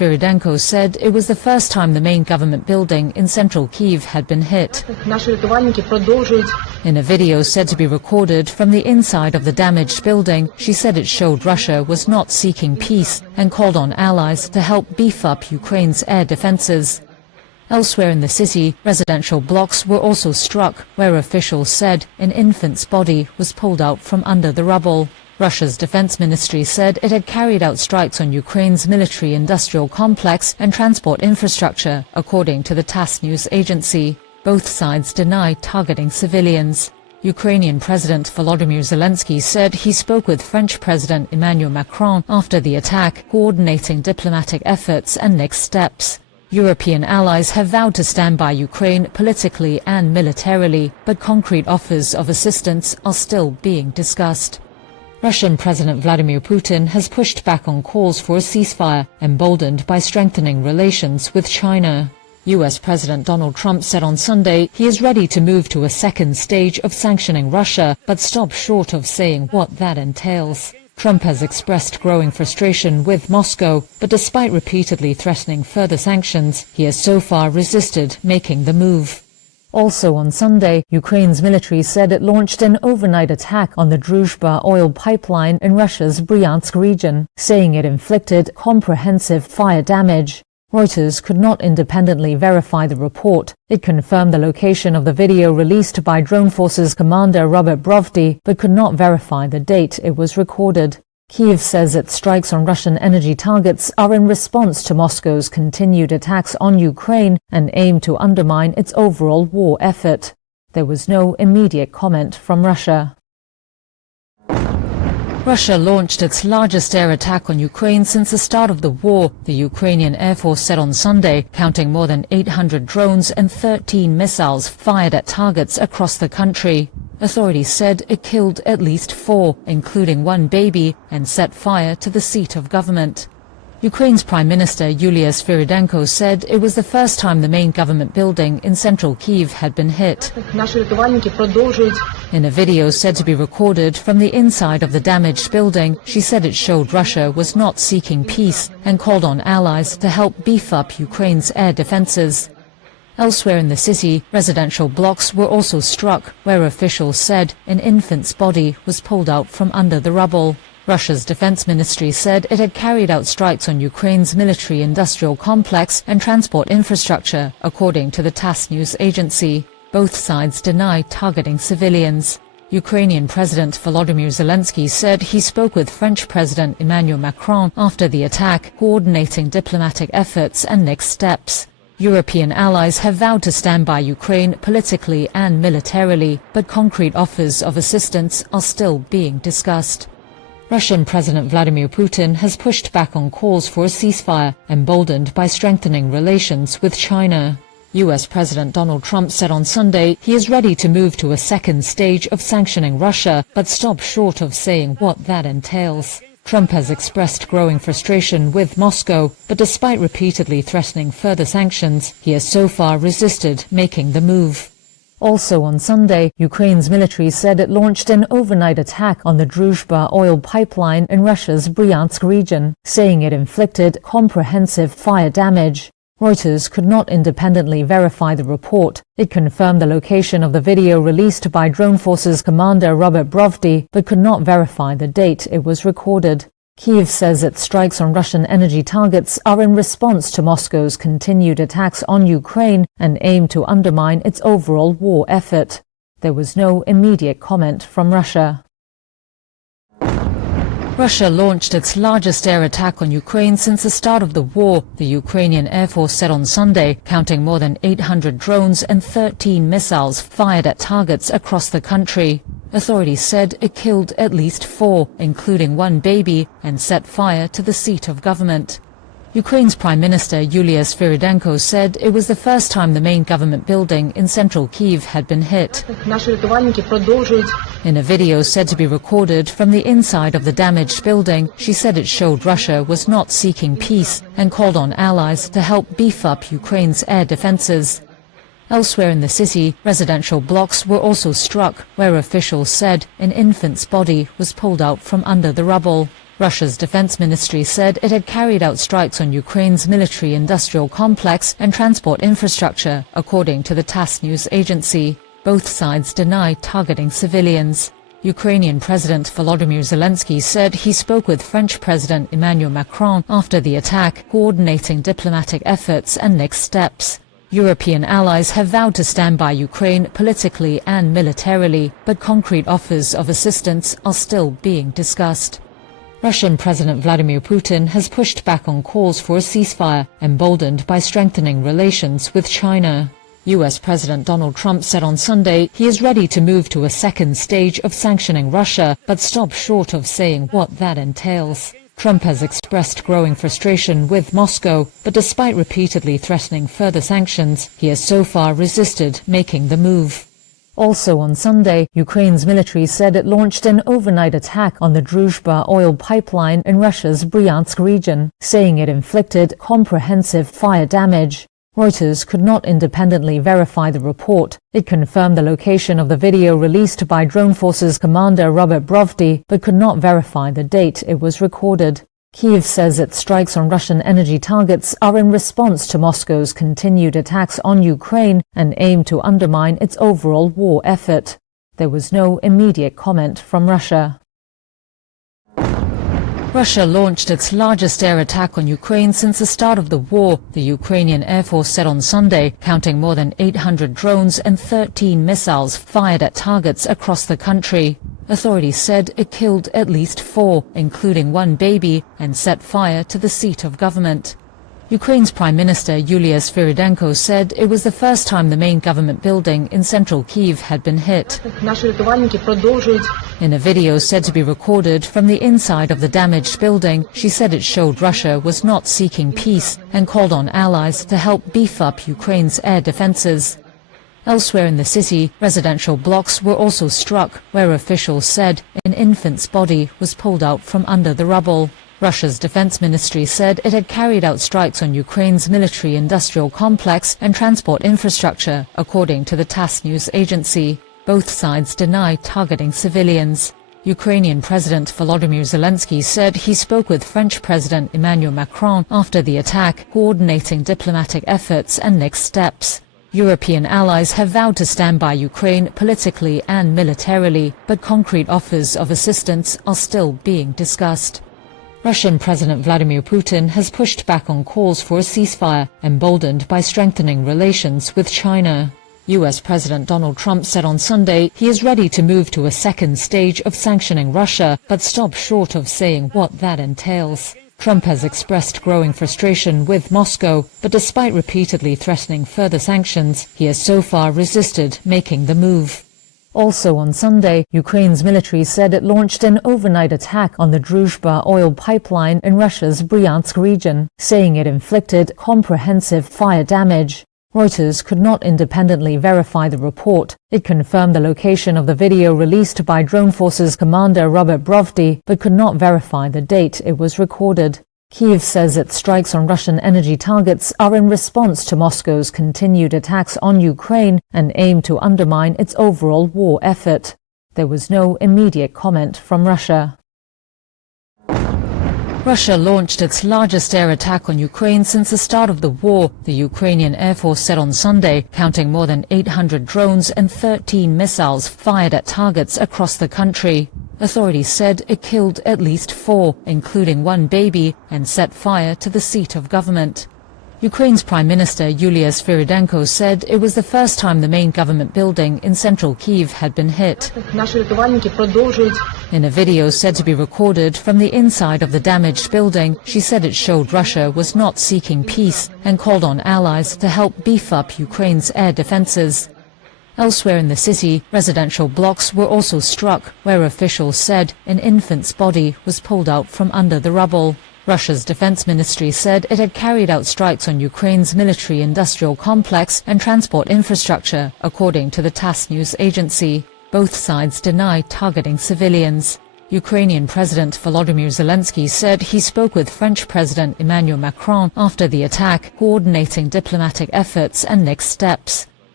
Sviridенко said it was the first time the main government building in central Kyiv had been hit. In a video said to be recorded from the inside of the damaged building, she said it showed Russia was not seeking peace and called on allies to help beef up Ukraine's air defenses. Elsewhere in the city, residential blocks were also struck, where officials said an infant's body was pulled out from under the rubble. Russia's defense ministry said it had carried out strikes on Ukraine's military-industrial complex and transport infrastructure, according to the TASS news agency. Both sides deny targeting civilians. Ukrainian President Volodymyr Zelensky said he spoke with French President Emmanuel Macron after the attack, coordinating diplomatic efforts and next steps. European allies have vowed to stand by Ukraine politically and militarily, but concrete offers of assistance are still being discussed. Russian President Vladimir Putin has pushed back on calls for a ceasefire, emboldened by strengthening relations with China. US President Donald Trump said on Sunday he is ready to move to a second stage of sanctioning Russia, but stopped short of saying what that entails. Trump has expressed growing frustration with Moscow, but despite repeatedly threatening further sanctions, he has so far resisted making the move. Also on Sunday, Ukraine's military said it launched an overnight attack on the Druzhba oil pipeline in Russia's Bryansk region, saying it inflicted comprehensive fire damage. Reuters could not independently verify the report. It confirmed the location of the video released by Drone Forces Commander Robert Brovdi, but could not verify the date it was recorded. Kyiv says its strikes on Russian energy targets are in response to Moscow's continued attacks on Ukraine and aim to undermine its overall war effort. There was no immediate comment from Russia. Russia launched its largest air attack on Ukraine since the start of the war, the Ukrainian Air Force said on Sunday, counting more than 800 drones and 13 missiles fired at targets across the country. Authorities said it killed at least 4, including 1 baby, and set fire to the seat of government. Ukraine's Prime Minister Yulia Sviridенko said it was the first time the main government building in central Kyiv had been hit. In a video said to be recorded from the inside of the damaged building, she said it showed Russia was not seeking peace and called on allies to help beef up Ukraine's air defenses. Elsewhere in the city, residential blocks were also struck, where officials said an infant's body was pulled out from under the rubble. Russia's defense ministry said it had carried out strikes on Ukraine's military-industrial complex and transport infrastructure, according to the TASS news agency. Both sides deny targeting civilians. Ukrainian President Volodymyr Zelensky said he spoke with French President Emmanuel Macron after the attack, coordinating diplomatic efforts and next steps. European allies have vowed to stand by Ukraine politically and militarily, but concrete offers of assistance are still being discussed. Russian President Vladimir Putin has pushed back on calls for a ceasefire, emboldened by strengthening relations with China. US President Donald Trump said on Sunday he is ready to move to a second stage of sanctioning Russia, but stopped short of saying what that entails. Trump has expressed growing frustration with Moscow, but despite repeatedly threatening further sanctions, he has so far resisted making the move. Also on Sunday, Ukraine's military said it launched an overnight attack on the Druzhba oil pipeline in Russia's Bryansk region, saying it inflicted comprehensive fire damage. Reuters could not independently verify the report. It confirmed the location of the video released by Drone Forces Commander Robert Brovdi, but could not verify the date it was recorded. Kyiv says its strikes on Russian energy targets are in response to Moscow's continued attacks on Ukraine and aim to undermine its overall war effort. There was no immediate comment from Russia. Russia launched its largest air attack on Ukraine since the start of the war, the Ukrainian Air Force said on Sunday, counting more than 800 drones and 13 missiles fired at targets across the country. Authorities said it killed at least 4, including 1 baby, and set fire to the seat of government. Ukraine's Prime Minister Yulia Sviridенko said it was the first time the main government building in central Kyiv had been hit. In a video said to be recorded from the inside of the damaged building, she said it showed Russia was not seeking peace and called on allies to help beef up Ukraine's air defenses. Elsewhere in the city, residential blocks were also struck, where officials said an infant's body was pulled out from under the rubble. Russia's defense ministry said it had carried out strikes on Ukraine's military-industrial complex and transport infrastructure, according to the TASS news agency. Both sides deny targeting civilians. Ukrainian President Volodymyr Zelensky said he spoke with French President Emmanuel Macron after the attack, coordinating diplomatic efforts and next steps. European allies have vowed to stand by Ukraine politically and militarily, but concrete offers of assistance are still being discussed. Russian President Vladimir Putin has pushed back on calls for a ceasefire, emboldened by strengthening relations with China. US President Donald Trump said on Sunday he is ready to move to a second stage of sanctioning Russia, but stopped short of saying what that entails. Trump has expressed growing frustration with Moscow, but despite repeatedly threatening further sanctions, he has so far resisted making the move. Also on Sunday, Ukraine's military said it launched an overnight attack on the Druzhba oil pipeline in Russia's Bryansk region, saying it inflicted comprehensive fire damage. Reuters could not independently verify the report. It confirmed the location of the video released by Drone Forces Commander Robert Brovdy, but could not verify the date it was recorded. Kyiv says its strikes on Russian energy targets are in response to Moscow's continued attacks on Ukraine and aim to undermine its overall war effort. There was no immediate comment from Russia. Russia launched its largest air attack on Ukraine since the start of the war, the Ukrainian Air Force said on Sunday, counting more than 800 drones and 13 missiles fired at targets across the country. Authorities said it killed at least 4, including 1 baby, and set fire to the seat of government. Ukraine's Prime Minister Yulia Sviridenko said it was the first time the main government building in central Kyiv had been hit. In a video said to be recorded from the inside of the damaged building, she said it showed Russia was not seeking peace and called on allies to help beef up Ukraine's air defenses. Elsewhere in the city, residential blocks were also struck, where officials said an infant's body was pulled out from under the rubble. Russia's defense ministry said it had carried out strikes on Ukraine's military-industrial complex and transport infrastructure, according to the TASS news agency. Both sides deny targeting civilians. Ukrainian President Volodymyr Zelensky said he spoke with French President Emmanuel Macron after the attack, coordinating diplomatic efforts and next steps. European allies have vowed to stand by Ukraine politically and militarily, but concrete offers of assistance are still being discussed. Russian President Vladimir Putin has pushed back on calls for a ceasefire, emboldened by strengthening relations with China. US President Donald Trump said on Sunday he is ready to move to a second stage of sanctioning Russia, but stopped short of saying what that entails. Trump has expressed growing frustration with Moscow, but despite repeatedly threatening further sanctions, he has so far resisted making the move. Also on Sunday, Ukraine's military said it launched an overnight attack on the Druzhba oil pipeline in Russia's Bryansk region, saying it inflicted comprehensive fire damage. Reuters could not independently verify the report. It confirmed the location of the video released by Drone Forces Commander Robert Brovdy, but could not verify the date it was recorded. Kyiv says its strikes on Russian energy targets are in response to Moscow's continued attacks on Ukraine and aim to undermine its overall war effort. There was no immediate comment from Russia. Russia launched its largest air attack on Ukraine since the start of the war, the Ukrainian Air Force said on Sunday, counting more than 800 drones and 13 missiles fired at targets across the country. Authorities said it killed at least 4, including 1 baby, and set fire to the seat of government. Ukraine's Prime Minister Yulia Sviridenko said it was the first time the main government building in central Kyiv had been hit. In a video said to be recorded from the inside of the damaged building, she said it showed Russia was not seeking peace and called on allies to help beef up Ukraine's air defenses. Elsewhere in the city, residential blocks were also struck, where officials said an infant's body was pulled out from under the rubble. Russia's defense ministry said it had carried out strikes on Ukraine's military-industrial complex and transport infrastructure, according to the TASS news agency. Both sides deny targeting civilians. Ukrainian President Volodymyr Zelensky said he spoke with French President Emmanuel Macron after the attack, coordinating diplomatic efforts and next steps.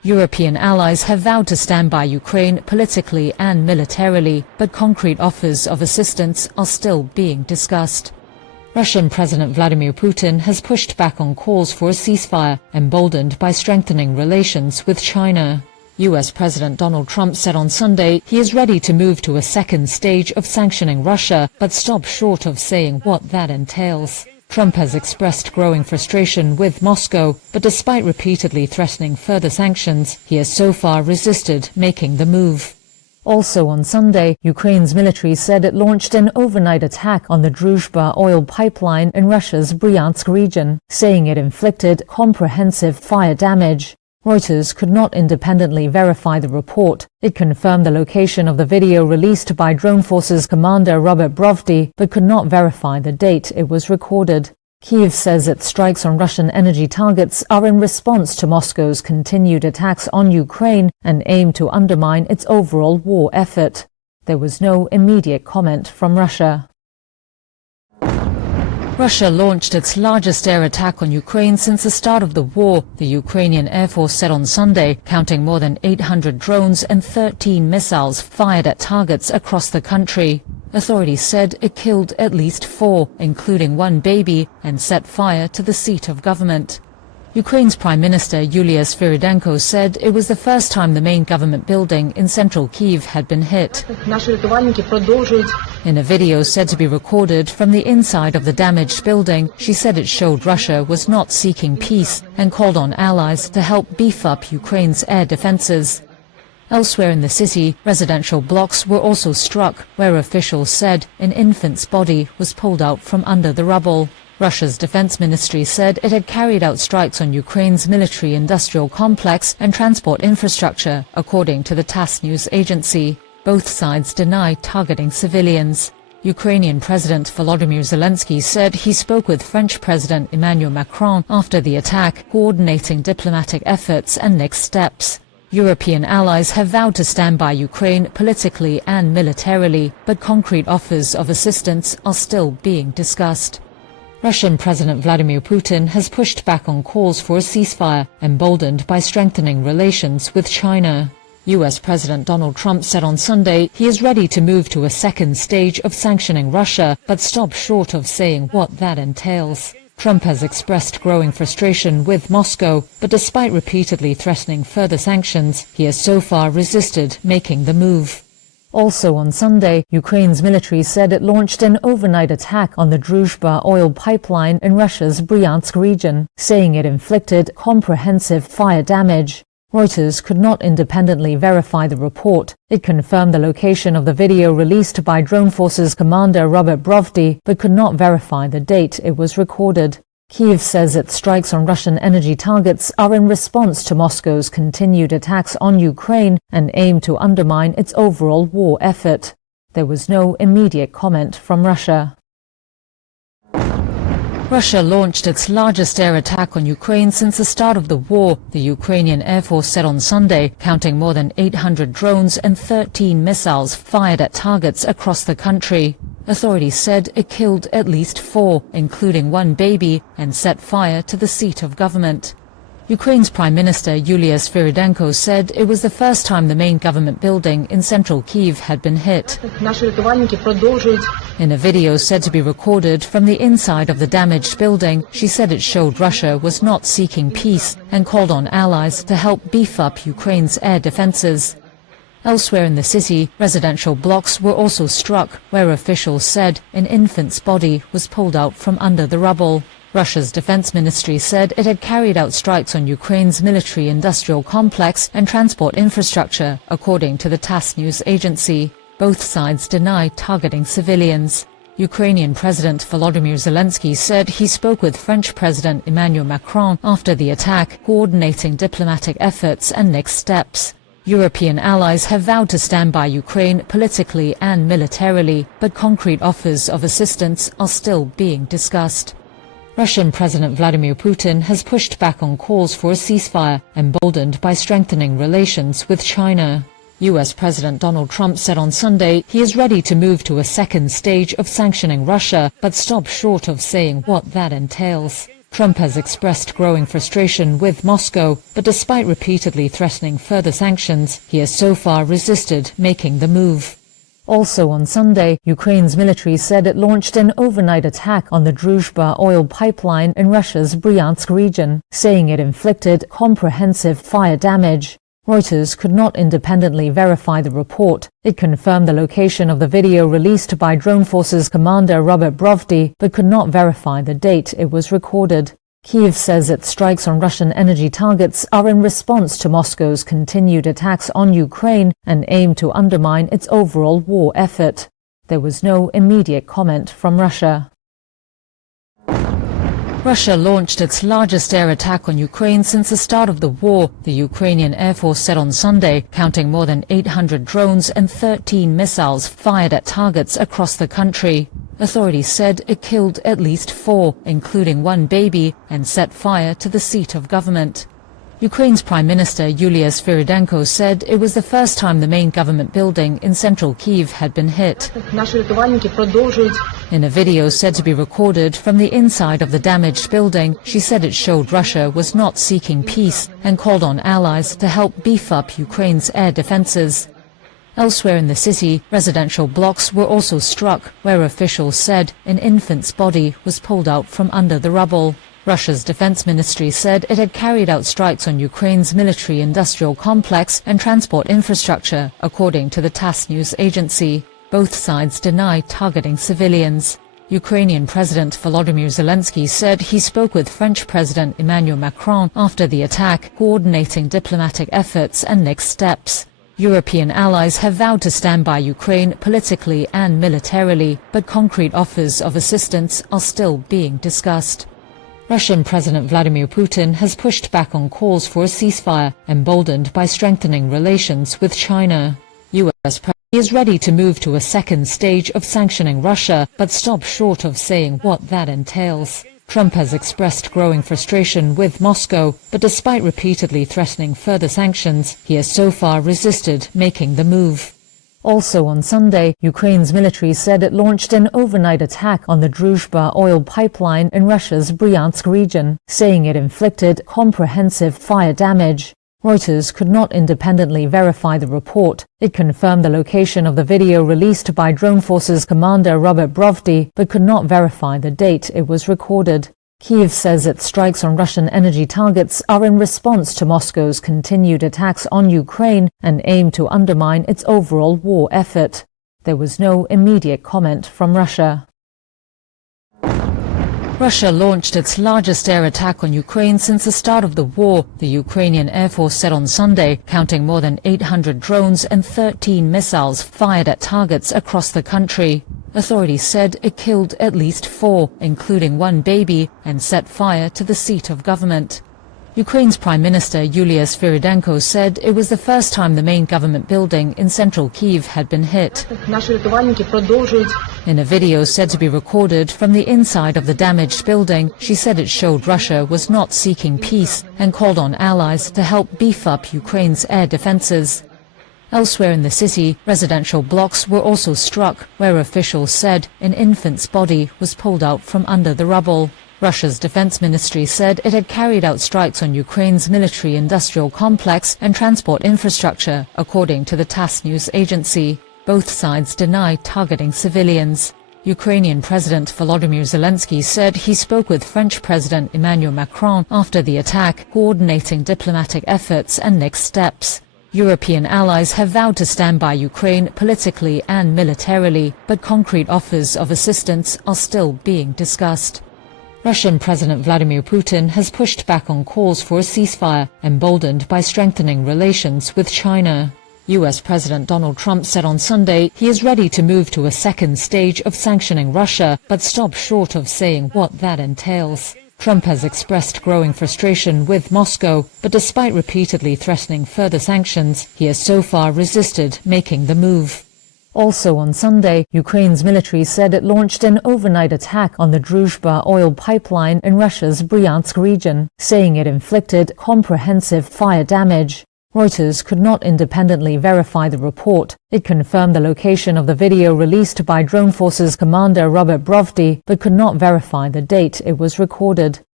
European allies have vowed to stand by Ukraine politically and militarily, but concrete offers of assistance are still being discussed. Russian President Vladimir Putin has pushed back on calls for a ceasefire, emboldened by strengthening relations with China. US President Donald Trump said on Sunday he is ready to move to a second stage of sanctioning Russia, but stopped short of saying what that entails. Trump has expressed growing frustration with Moscow, but despite repeatedly threatening further sanctions, he has so far resisted making the move. Also on Sunday, Ukraine's military said it launched an overnight attack on the Druzhba oil pipeline in Russia's Bryansk region, saying it inflicted comprehensive fire damage. Reuters could not independently verify the report. It confirmed the location of the video released by Drone Forces Commander Robert Brovdy, but could not verify the date it was recorded. Kyiv says its strikes on Russian energy targets are in response to Moscow's continued attacks on Ukraine and aim to undermine its overall war effort. There was no immediate comment from Russia. Russia launched its largest air attack on Ukraine since the start of the war, the Ukrainian Air Force said on Sunday, counting more than 800 drones and 13 missiles fired at targets across the country. Authorities said it killed at least 4, including 1 baby, and set fire to the seat of government. Ukraine's Prime Minister Yulia Sviridenko said it was the first time the main government building in central Kyiv had been hit. In a video said to be recorded from the inside of the damaged building, she said it showed Russia was not seeking peace and called on allies to help beef up Ukraine's air defenses. Elsewhere in the city, residential blocks were also struck, where officials said an infant's body was pulled out from under the rubble. Russia's defense ministry said it had carried out strikes on Ukraine's military-industrial complex and transport infrastructure, according to the TASS news agency. Both sides deny targeting civilians. Ukrainian President Volodymyr Zelensky said he spoke with French President Emmanuel Macron after the attack, coordinating diplomatic efforts and next steps. European allies have vowed to stand by Ukraine politically and militarily, but concrete offers of assistance are still being discussed. Russian President Vladimir Putin has pushed back on calls for a ceasefire, emboldened by strengthening relations with China. US President Donald Trump said on Sunday he is ready to move to a second stage of sanctioning Russia, but stopped short of saying what that entails. Trump has expressed growing frustration with Moscow, but despite repeatedly threatening further sanctions, he has so far resisted making the move. Also on Sunday, Ukraine's military said it launched an overnight attack on the Druzhba oil pipeline in Russia's Bryansk region, saying it inflicted comprehensive fire damage. Reuters could not independently verify the report. It confirmed the location of the video released by Drone Forces Commander Robert Brovdy, but could not verify the date it was recorded. Kyiv says its strikes on Russian energy targets are in response to Moscow's continued attacks on Ukraine and aim to undermine its overall war effort. There was no immediate comment from Russia. Russia launched its largest air attack on Ukraine since the start of the war, the Ukrainian Air Force said on Sunday, counting more than 800 drones and 13 missiles fired at targets across the country. Authorities said it killed at least 4, including 1 baby, and set fire to the seat of government. Ukraine's Prime Minister Yulia Sviridenko said it was the first time the main government building in central Kyiv had been hit. In a video said to be recorded from the inside of the damaged building, she said it showed Russia was not seeking peace and called on allies to help beef up Ukraine's air defenses. Elsewhere in the city, residential blocks were also struck, where officials said an infant's body was pulled out from under the rubble. Russia's defense ministry said it had carried out strikes on Ukraine's military-industrial complex and transport infrastructure, according to the TASS news agency. Both sides deny targeting civilians. Ukrainian President Volodymyr Zelensky said he spoke with French President Emmanuel Macron after the attack, coordinating diplomatic efforts and next steps. European allies have vowed to stand by Ukraine politically and militarily, but concrete offers of assistance are still being discussed. Russian President Vladimir Putin has pushed back on calls for a ceasefire, emboldened by strengthening relations with China. US President Donald Trump said on Sunday he is ready to move to a second stage of sanctioning Russia, but stopped short of saying what that entails. Trump has expressed growing frustration with Moscow, but despite repeatedly threatening further sanctions, he has so far resisted making the move. Also on Sunday, Ukraine's military said it launched an overnight attack on the Druzhba oil pipeline in Russia's Bryansk region, saying it inflicted comprehensive fire damage. Reuters could not independently verify the report. It confirmed the location of the video released by Drone Forces commander Robert Brovdy, but could not verify the date it was recorded. Kyiv says its strikes on Russian energy targets are in response to Moscow's continued attacks on Ukraine and aim to undermine its overall war effort. There was no immediate comment from Russia. Russia launched its largest air attack on Ukraine since the start of the war, the Ukrainian Air Force said on Sunday, counting more than 800 drones and 13 missiles fired at targets across the country. Authorities said it killed at least 4, including 1 baby, and set fire to the seat of government. Ukraine's Prime Minister Yulia Sviridenko said it was the first time the main government building in central Kyiv had been hit. In a video said to be recorded from the inside of the damaged building, she said it showed Russia was not seeking peace and called on allies to help beef up Ukraine's air defenses. Elsewhere in the city, residential blocks were also struck, where officials said an infant's body was pulled out from under the rubble. Russia's defense ministry said it had carried out strikes on Ukraine's military-industrial complex and transport infrastructure, according to the TASS news agency. Both sides deny targeting civilians. Ukrainian President Volodymyr Zelensky said he spoke with French President Emmanuel Macron after the attack, coordinating diplomatic efforts and next steps. European allies have vowed to stand by Ukraine politically and militarily, but concrete offers of assistance are still being discussed. Russian President Vladimir Putin has pushed back on calls for a ceasefire, emboldened by strengthening relations with China. US President is ready to move to a second stage of sanctioning Russia, but stops short of saying what that entails. Trump has expressed growing frustration with Moscow, but despite repeatedly threatening further sanctions, he has so far resisted making the move. Also on Sunday, Ukraine's military said it launched an overnight attack on the Druzhba oil pipeline in Russia's Bryansk region, saying it inflicted comprehensive fire damage. Reuters could not independently verify the report. It confirmed the location of the video released by Drone Forces commander Robert Brovdy, but could not verify the date it was recorded. Kyiv says its strikes on Russian energy targets are in response to Moscow's continued attacks on Ukraine and aim to undermine its overall war effort. There was no immediate comment from Russia. Russia launched its largest air attack on Ukraine since the start of the war, the Ukrainian Air Force said on Sunday, counting more than 800 drones and 13 missiles fired at targets across the country. Authorities said it killed at least 4, including 1 baby, and set fire to the seat of government. Ukraine's Prime Minister Yulia Sviridenko said it was the first time the main government building in central Kyiv had been hit. In a video said to be recorded from the inside of the damaged building, she said it showed Russia was not seeking peace and called on allies to help beef up Ukraine's air defenses. Elsewhere in the city, residential blocks were also struck, where officials said an infant's body was pulled out from under the rubble. Russia's defense ministry said it had carried out strikes on Ukraine's military-industrial complex and transport infrastructure, according to the TASS news agency. Both sides deny targeting civilians. Ukrainian President Volodymyr Zelensky said he spoke with French President Emmanuel Macron after the attack, coordinating diplomatic efforts and next steps. European allies have vowed to stand by Ukraine politically and militarily, but concrete offers of assistance are still being discussed. Russian President Vladimir Putin has pushed back on calls for a ceasefire, emboldened by strengthening relations with China. US President Donald Trump said on Sunday he is ready to move to a second stage of sanctioning Russia, but stops short of saying what that entails. Trump has expressed growing frustration with Moscow, but despite repeatedly threatening further sanctions, he has so far resisted making the move. Also on Sunday, Ukraine's military said it launched an overnight attack on the Druzhba oil pipeline in Russia's Bryansk region, saying it inflicted comprehensive fire damage. Reuters could not independently verify the report. It confirmed the location of the video released by Drone Forces commander Robert Brovdy, but could not verify the date it was recorded.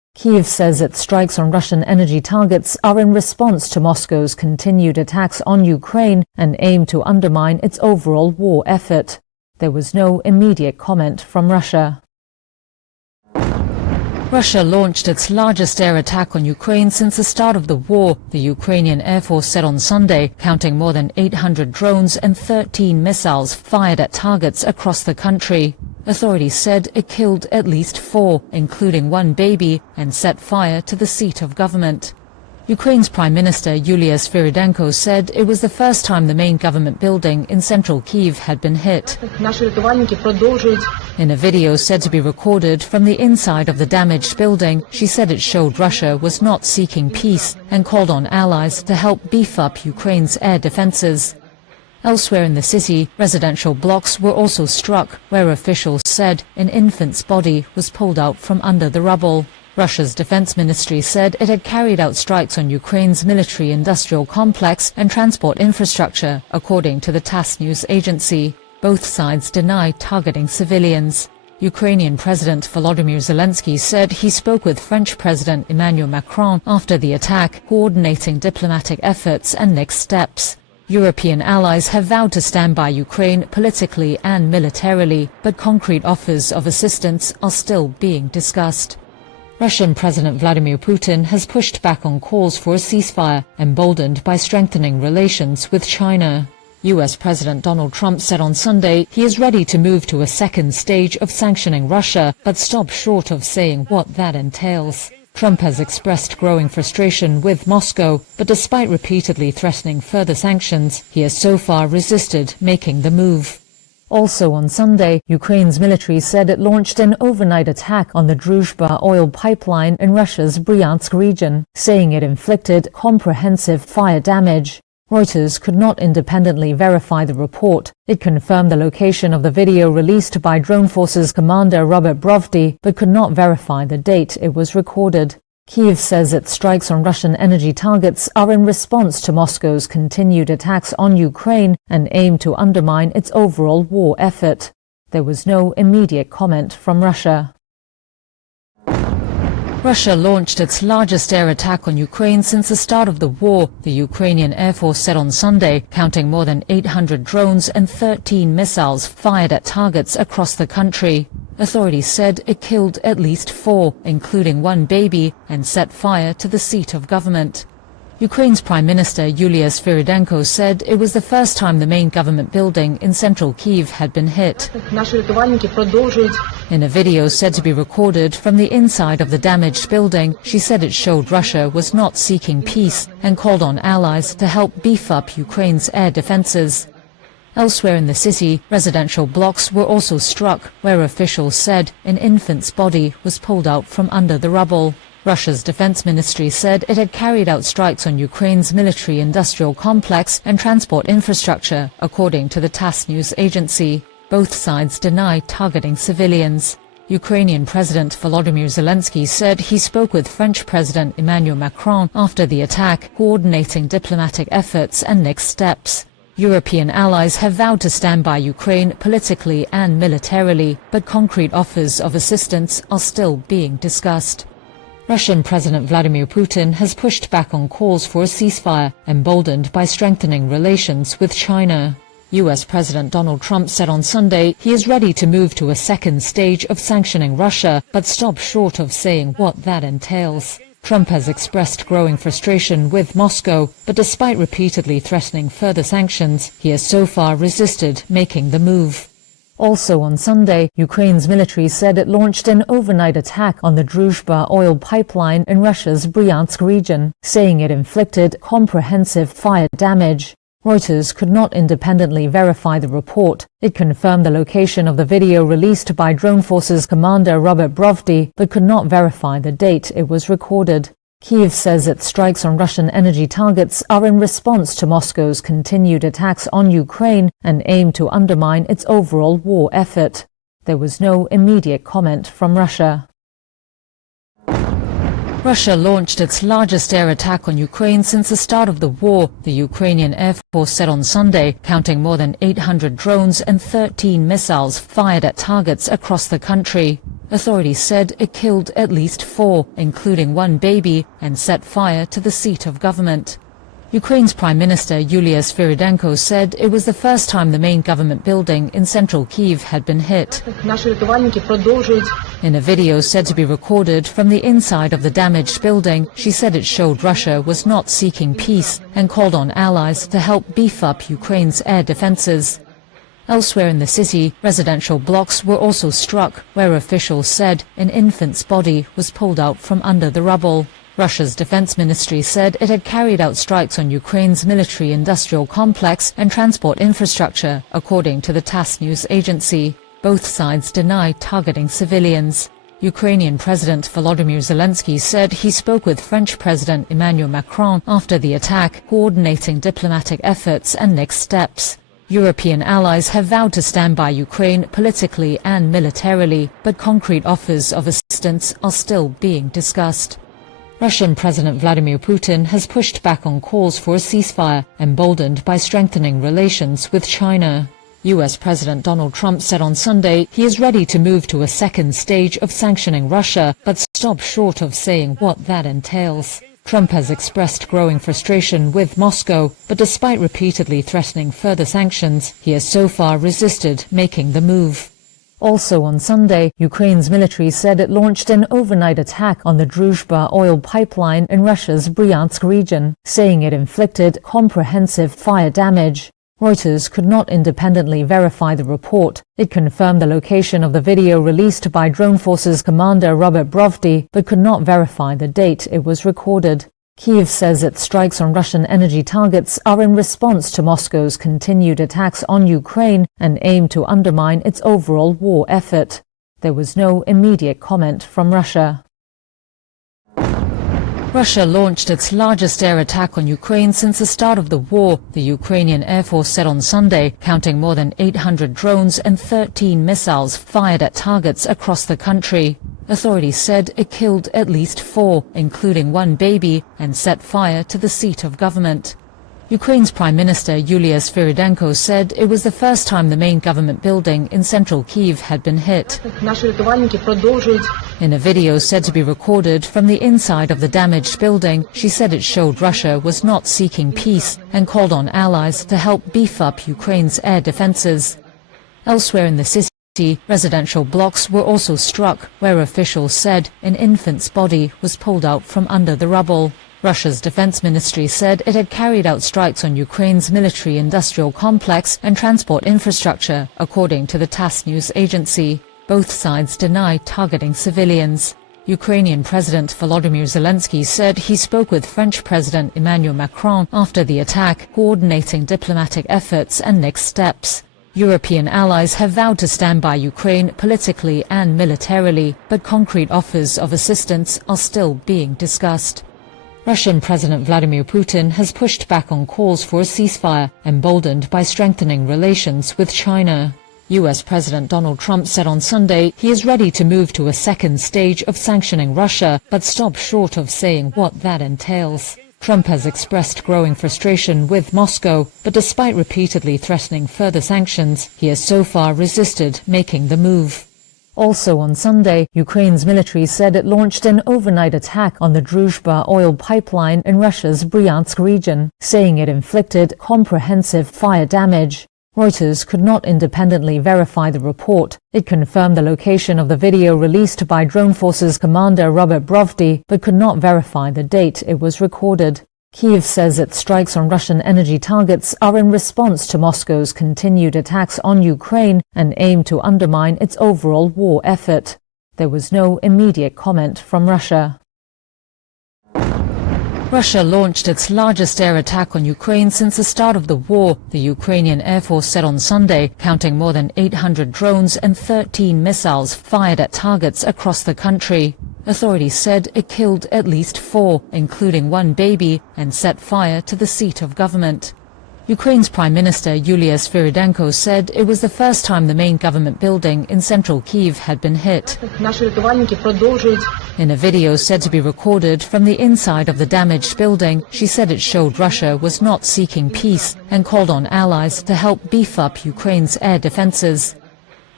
Kyiv says its strikes on Russian energy targets are in response to Moscow's continued attacks on Ukraine and aim to undermine its overall war effort. There was no immediate comment from Russia. Russia launched its largest air attack on Ukraine since the start of the war, the Ukrainian Air Force said on Sunday, counting more than 800 drones and 13 missiles fired at targets across the country. Authorities said it killed at least 4, including 1 baby, and set fire to the seat of government. Ukraine's Prime Minister Yulia Sviridenko said it was the first time the main government building in central Kyiv had been hit. In a video said to be recorded from the inside of the damaged building, she said it showed Russia was not seeking peace and called on allies to help beef up Ukraine's air defenses. Elsewhere in the city, residential blocks were also struck, where officials said an infant's body was pulled out from under the rubble. Russia's defense ministry said it had carried out strikes on Ukraine's military-industrial complex and transport infrastructure, according to the TASS news agency. Both sides deny targeting civilians. Ukrainian President Volodymyr Zelensky said he spoke with French President Emmanuel Macron after the attack, coordinating diplomatic efforts and next steps. European allies have vowed to stand by Ukraine politically and militarily, but concrete offers of assistance are still being discussed. Russian President Vladimir Putin has pushed back on calls for a ceasefire, emboldened by strengthening relations with China. US President Donald Trump said on Sunday he is ready to move to a second stage of sanctioning Russia, but stopped short of saying what that entails. Trump has expressed growing frustration with Moscow, but despite repeatedly threatening further sanctions, he has so far resisted making the move. Also on Sunday, Ukraine's military said it launched an overnight attack on the Druzhba oil pipeline in Russia's Bryansk region, saying it inflicted comprehensive fire damage. Reuters could not independently verify the report. It confirmed the location of the video released by Drone Forces Commander Robert Brovdy, but could not verify the date it was recorded. Kyiv says its strikes on Russian energy targets are in response to Moscow's continued attacks on Ukraine and aim to undermine its overall war effort. There was no immediate comment from Russia. Russia launched its largest air attack on Ukraine since the start of the war, the Ukrainian Air Force said on Sunday, counting more than 800 drones and 13 missiles fired at targets across the country. Authorities said it killed at least 4, including 1 baby, and set fire to the seat of government. Ukraine's Prime Minister Yulia Sviridenko said it was the first time the main government building in central Kyiv had been hit. In a video said to be recorded from the inside of the damaged building, she said it showed Russia was not seeking peace and called on allies to help beef up Ukraine's air defenses. Elsewhere in the city, residential blocks were also struck, where officials said an infant's body was pulled out from under the rubble. Russia's defense ministry said it had carried out strikes on Ukraine's military-industrial complex and transport infrastructure, according to the TASS news agency. Both sides deny targeting civilians. Ukrainian President Volodymyr Zelensky said he spoke with French President Emmanuel Macron after the attack, coordinating diplomatic efforts and next steps. European allies have vowed to stand by Ukraine politically and militarily, but concrete offers of assistance are still being discussed. Russian President Vladimir Putin has pushed back on calls for a ceasefire, emboldened by strengthening relations with China. US President Donald Trump said on Sunday he is ready to move to a second stage of sanctioning Russia, but stopped short of saying what that entails. Trump has expressed growing frustration with Moscow, but despite repeatedly threatening further sanctions, he has so far resisted making the move. Also on Sunday, Ukraine's military said it launched an overnight attack on the Druzhba oil pipeline in Russia's Bryansk region, saying it inflicted comprehensive fire damage. Reuters could not independently verify the report. It confirmed the location of the video released by Drone Forces Commander Robert Brovdy, but could not verify the date it was recorded. Kyiv says its strikes on Russian energy targets are in response to Moscow's continued attacks on Ukraine and aim to undermine its overall war effort. There was no immediate comment from Russia. Russia launched its largest air attack on Ukraine since the start of the war, the Ukrainian Air Force said on Sunday, counting more than 800 drones and 13 missiles fired at targets across the country. Authorities said it killed at least 4, including 1 baby, and set fire to the seat of government. Ukraine's Prime Minister Yulia Sviridenko said it was the first time the main government building in central Kyiv had been hit. In a video said to be recorded from the inside of the damaged building, she said it showed Russia was not seeking peace and called on allies to help beef up Ukraine's air defenses. Elsewhere in the city, residential blocks were also struck, where officials said an infant's body was pulled out from under the rubble. Russia's defense ministry said it had carried out strikes on Ukraine's military-industrial complex and transport infrastructure, according to the TASS news agency. Both sides deny targeting civilians. Ukrainian President Volodymyr Zelensky said he spoke with French President Emmanuel Macron after the attack, coordinating diplomatic efforts and next steps. European allies have vowed to stand by Ukraine politically and militarily, but concrete offers of assistance are still being discussed. Russian President Vladimir Putin has pushed back on calls for a ceasefire, emboldened by strengthening relations with China. US President Donald Trump said on Sunday he is ready to move to a second stage of sanctioning Russia, but stopped short of saying what that entails. Trump has expressed growing frustration with Moscow, but despite repeatedly threatening further sanctions, he has so far resisted making the move. Also on Sunday, Ukraine's military said it launched an overnight attack on the Druzhba oil pipeline in Russia's Bryansk region, saying it inflicted comprehensive fire damage. Reuters could not independently verify the report. It confirmed the location of the video released by Drone Forces Commander Robert Brovdy, but could not verify the date it was recorded. Kyiv says its strikes on Russian energy targets are in response to Moscow's continued attacks on Ukraine and aim to undermine its overall war effort. There was no immediate comment from Russia. Russia launched its largest air attack on Ukraine since the start of the war, the Ukrainian Air Force said on Sunday, counting more than 800 drones and 13 missiles fired at targets across the country. Authorities said it killed at least 4, including 1 baby, and set fire to the seat of government. Ukraine's Prime Minister Yulia Sviridenko said it was the first time the main government building in central Kyiv had been hit. In a video said to be recorded from the inside of the damaged building, she said it showed Russia was not seeking peace and called on allies to help beef up Ukraine's air defenses. Elsewhere in the city, residential blocks were also struck, where officials said an infant's body was pulled out from under the rubble. Russia's defense ministry said it had carried out strikes on Ukraine's military-industrial complex and transport infrastructure, according to the TASS news agency. Both sides deny targeting civilians. Ukrainian President Volodymyr Zelensky said he spoke with French President Emmanuel Macron after the attack, coordinating diplomatic efforts and next steps. European allies have vowed to stand by Ukraine politically and militarily, but concrete offers of assistance are still being discussed. Russian President Vladimir Putin has pushed back on calls for a ceasefire, emboldened by strengthening relations with China. US President Donald Trump said on Sunday he is ready to move to a second stage of sanctioning Russia, but stopped short of saying what that entails. Trump has expressed growing frustration with Moscow, but despite repeatedly threatening further sanctions, he has so far resisted making the move. Also on Sunday, Ukraine's military said it launched an overnight attack on the Druzhba oil pipeline in Russia's Bryansk region, saying it inflicted comprehensive fire damage. Reuters could not independently verify the report. It confirmed the location of the video released by Drone Forces Commander Robert Brovdy, but could not verify the date it was recorded. Kyiv says its strikes on Russian energy targets are in response to Moscow's continued attacks on Ukraine and aim to undermine its overall war effort. There was no immediate comment from Russia. Russia launched its largest air attack on Ukraine since the start of the war, the Ukrainian Air Force said on Sunday, counting more than 800 drones and 13 missiles fired at targets across the country. Authorities said it killed at least 4, including 1 baby, and set fire to the seat of government. Ukraine's Prime Minister Yulia Sviridenko said it was the first time the main government building in central Kyiv had been hit. In a video said to be recorded from the inside of the damaged building, she said it showed Russia was not seeking peace and called on allies to help beef up Ukraine's air defenses.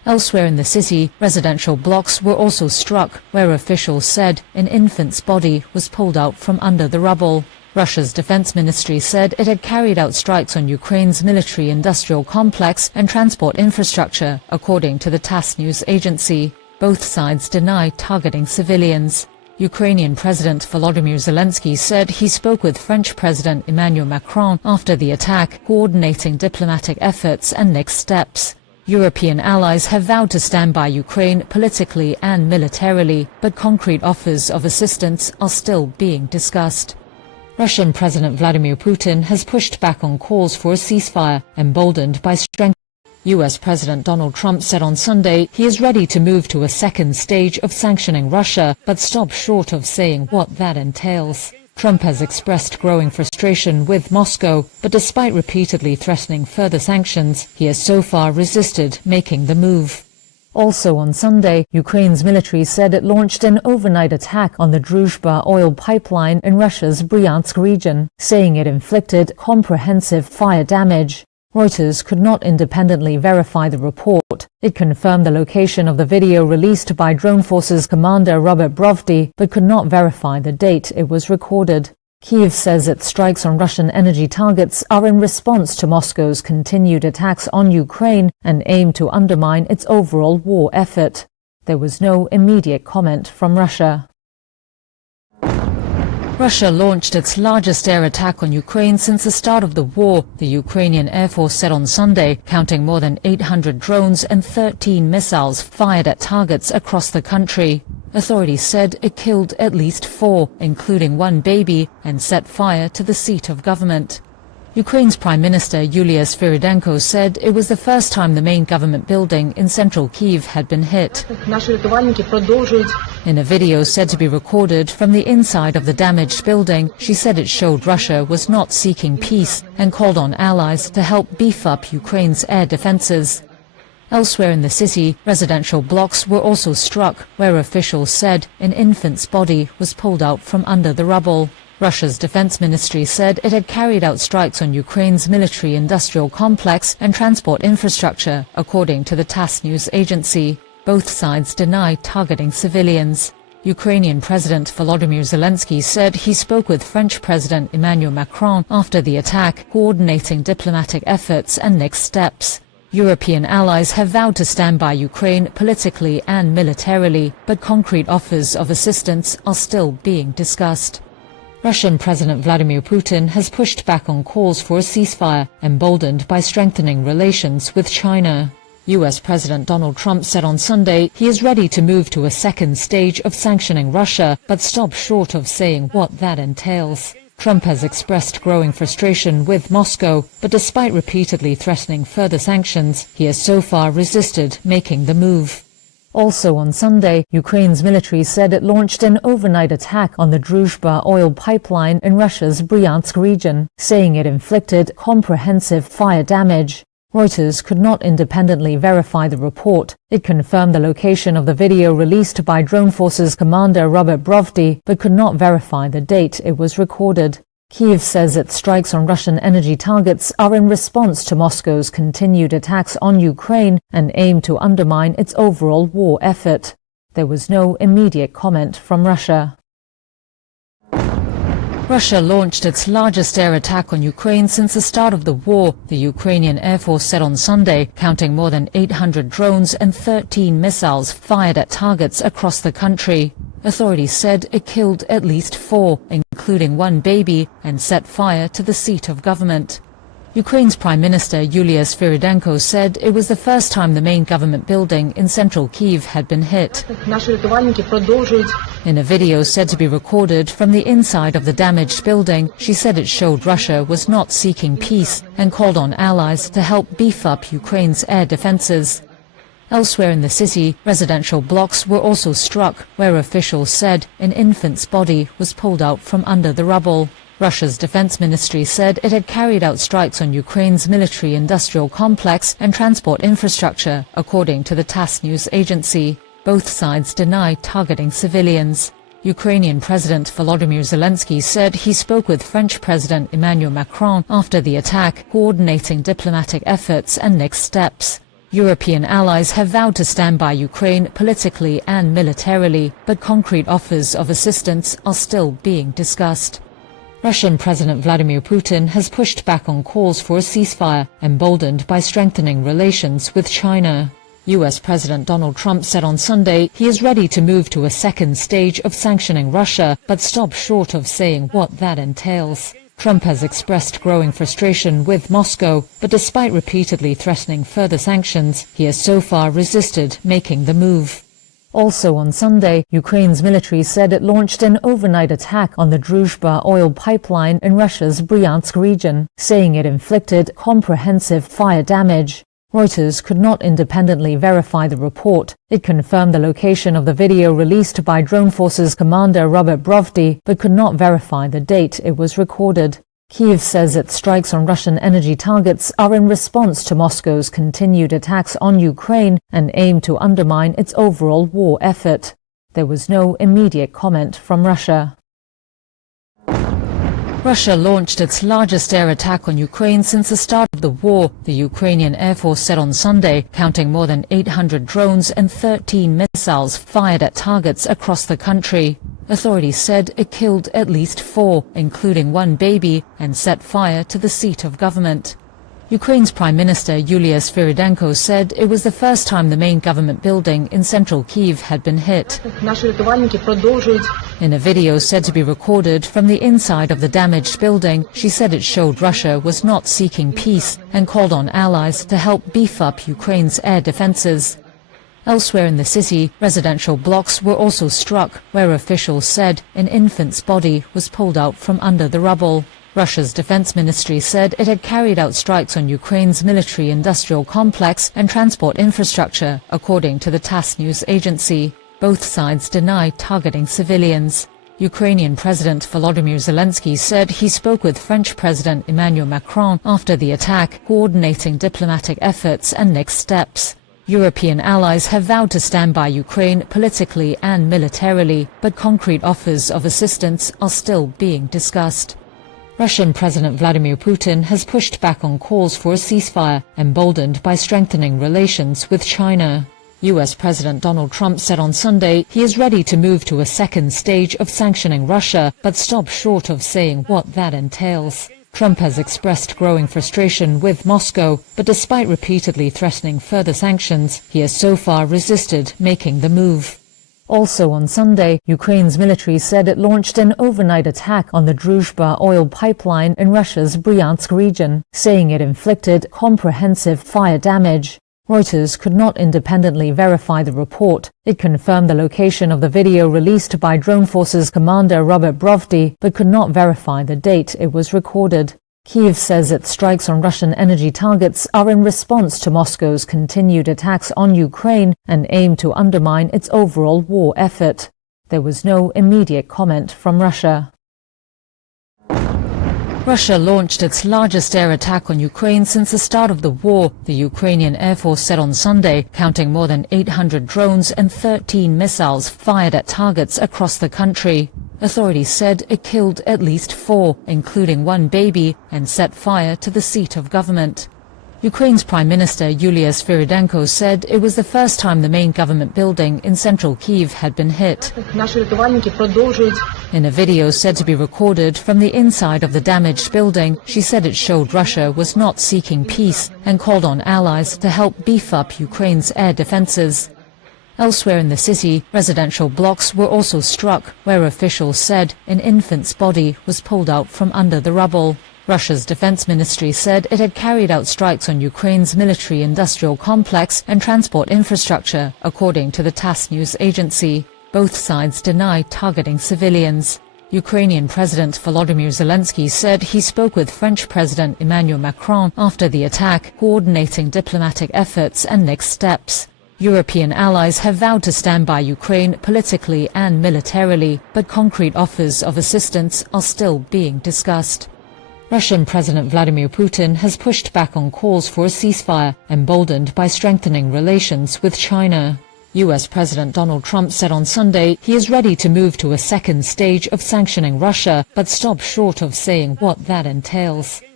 Elsewhere in the city, residential blocks were also struck, where officials said an infant's body was pulled out from under the rubble. Russia's defense ministry said it had carried out strikes on Ukraine's military-industrial complex and transport infrastructure, according to the TASS news agency. Both sides deny targeting civilians. Ukrainian President Volodymyr Zelensky said he spoke with French President Emmanuel Macron after the attack, coordinating diplomatic efforts and next steps. European allies have vowed to stand by Ukraine politically and militarily, but concrete offers of assistance are still being discussed. Russian President Vladimir Putin has pushed back on calls for a ceasefire, emboldened by strength. US President Donald Trump said on Sunday he is ready to move to a second stage of sanctioning Russia, but stopped short of saying what that entails. Trump has expressed growing frustration with Moscow, but despite repeatedly threatening further sanctions, he has so far resisted making the move. Also on Sunday, Ukraine's military said it launched an overnight attack on the Druzhba oil pipeline in Russia's Bryansk region, saying it inflicted comprehensive fire damage. Reuters could not independently verify the report. It confirmed the location of the video released by Drone Forces Commander Robert Brovdi, but could not verify the date it was recorded. Kyiv says its strikes on Russian energy targets are in response to Moscow's continued attacks on Ukraine and aim to undermine its overall war effort. There was no immediate comment from Russia. Russia launched its largest air attack on Ukraine since the start of the war, the Ukrainian Air Force said on Sunday, counting more than 800 drones and 13 missiles fired at targets across the country. Authorities said it killed at least 4, including 1 baby, and set fire to the seat of government. Ukraine's Prime Minister Yulia Sviridenko said it was the first time the main government building in central Kyiv had been hit. In a video said to be recorded from the inside of the damaged building, she said it showed Russia was not seeking peace and called on allies to help beef up Ukraine's air defenses. Elsewhere in the city, residential blocks were also struck, where officials said an infant's body was pulled out from under the rubble. Russia's defense ministry said it had carried out strikes on Ukraine's military-industrial complex and transport infrastructure, according to the TASS news agency. Both sides deny targeting civilians. Ukrainian President Volodymyr Zelensky said he spoke with French President Emmanuel Macron after the attack, coordinating diplomatic efforts and next steps. European allies have vowed to stand by Ukraine politically and militarily, but concrete offers of assistance are still being discussed. Russian President Vladimir Putin has pushed back on calls for a ceasefire, emboldened by strengthening relations with China. US President Donald Trump said on Sunday he is ready to move to a second stage of sanctioning Russia, but stopped short of saying what that entails. Trump has expressed growing frustration with Moscow, but despite repeatedly threatening further sanctions, he has so far resisted making the move. Also on Sunday, Ukraine's military said it launched an overnight attack on the Druzhba oil pipeline in Russia's Bryansk region, saying it inflicted comprehensive fire damage. Reuters could not independently verify the report. It confirmed the location of the video released by Drone Forces Commander Robert Brovdi, but could not verify the date it was recorded. Kyiv says its strikes on Russian energy targets are in response to Moscow's continued attacks on Ukraine and aim to undermine its overall war effort. There was no immediate comment from Russia. Russia launched its largest air attack on Ukraine since the start of the war, the Ukrainian Air Force said on Sunday, counting more than 800 drones and 13 missiles fired at targets across the country. Authorities said it killed at least 4, including 1 baby, and set fire to the seat of government. Ukraine's Prime Minister Yulia Sviridenko said it was the first time the main government building in central Kyiv had been hit. In a video said to be recorded from the inside of the damaged building, she said it showed Russia was not seeking peace and called on allies to help beef up Ukraine's air defenses. Elsewhere in the city, residential blocks were also struck, where officials said an infant's body was pulled out from under the rubble. Russia's defense ministry said it had carried out strikes on Ukraine's military-industrial complex and transport infrastructure, according to the TASS news agency. Both sides deny targeting civilians. Ukrainian President Volodymyr Zelensky said he spoke with French President Emmanuel Macron after the attack, coordinating diplomatic efforts and next steps. European allies have vowed to stand by Ukraine politically and militarily, but concrete offers of assistance are still being discussed. Russian President Vladimir Putin has pushed back on calls for a ceasefire, emboldened by strengthening relations with China. US President Donald Trump said on Sunday he is ready to move to a second stage of sanctioning Russia, but stopped short of saying what that entails. Trump has expressed growing frustration with Moscow, but despite repeatedly threatening further sanctions, he has so far resisted making the move. Also on Sunday, Ukraine's military said it launched an overnight attack on the Druzhba oil pipeline in Russia's Bryansk region, saying it inflicted comprehensive fire damage. Reuters could not independently verify the report. It confirmed the location of the video released by Drone Forces commander Robert Brovdy, but could not verify the date it was recorded. Kyiv says its strikes on Russian energy targets are in response to Moscow's continued attacks on Ukraine and aim to undermine its overall war effort. There was no immediate comment from Russia. Russia launched its largest air attack on Ukraine since the start of the war, the Ukrainian Air Force said on Sunday, counting more than 800 drones and 13 missiles fired at targets across the country. Authorities said it killed at least 4, including 1 baby, and set fire to the seat of government. Ukraine's Prime Minister Yulia Sviridenko said it was the first time the main government building in central Kyiv had been hit. In a video said to be recorded from the inside of the damaged building, she said it showed Russia was not seeking peace and called on allies to help beef up Ukraine's air defenses. Elsewhere in the city, residential blocks were also struck, where officials said an infant's body was pulled out from under the rubble. Russia's defense ministry said it had carried out strikes on Ukraine's military-industrial complex and transport infrastructure, according to the TASS news agency. Both sides deny targeting civilians. Ukrainian President Volodymyr Zelensky said he spoke with French President Emmanuel Macron after the attack, coordinating diplomatic efforts and next steps. European allies have vowed to stand by Ukraine politically and militarily, but concrete offers of assistance are still being discussed. Russian President Vladimir Putin has pushed back on calls for a ceasefire, emboldened by strengthening relations with China. US President Donald Trump said on Sunday he is ready to move to a second stage of sanctioning Russia, but stopped short of saying what that entails. Trump has expressed growing frustration with Moscow, but despite repeatedly threatening further sanctions, he has so far resisted making the move. Also on Sunday, Ukraine's military said it launched an overnight attack on the Druzhba oil pipeline in Russia's Bryansk region, saying it inflicted comprehensive fire damage. Reuters could not independently verify the report. It confirmed the location of the video released by Drone Forces commander Robert Brovdy, but could not verify the date it was recorded. Kyiv says its strikes on Russian energy targets are in response to Moscow's continued attacks on Ukraine and aim to undermine its overall war effort. There was no immediate comment from Russia. Russia launched its largest air attack on Ukraine since the start of the war, the Ukrainian Air Force said on Sunday, counting more than 800 drones and 13 missiles fired at targets across the country. Authorities said it killed at least 4, including 1 baby, and set fire to the seat of government. Ukraine's Prime Minister Yulia Sviridenko said it was the first time the main government building in central Kyiv had been hit. In a video said to be recorded from the inside of the damaged building, she said it showed Russia was not seeking peace and called on allies to help beef up Ukraine's air defenses. Elsewhere in the city, residential blocks were also struck, where officials said an infant's body was pulled out from under the rubble. Russia's defense ministry said it had carried out strikes on Ukraine's military-industrial complex and transport infrastructure, according to the TASS news agency. Both sides deny targeting civilians. Ukrainian President Volodymyr Zelensky said he spoke with French President Emmanuel Macron after the attack, coordinating diplomatic efforts and next steps. European allies have vowed to stand by Ukraine politically and militarily, but concrete offers of assistance are still being discussed. Russian President Vladimir Putin has pushed back on calls for a ceasefire, emboldened by strengthening relations with China. US President Donald Trump said on Sunday he is ready to move to a second stage of sanctioning Russia, but stopped short of saying what that entails.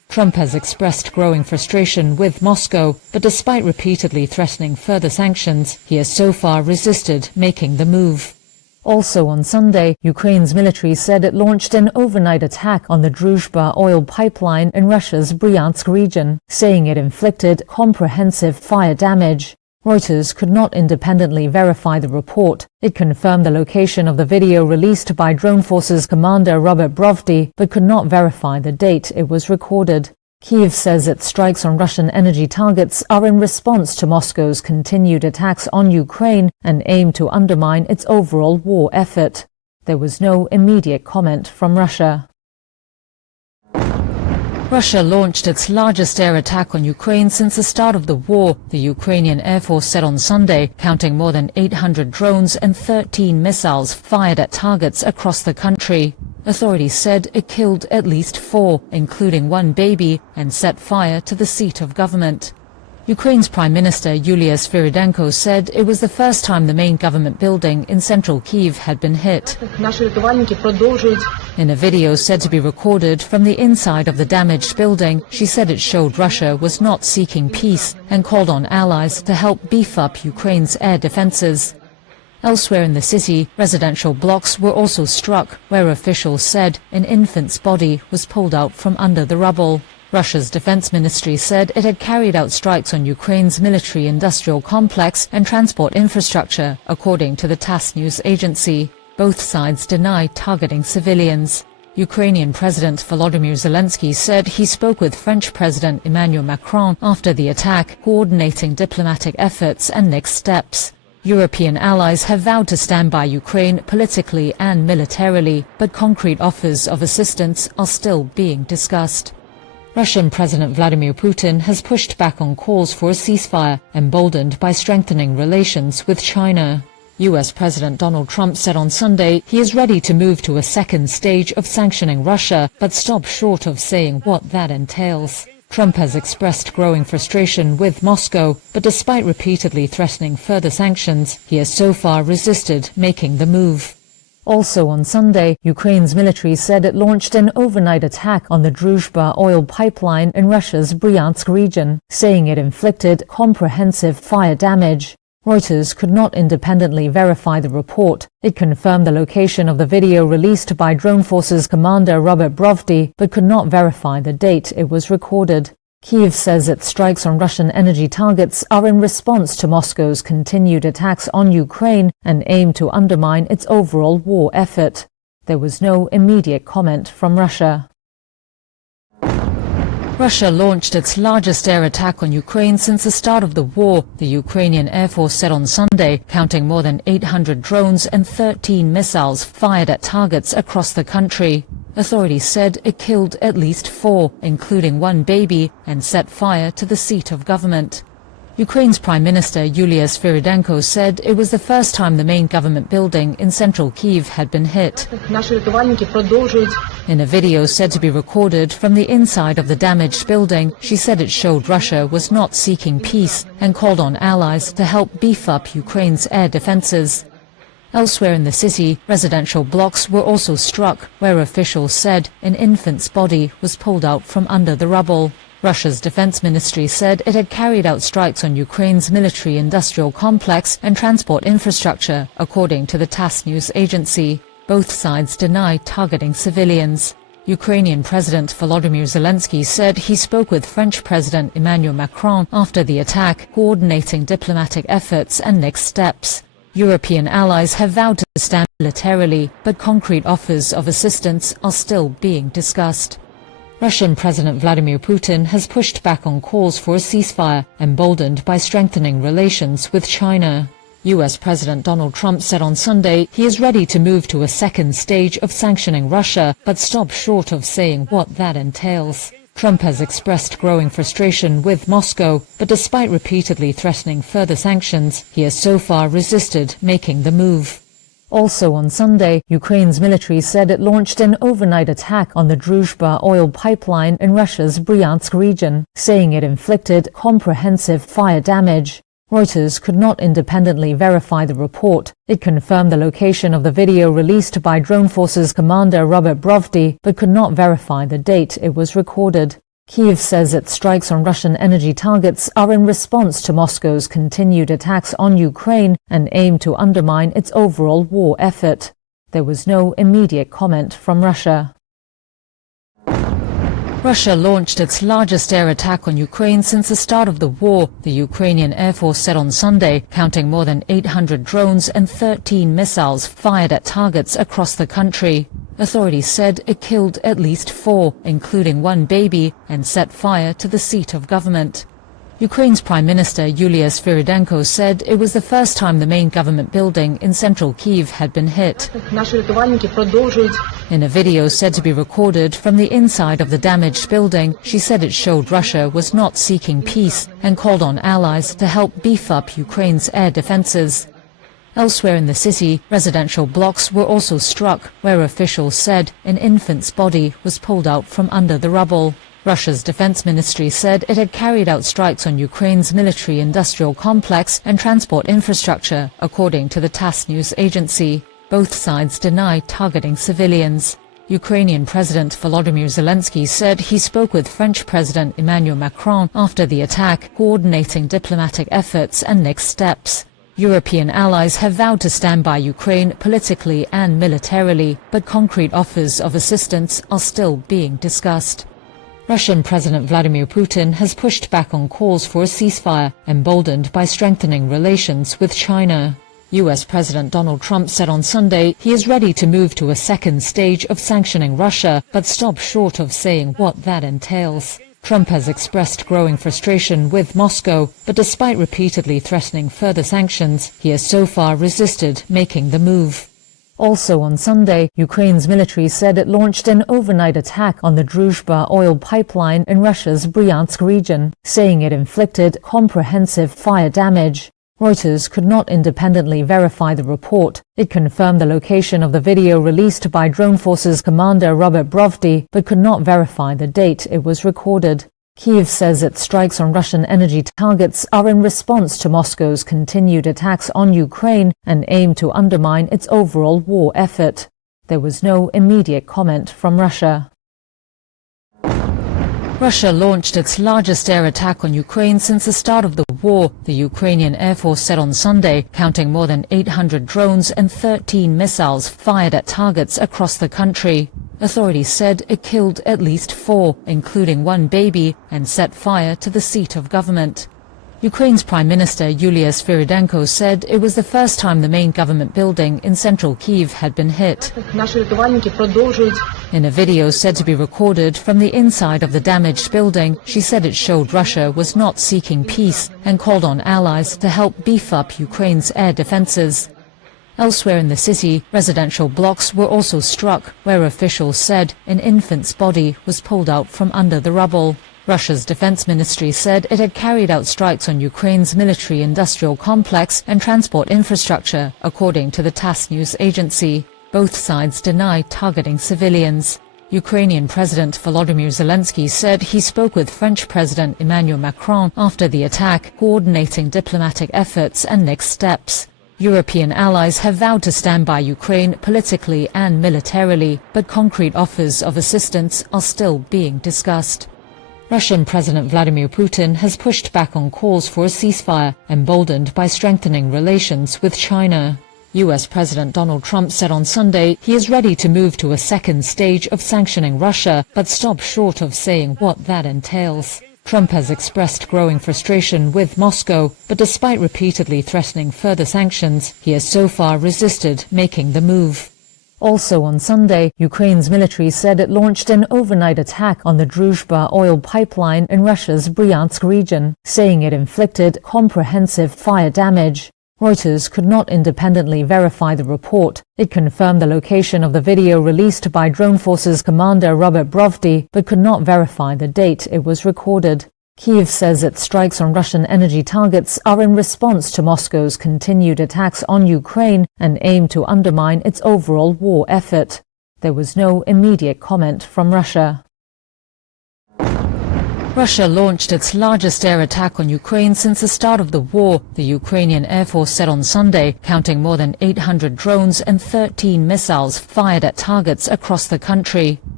Trump has expressed growing frustration with Moscow, but despite repeatedly threatening further sanctions, he has so far resisted making the move. Also on Sunday, Ukraine's military said it launched an overnight attack on the Druzhba oil pipeline in Russia's Bryansk region, saying it inflicted comprehensive fire damage. Reuters could not independently verify the report. It confirmed the location of the video released by Drone Forces Commander Robert Brovdy, but could not verify the date it was recorded. Kyiv says its strikes on Russian energy targets are in response to Moscow's continued attacks on Ukraine and aim to undermine its overall war effort. There was no immediate comment from Russia. Russia launched its largest air attack on Ukraine since the start of the war, the Ukrainian Air Force said on Sunday, counting more than 800 drones and 13 missiles fired at targets across the country. Authorities said it killed at least 4, including 1 baby, and set fire to the seat of government. Ukraine's Prime Minister Yulia Sviridenko said it was the first time the main government building in central Kyiv had been hit. In a video said to be recorded from the inside of the damaged building, she said it showed Russia was not seeking peace and called on allies to help beef up Ukraine's air defenses. Elsewhere in the city, residential blocks were also struck, where officials said an infant's body was pulled out from under the rubble. Russia's defense ministry said it had carried out strikes on Ukraine's military-industrial complex and transport infrastructure, according to the TASS news agency. Both sides deny targeting civilians. Ukrainian President Volodymyr Zelensky said he spoke with French President Emmanuel Macron after the attack, coordinating diplomatic efforts and next steps. European allies have vowed to stand by Ukraine politically and militarily, but concrete offers of assistance are still being discussed. Russian President Vladimir Putin has pushed back on calls for a ceasefire, emboldened by strengthening relations with China. US President Donald Trump said on Sunday he is ready to move to a second stage of sanctioning Russia, but stopped short of saying what that entails. Trump has expressed growing frustration with Moscow, but despite repeatedly threatening further sanctions, he has so far resisted making the move. Also on Sunday, Ukraine's military said it launched an overnight attack on the Druzhba oil pipeline in Russia's Bryansk region, saying it inflicted comprehensive fire damage. Reuters could not independently verify the report. It confirmed the location of the video released by Drone Forces Commander Robert Brovdy, but could not verify the date it was recorded. Kyiv says its strikes on Russian energy targets are in response to Moscow's continued attacks on Ukraine and aim to undermine its overall war effort. There was no immediate comment from Russia. Russia launched its largest air attack on Ukraine since the start of the war, the Ukrainian Air Force said on Sunday, counting more than 800 drones and 13 missiles fired at targets across the country. Authorities said it killed at least 4, including 1 baby, and set fire to the seat of government. Ukraine's Prime Minister Yulia Sviridenko said it was the first time the main government building in central Kyiv had been hit. In a video said to be recorded from the inside of the damaged building, she said it showed Russia was not seeking peace and called on allies to help beef up Ukraine's air defenses. Elsewhere in the city, residential blocks were also struck, where officials said an infant's body was pulled out from under the rubble. Russia's defense ministry said it had carried out strikes on Ukraine's military-industrial complex and transport infrastructure, according to the TASS news agency. Both sides deny targeting civilians. Ukrainian President Volodymyr Zelensky said he spoke with French President Emmanuel Macron after the attack, coordinating diplomatic efforts and next steps. European allies have vowed to stand militarily, but concrete offers of assistance are still being discussed. Russian President Vladimir Putin has pushed back on calls for a ceasefire, emboldened by strengthening relations with China. US President Donald Trump said on Sunday he is ready to move to a second stage of sanctioning Russia, but stopped short of saying what that entails. Trump has expressed growing frustration with Moscow, but despite repeatedly threatening further sanctions, he has so far resisted making the move. Also on Sunday, Ukraine's military said it launched an overnight attack on the Druzhba oil pipeline in Russia's Bryansk region, saying it inflicted comprehensive fire damage. Reuters could not independently verify the report. It confirmed the location of the video released by Drone Forces Commander Robert Brovdy, but could not verify the date it was recorded. Kyiv says its strikes on Russian energy targets are in response to Moscow's continued attacks on Ukraine and aim to undermine its overall war effort. There was no immediate comment from Russia. Russia launched its largest air attack on Ukraine since the start of the war, the Ukrainian Air Force said on Sunday, counting more than 800 drones and 13 missiles fired at targets across the country. Authorities said it killed at least 4, including 1 baby, and set fire to the seat of government. Ukraine's Prime Minister Yulia Sviridenko said it was the first time the main government building in central Kyiv had been hit. In a video said to be recorded from the inside of the damaged building, she said it showed Russia was not seeking peace and called on allies to help beef up Ukraine's air defenses. Elsewhere in the city, residential blocks were also struck, where officials said an infant's body was pulled out from under the rubble. Russia's defense ministry said it had carried out strikes on Ukraine's military-industrial complex and transport infrastructure, according to the TASS news agency. Both sides deny targeting civilians. Ukrainian President Volodymyr Zelensky said he spoke with French President Emmanuel Macron after the attack, coordinating diplomatic efforts and next steps. European allies have vowed to stand by Ukraine politically and militarily, but concrete offers of assistance are still being discussed. Russian President Vladimir Putin has pushed back on calls for a ceasefire, emboldened by strengthening relations with China. US President Donald Trump said on Sunday he is ready to move to a second stage of sanctioning Russia, but stopped short of saying what that entails. Trump has expressed growing frustration with Moscow, but despite repeatedly threatening further sanctions, he has so far resisted making the move. Also on Sunday, Ukraine's military said it launched an overnight attack on the Druzhba oil pipeline in Russia's Bryansk region, saying it inflicted comprehensive fire damage. Reuters could not independently verify the report. It confirmed the location of the video released by Drone Forces Commander Robert Brovdy, but could not verify the date it was recorded. Kyiv says its strikes on Russian energy targets are in response to Moscow's continued attacks on Ukraine and aim to undermine its overall war effort. There was no immediate comment from Russia. Russia launched its largest air attack on Ukraine since the start of the war, the Ukrainian Air Force said on Sunday, counting more than 800 drones and 13 missiles fired at targets across the country. Authorities said it killed at least 4, including 1 baby, and set fire to the seat of government. Ukraine's Prime Minister Yulia Sviridenko said it was the first time the main government building in central Kyiv had been hit. In a video said to be recorded from the inside of the damaged building, she said it showed Russia was not seeking peace and called on allies to help beef up Ukraine's air defenses. Elsewhere in the city, residential blocks were also struck, where officials said an infant's body was pulled out from under the rubble. Russia's defense ministry said it had carried out strikes on Ukraine's military-industrial complex and transport infrastructure, according to the TASS news agency. Both sides deny targeting civilians. Ukrainian President Volodymyr Zelensky said he spoke with French President Emmanuel Macron after the attack, coordinating diplomatic efforts and next steps. European allies have vowed to stand by Ukraine politically and militarily, but concrete offers of assistance are still being discussed. Russian President Vladimir Putin has pushed back on calls for a ceasefire, emboldened by strengthening relations with China. US President Donald Trump said on Sunday he is ready to move to a second stage of sanctioning Russia, but stopped short of saying what that entails. Trump has expressed growing frustration with Moscow, but despite repeatedly threatening further sanctions, he has so far resisted making the move. Also on Sunday, Ukraine's military said it launched an overnight attack on the Druzhba oil pipeline in Russia's Bryansk region, saying it inflicted comprehensive fire damage. Reuters could not independently verify the report. It confirmed the location of the video released by Drone Forces Commander Robert Brovdy, but could not verify the date it was recorded. Kyiv says its strikes on Russian energy targets are in response to Moscow's continued attacks on Ukraine and aim to undermine its overall war effort. There was no immediate comment from Russia. Russia launched its largest air attack on Ukraine since the start of the war, the Ukrainian Air Force said on Sunday, counting more than 800 drones and 13 missiles fired at targets across the country.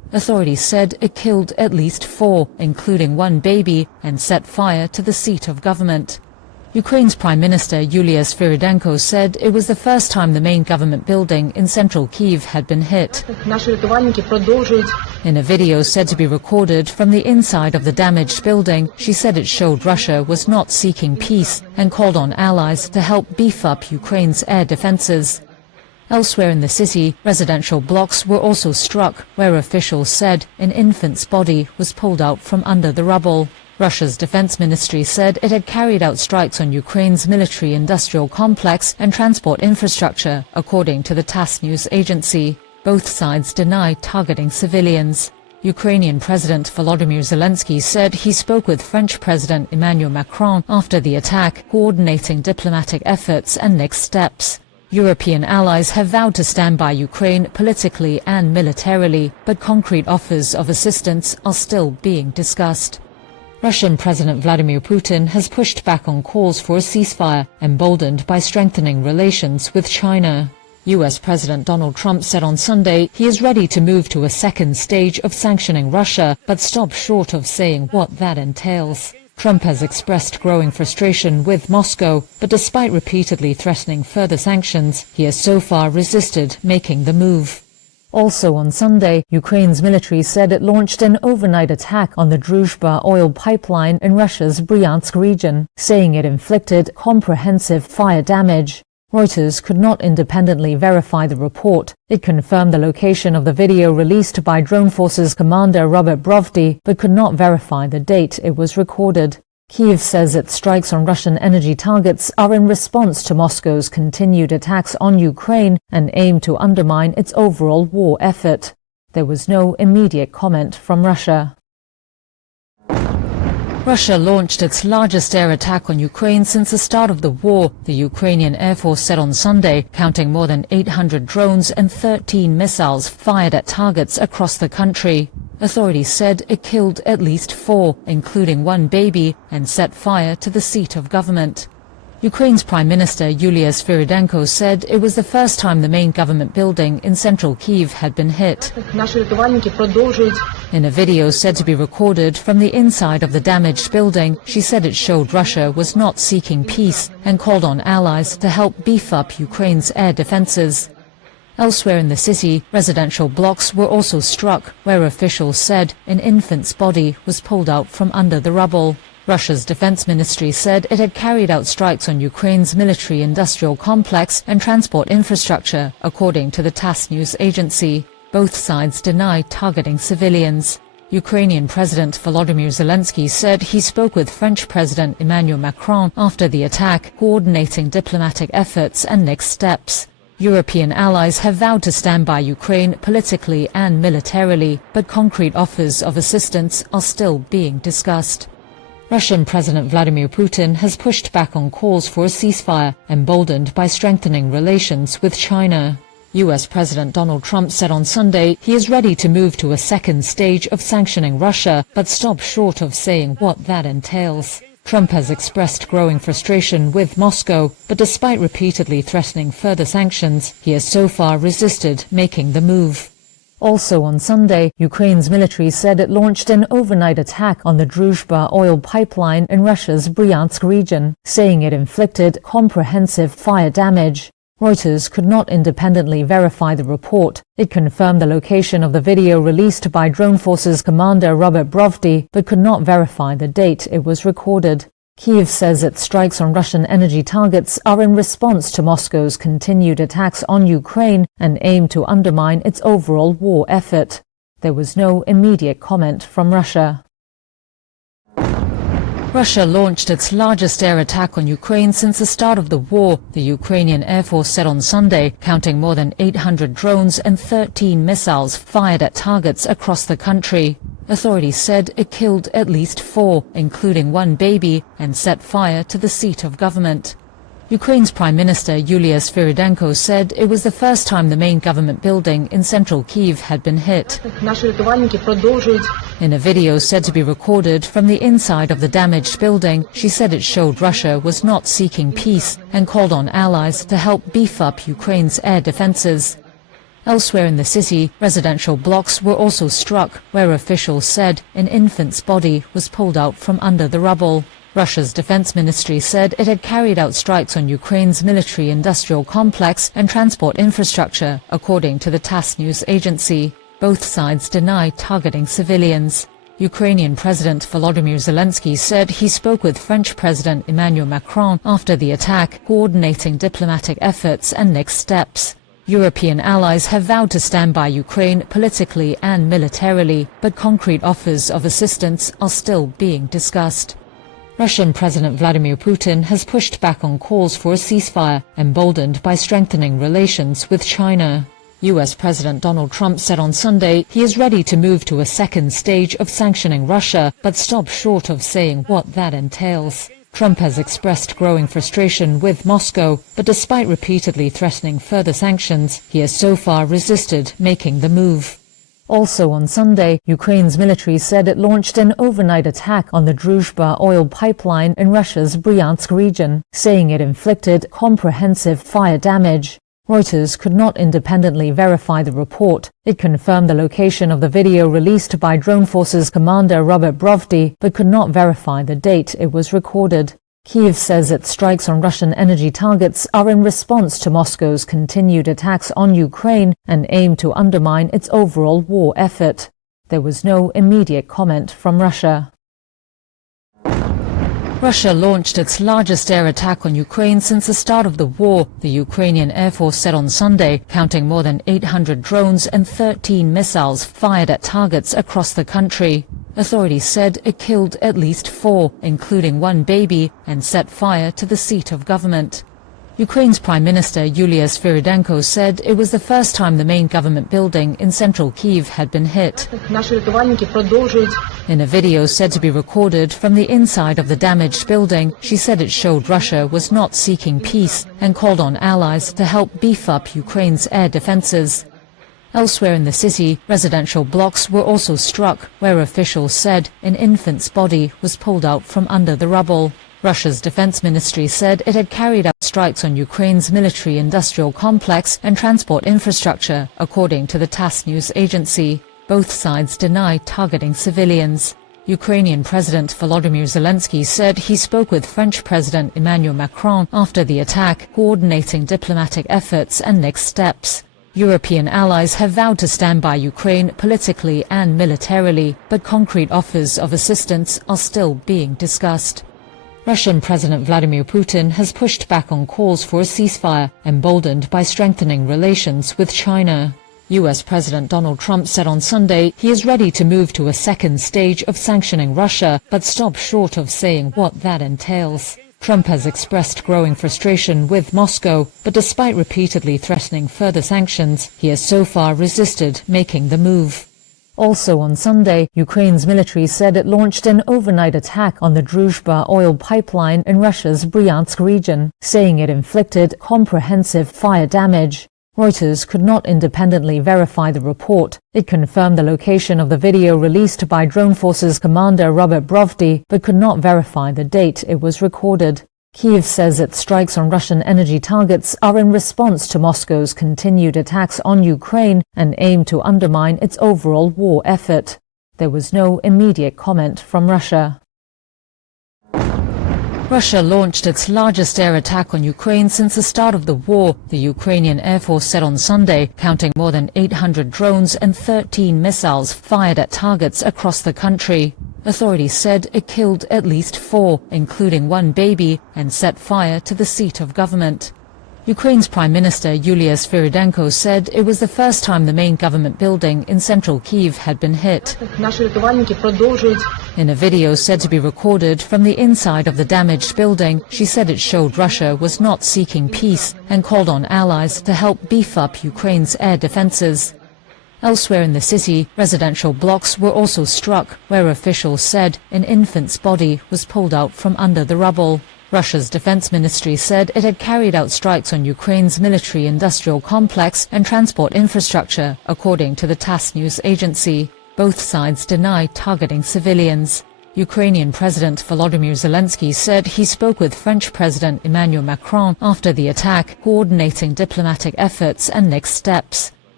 Authorities said it killed at least 4, including 1 baby, and set fire to the seat of government. Ukraine's Prime Minister Yulia Sviridenko said it was the first time the main government building in central Kyiv had been hit. In a video said to be recorded from the inside of the damaged building, she said it showed Russia was not seeking peace and called on allies to help beef up Ukraine's air defenses. Elsewhere in the city, residential blocks were also struck, where officials said an infant's body was pulled out from under the rubble. Russia's defense ministry said it had carried out strikes on Ukraine's military-industrial complex and transport infrastructure, according to the TASS news agency. Both sides deny targeting civilians. Ukrainian President Volodymyr Zelensky said he spoke with French President Emmanuel Macron after the attack, coordinating diplomatic efforts and next steps. European allies have vowed to stand by Ukraine politically and militarily, but concrete offers of assistance are still being discussed. Russian President Vladimir Putin has pushed back on calls for a ceasefire, emboldened by strengthening relations with China. US President Donald Trump said on Sunday he is ready to move to a second stage of sanctioning Russia, but stopped short of saying what that entails. Trump has expressed growing frustration with Moscow, but despite repeatedly threatening further sanctions, he has so far resisted making the move. Also on Sunday, Ukraine's military said it launched an overnight attack on the Druzhba oil pipeline in Russia's Bryansk region, saying it inflicted comprehensive fire damage. Reuters could not independently verify the report. It confirmed the location of the video released by Drone Forces Commander Robert Brovdy, but could not verify the date it was recorded. Kyiv says its strikes on Russian energy targets are in response to Moscow's continued attacks on Ukraine and aim to undermine its overall war effort. There was no immediate comment from Russia. Russia launched its largest air attack on Ukraine since the start of the war, the Ukrainian Air Force said on Sunday, counting more than 800 drones and 13 missiles fired at targets across the country. Authorities said it killed at least 4, including 1 baby, and set fire to the seat of government. Ukraine's Prime Minister Yulia Sviridenko said it was the first time the main government building in central Kyiv had been hit. In a video said to be recorded from the inside of the damaged building, she said it showed Russia was not seeking peace and called on allies to help beef up Ukraine's air defenses. Elsewhere in the city, residential blocks were also struck, where officials said an infant's body was pulled out from under the rubble. Russia's defense ministry said it had carried out strikes on Ukraine's military-industrial complex and transport infrastructure, according to the TASS news agency. Both sides deny targeting civilians. Ukrainian President Volodymyr Zelensky said he spoke with French President Emmanuel Macron after the attack, coordinating diplomatic efforts and next steps. European allies have vowed to stand by Ukraine politically and militarily, but concrete offers of assistance are still being discussed. Russian President Vladimir Putin has pushed back on calls for a ceasefire, emboldened by strengthening relations with China. US President Donald Trump said on Sunday he is ready to move to a second stage of sanctioning Russia, but stopped short of saying what that entails. Trump has expressed growing frustration with Moscow, but despite repeatedly threatening further sanctions, he has so far resisted making the move. Also on Sunday, Ukraine's military said it launched an overnight attack on the Druzhba oil pipeline in Russia's Bryansk region, saying it inflicted comprehensive fire damage. Reuters could not independently verify the report. It confirmed the location of the video released by Drone Forces Commander Robert Brovdy, but could not verify the date it was recorded. Kyiv says its strikes on Russian energy targets are in response to Moscow's continued attacks on Ukraine and aim to undermine its overall war effort. There was no immediate comment from Russia. Russia launched its largest air attack on Ukraine since the start of the war, the Ukrainian Air Force said on Sunday, counting more than 800 drones and 13 missiles fired at targets across the country. Authorities said it killed at least 4, including 1 baby, and set fire to the seat of government. Ukraine's Prime Minister Yulia Sviridenko said it was the first time the main government building in central Kyiv had been hit. In a video said to be recorded from the inside of the damaged building, she said it showed Russia was not seeking peace and called on allies to help beef up Ukraine's air defenses. Elsewhere in the city, residential blocks were also struck, where officials said an infant's body was pulled out from under the rubble. Russia's defense ministry said it had carried out strikes on Ukraine's military-industrial complex and transport infrastructure, according to the TASS news agency. Both sides deny targeting civilians. Ukrainian President Volodymyr Zelensky said he spoke with French President Emmanuel Macron after the attack, coordinating diplomatic efforts and next steps. European allies have vowed to stand by Ukraine politically and militarily, but concrete offers of assistance are still being discussed. Russian President Vladimir Putin has pushed back on calls for a ceasefire, emboldened by strengthening relations with China. US President Donald Trump said on Sunday he is ready to move to a second stage of sanctioning Russia, but stopped short of saying what that entails. Trump has expressed growing frustration with Moscow, but despite repeatedly threatening further sanctions, he has so far resisted making the move. Also on Sunday, Ukraine's military said it launched an overnight attack on the Druzhba oil pipeline in Russia's Bryansk region, saying it inflicted comprehensive fire damage. Reuters could not independently verify the report. It confirmed the location of the video released by Drone Forces Commander Robert Brovdi, but could not verify the date it was recorded. Kyiv says its strikes on Russian energy targets are in response to Moscow's continued attacks on Ukraine and aim to undermine its overall war effort. There was no immediate comment from Russia. Russia launched its largest air attack on Ukraine since the start of the war, the Ukrainian Air Force said on Sunday, counting more than 800 drones and 13 missiles fired at targets across the country. Authorities said it killed at least 4, including 1 baby, and set fire to the seat of government. Ukraine's Prime Minister Yulia Sviridenko said it was the first time the main government building in central Kyiv had been hit. In a video said to be recorded from the inside of the damaged building, she said it showed Russia was not seeking peace and called on allies to help beef up Ukraine's air defenses. Elsewhere in the city, residential blocks were also struck, where officials said an infant's body was pulled out from under the rubble. Russia's defense ministry said it had carried out strikes on Ukraine's military-industrial complex and transport infrastructure, according to the TASS news agency. Both sides deny targeting civilians. Ukrainian President Volodymyr Zelensky said he spoke with French President Emmanuel Macron after the attack, coordinating diplomatic efforts and next steps. European allies have vowed to stand by Ukraine politically and militarily, but concrete offers of assistance are still being discussed. Russian President Vladimir Putin has pushed back on calls for a ceasefire, emboldened by strengthening relations with China. US President Donald Trump said on Sunday he is ready to move to a second stage of sanctioning Russia, but stopped short of saying what that entails. Trump has expressed growing frustration with Moscow, but despite repeatedly threatening further sanctions, he has so far resisted making the move. Also on Sunday, Ukraine's military said it launched an overnight attack on the Druzhba oil pipeline in Russia's Bryansk region, saying it inflicted comprehensive fire damage. Reuters could not independently verify the report. It confirmed the location of the video released by Drone Forces Commander Robert Brovdi, but could not verify the date it was recorded. Kyiv says its strikes on Russian energy targets are in response to Moscow's continued attacks on Ukraine and aim to undermine its overall war effort. There was no immediate comment from Russia. Russia launched its largest air attack on Ukraine since the start of the war, the Ukrainian Air Force said on Sunday, counting more than 800 drones and 13 missiles fired at targets across the country. Authorities said it killed at least 4, including 1 baby, and set fire to the seat of government. Ukraine's Prime Minister Yulia Sviridenko said it was the first time the main government building in central Kyiv had been hit. In a video said to be recorded from the inside of the damaged building, she said it showed Russia was not seeking peace and called on allies to help beef up Ukraine's air defenses. Elsewhere in the city, residential blocks were also struck, where officials said an infant's body was pulled out from under the rubble. Russia's defense ministry said it had carried out strikes on Ukraine's military-industrial complex and transport infrastructure, according to the TASS news agency. Both sides deny targeting civilians. Ukrainian President Volodymyr Zelensky said he spoke with French President Emmanuel Macron after the attack, coordinating diplomatic efforts and next steps.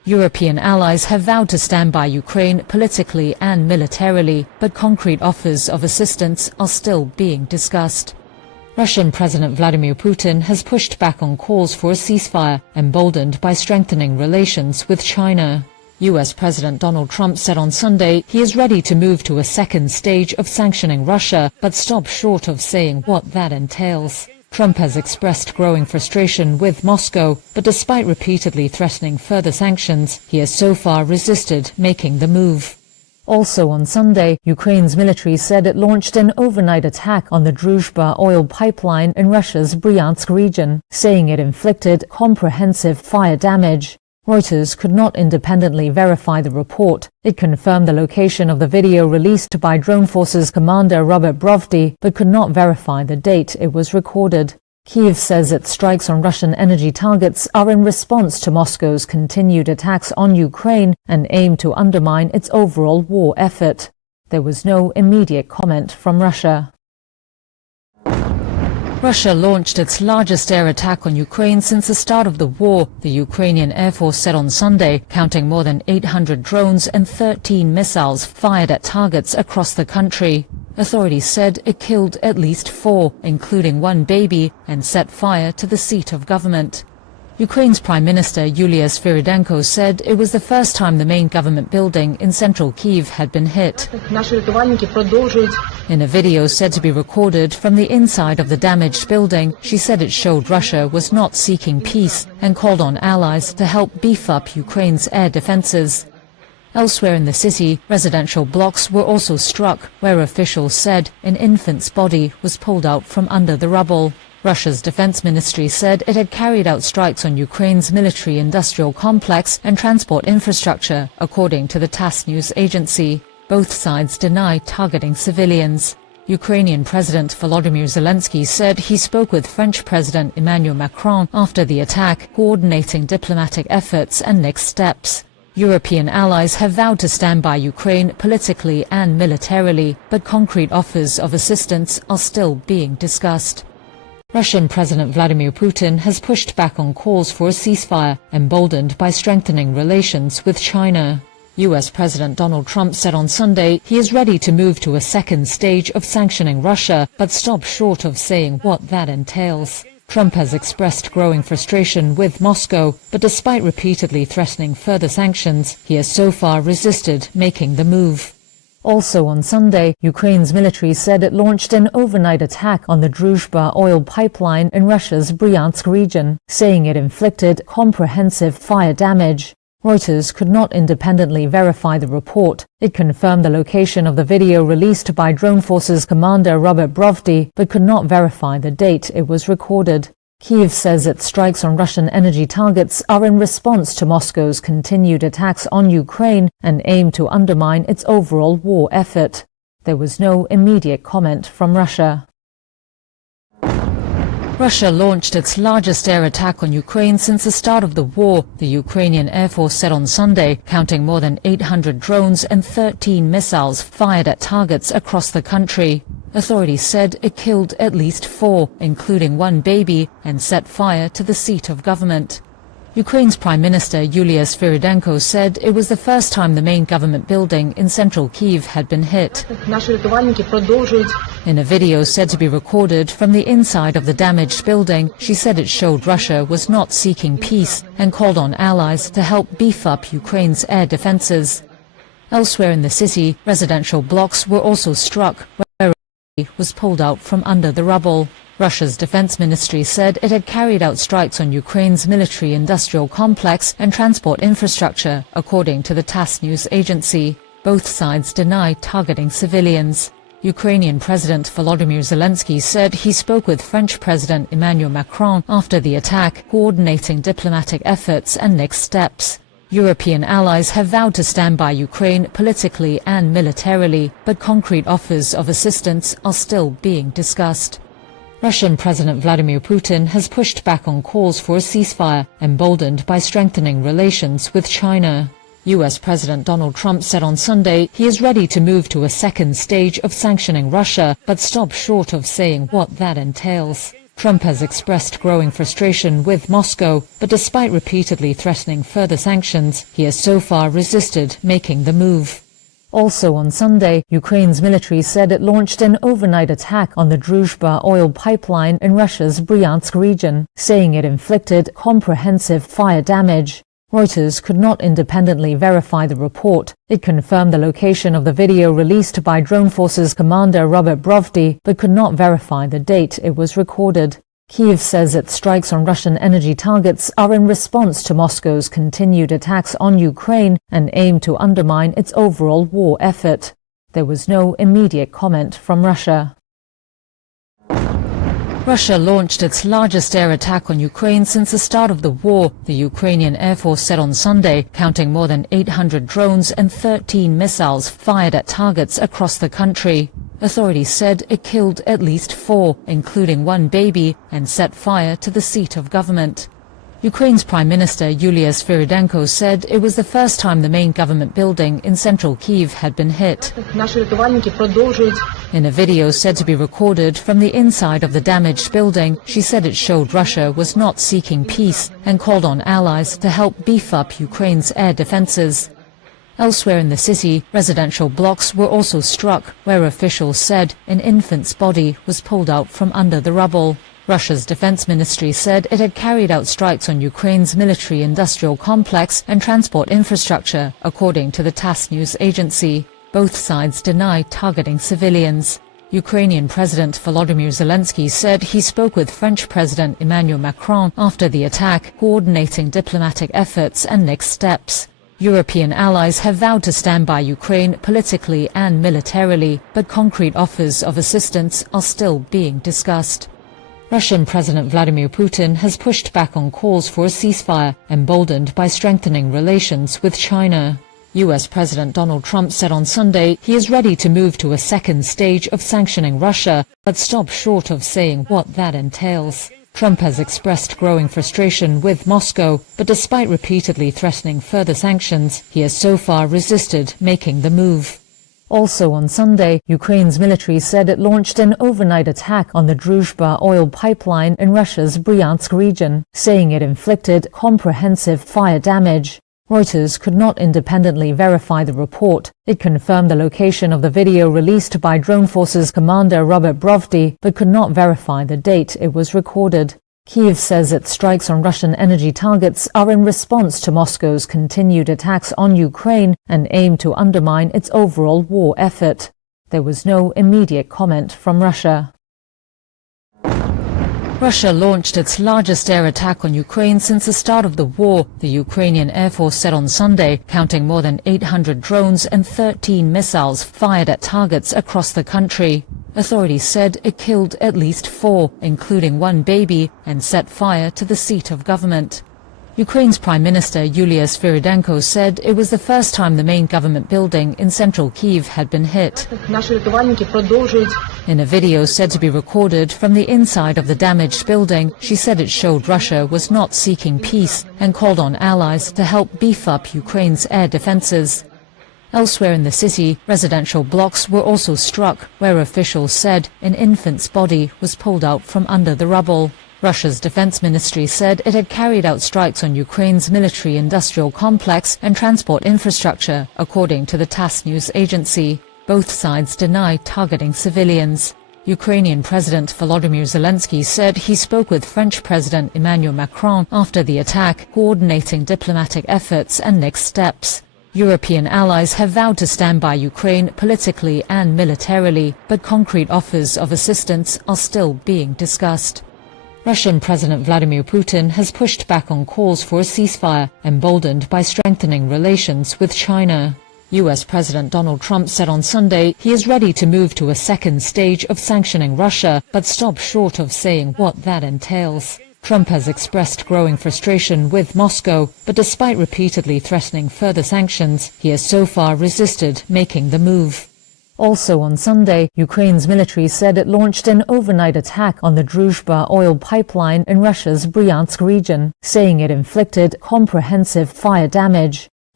European allies have vowed to stand by Ukraine politically and militarily, but concrete offers of assistance are still being discussed. Russian President Vladimir Putin has pushed back on calls for a ceasefire, emboldened by strengthening relations with China. US President Donald Trump said on Sunday he is ready to move to a second stage of sanctioning Russia, but stopped short of saying what that entails. Trump has expressed growing frustration with Moscow, but despite repeatedly threatening further sanctions, he has so far resisted making the move. Also on Sunday, Ukraine's military said it launched an overnight attack on the Druzhba oil pipeline in Russia's Bryansk region, saying it inflicted comprehensive fire damage. Reuters could not independently verify the report. It confirmed the location of the video released by Drone Forces Commander Robert Brovdy, but could not verify the date it was recorded. Kyiv says its strikes on Russian energy targets are in response to Moscow's continued attacks on Ukraine and aim to undermine its overall war effort. There was no immediate comment from Russia. Russia launched its largest air attack on Ukraine since the start of the war, the Ukrainian Air Force said on Sunday, counting more than 800 drones and 13 missiles fired at targets across the country. Authorities said it killed at least 4, including 1 baby, and set fire to the seat of government. Ukraine's Prime Minister Yulia Sviridenko said it was the first time the main government building in central Kyiv had been hit. In a video said to be recorded from the inside of the damaged building, she said it showed Russia was not seeking peace and called on allies to help beef up Ukraine's air defenses. Elsewhere in the city, residential blocks were also struck, where officials said an infant's body was pulled out from under the rubble. Russia's defense ministry said it had carried out strikes on Ukraine's military-industrial complex and transport infrastructure, according to the TASS news agency. Both sides deny targeting civilians. Ukrainian President Volodymyr Zelensky said he spoke with French President Emmanuel Macron after the attack, coordinating diplomatic efforts and next steps. European allies have vowed to stand by Ukraine politically and militarily, but concrete offers of assistance are still being discussed. Russian President Vladimir Putin has pushed back on calls for a ceasefire, emboldened by strengthening relations with China. US President Donald Trump said on Sunday he is ready to move to a second stage of sanctioning Russia, but stopped short of saying what that entails. Trump has expressed growing frustration with Moscow, but despite repeatedly threatening further sanctions, he has so far resisted making the move. Also on Sunday, Ukraine's military said it launched an overnight attack on the Druzhba oil pipeline in Russia's Bryansk region, saying it inflicted comprehensive fire damage. Reuters could not independently verify the report. It confirmed the location of the video released by Drone Forces Commander Robert Brovdy, but could not verify the date it was recorded. Kyiv says its strikes on Russian energy targets are in response to Moscow's continued attacks on Ukraine and aim to undermine its overall war effort. There was no immediate comment from Russia. Russia launched its largest air attack on Ukraine since the start of the war, the Ukrainian Air Force said on Sunday, counting more than 800 drones and 13 missiles fired at targets across the country. Authorities said it killed at least 4, including 1 baby, and set fire to the seat of government. Ukraine's Prime Minister Yulia Sviridenko said it was the first time the main government building in central Kyiv had been hit. In a video said to be recorded from the inside of the damaged building, she said it showed Russia was not seeking peace and called on allies to help beef up Ukraine's air defenses. Elsewhere in the city, residential blocks were also struck, where was pulled out from under the rubble. Russia's defense ministry said it had carried out strikes on Ukraine's military-industrial complex and transport infrastructure, according to the TASS news agency. Both sides deny targeting civilians. Ukrainian President Volodymyr Zelensky said he spoke with French President Emmanuel Macron after the attack, coordinating diplomatic efforts and next steps. European allies have vowed to stand by Ukraine politically and militarily, but concrete offers of assistance are still being discussed. Russian President Vladimir Putin has pushed back on calls for a ceasefire, emboldened by strengthening relations with China. US President Donald Trump said on Sunday he is ready to move to a second stage of sanctioning Russia, but stopped short of saying what that entails. Trump has expressed growing frustration with Moscow, but despite repeatedly threatening further sanctions, he has so far resisted making the move. Also on Sunday, Ukraine's military said it launched an overnight attack on the Druzhba oil pipeline in Russia's Bryansk region, saying it inflicted comprehensive fire damage. Reuters could not independently verify the report. It confirmed the location of the video released by Drone Forces Commander Robert Brovdy, but could not verify the date it was recorded. Kyiv says its strikes on Russian energy targets are in response to Moscow's continued attacks on Ukraine and aim to undermine its overall war effort. There was no immediate comment from Russia. Russia launched its largest air attack on Ukraine since the start of the war, the Ukrainian Air Force said on Sunday, counting more than 800 drones and 13 missiles fired at targets across the country. Authorities said it killed at least 4, including 1 baby, and set fire to the seat of government. Ukraine's Prime Minister Yulia Sviridenko said it was the first time the main government building in central Kyiv had been hit. In a video said to be recorded from the inside of the damaged building, she said it showed Russia was not seeking peace and called on allies to help beef up Ukraine's air defenses. Elsewhere in the city, residential blocks were also struck, where officials said an infant's body was pulled out from under the rubble. Russia's defense ministry said it had carried out strikes on Ukraine's military-industrial complex and transport infrastructure, according to the TASS news agency. Both sides deny targeting civilians. Ukrainian President Volodymyr Zelensky said he spoke with French President Emmanuel Macron after the attack, coordinating diplomatic efforts and next steps. European allies have vowed to stand by Ukraine politically and militarily, but concrete offers of assistance are still being discussed. Russian President Vladimir Putin has pushed back on calls for a ceasefire, emboldened by strengthening relations with China. US President Donald Trump said on Sunday he is ready to move to a second stage of sanctioning Russia, but stopped short of saying what that entails. Trump has expressed growing frustration with Moscow, but despite repeatedly threatening further sanctions, he has so far resisted making the move. Also on Sunday, Ukraine's military said it launched an overnight attack on the Druzhba oil pipeline in Russia's Bryansk region, saying it inflicted comprehensive fire damage. Reuters could not independently verify the report. It confirmed the location of the video released by Drone Forces Commander Robert Brovdy, but could not verify the date it was recorded. Kyiv says its strikes on Russian energy targets are in response to Moscow's continued attacks on Ukraine and aim to undermine its overall war effort. There was no immediate comment from Russia. Russia launched its largest air attack on Ukraine since the start of the war, the Ukrainian Air Force said on Sunday, counting more than 800 drones and 13 missiles fired at targets across the country. Authorities said it killed at least 4, including 1 baby, and set fire to the seat of government. Ukraine's Prime Minister Yulia Sviridenko said it was the first time the main government building in central Kyiv had been hit. In a video said to be recorded from the inside of the damaged building, she said it showed Russia was not seeking peace and called on allies to help beef up Ukraine's air defenses. Elsewhere in the city, residential blocks were also struck, where officials said an infant's body was pulled out from under the rubble. Russia's defense ministry said it had carried out strikes on Ukraine's military-industrial complex and transport infrastructure, according to the TASS news agency. Both sides deny targeting civilians. Ukrainian President Volodymyr Zelensky said he spoke with French President Emmanuel Macron after the attack, coordinating diplomatic efforts and next steps. European allies have vowed to stand by Ukraine politically and militarily, but concrete offers of assistance are still being discussed. Russian President Vladimir Putin has pushed back on calls for a ceasefire, emboldened by strengthening relations with China. US President Donald Trump said on Sunday he is ready to move to a second stage of sanctioning Russia, but stopped short of saying what that entails. Trump has expressed growing frustration with Moscow, but despite repeatedly threatening further sanctions, he has so far resisted making the move. Also on Sunday, Ukraine's military said it launched an overnight attack on the Druzhba oil pipeline in Russia's Bryansk region, saying it inflicted comprehensive fire damage.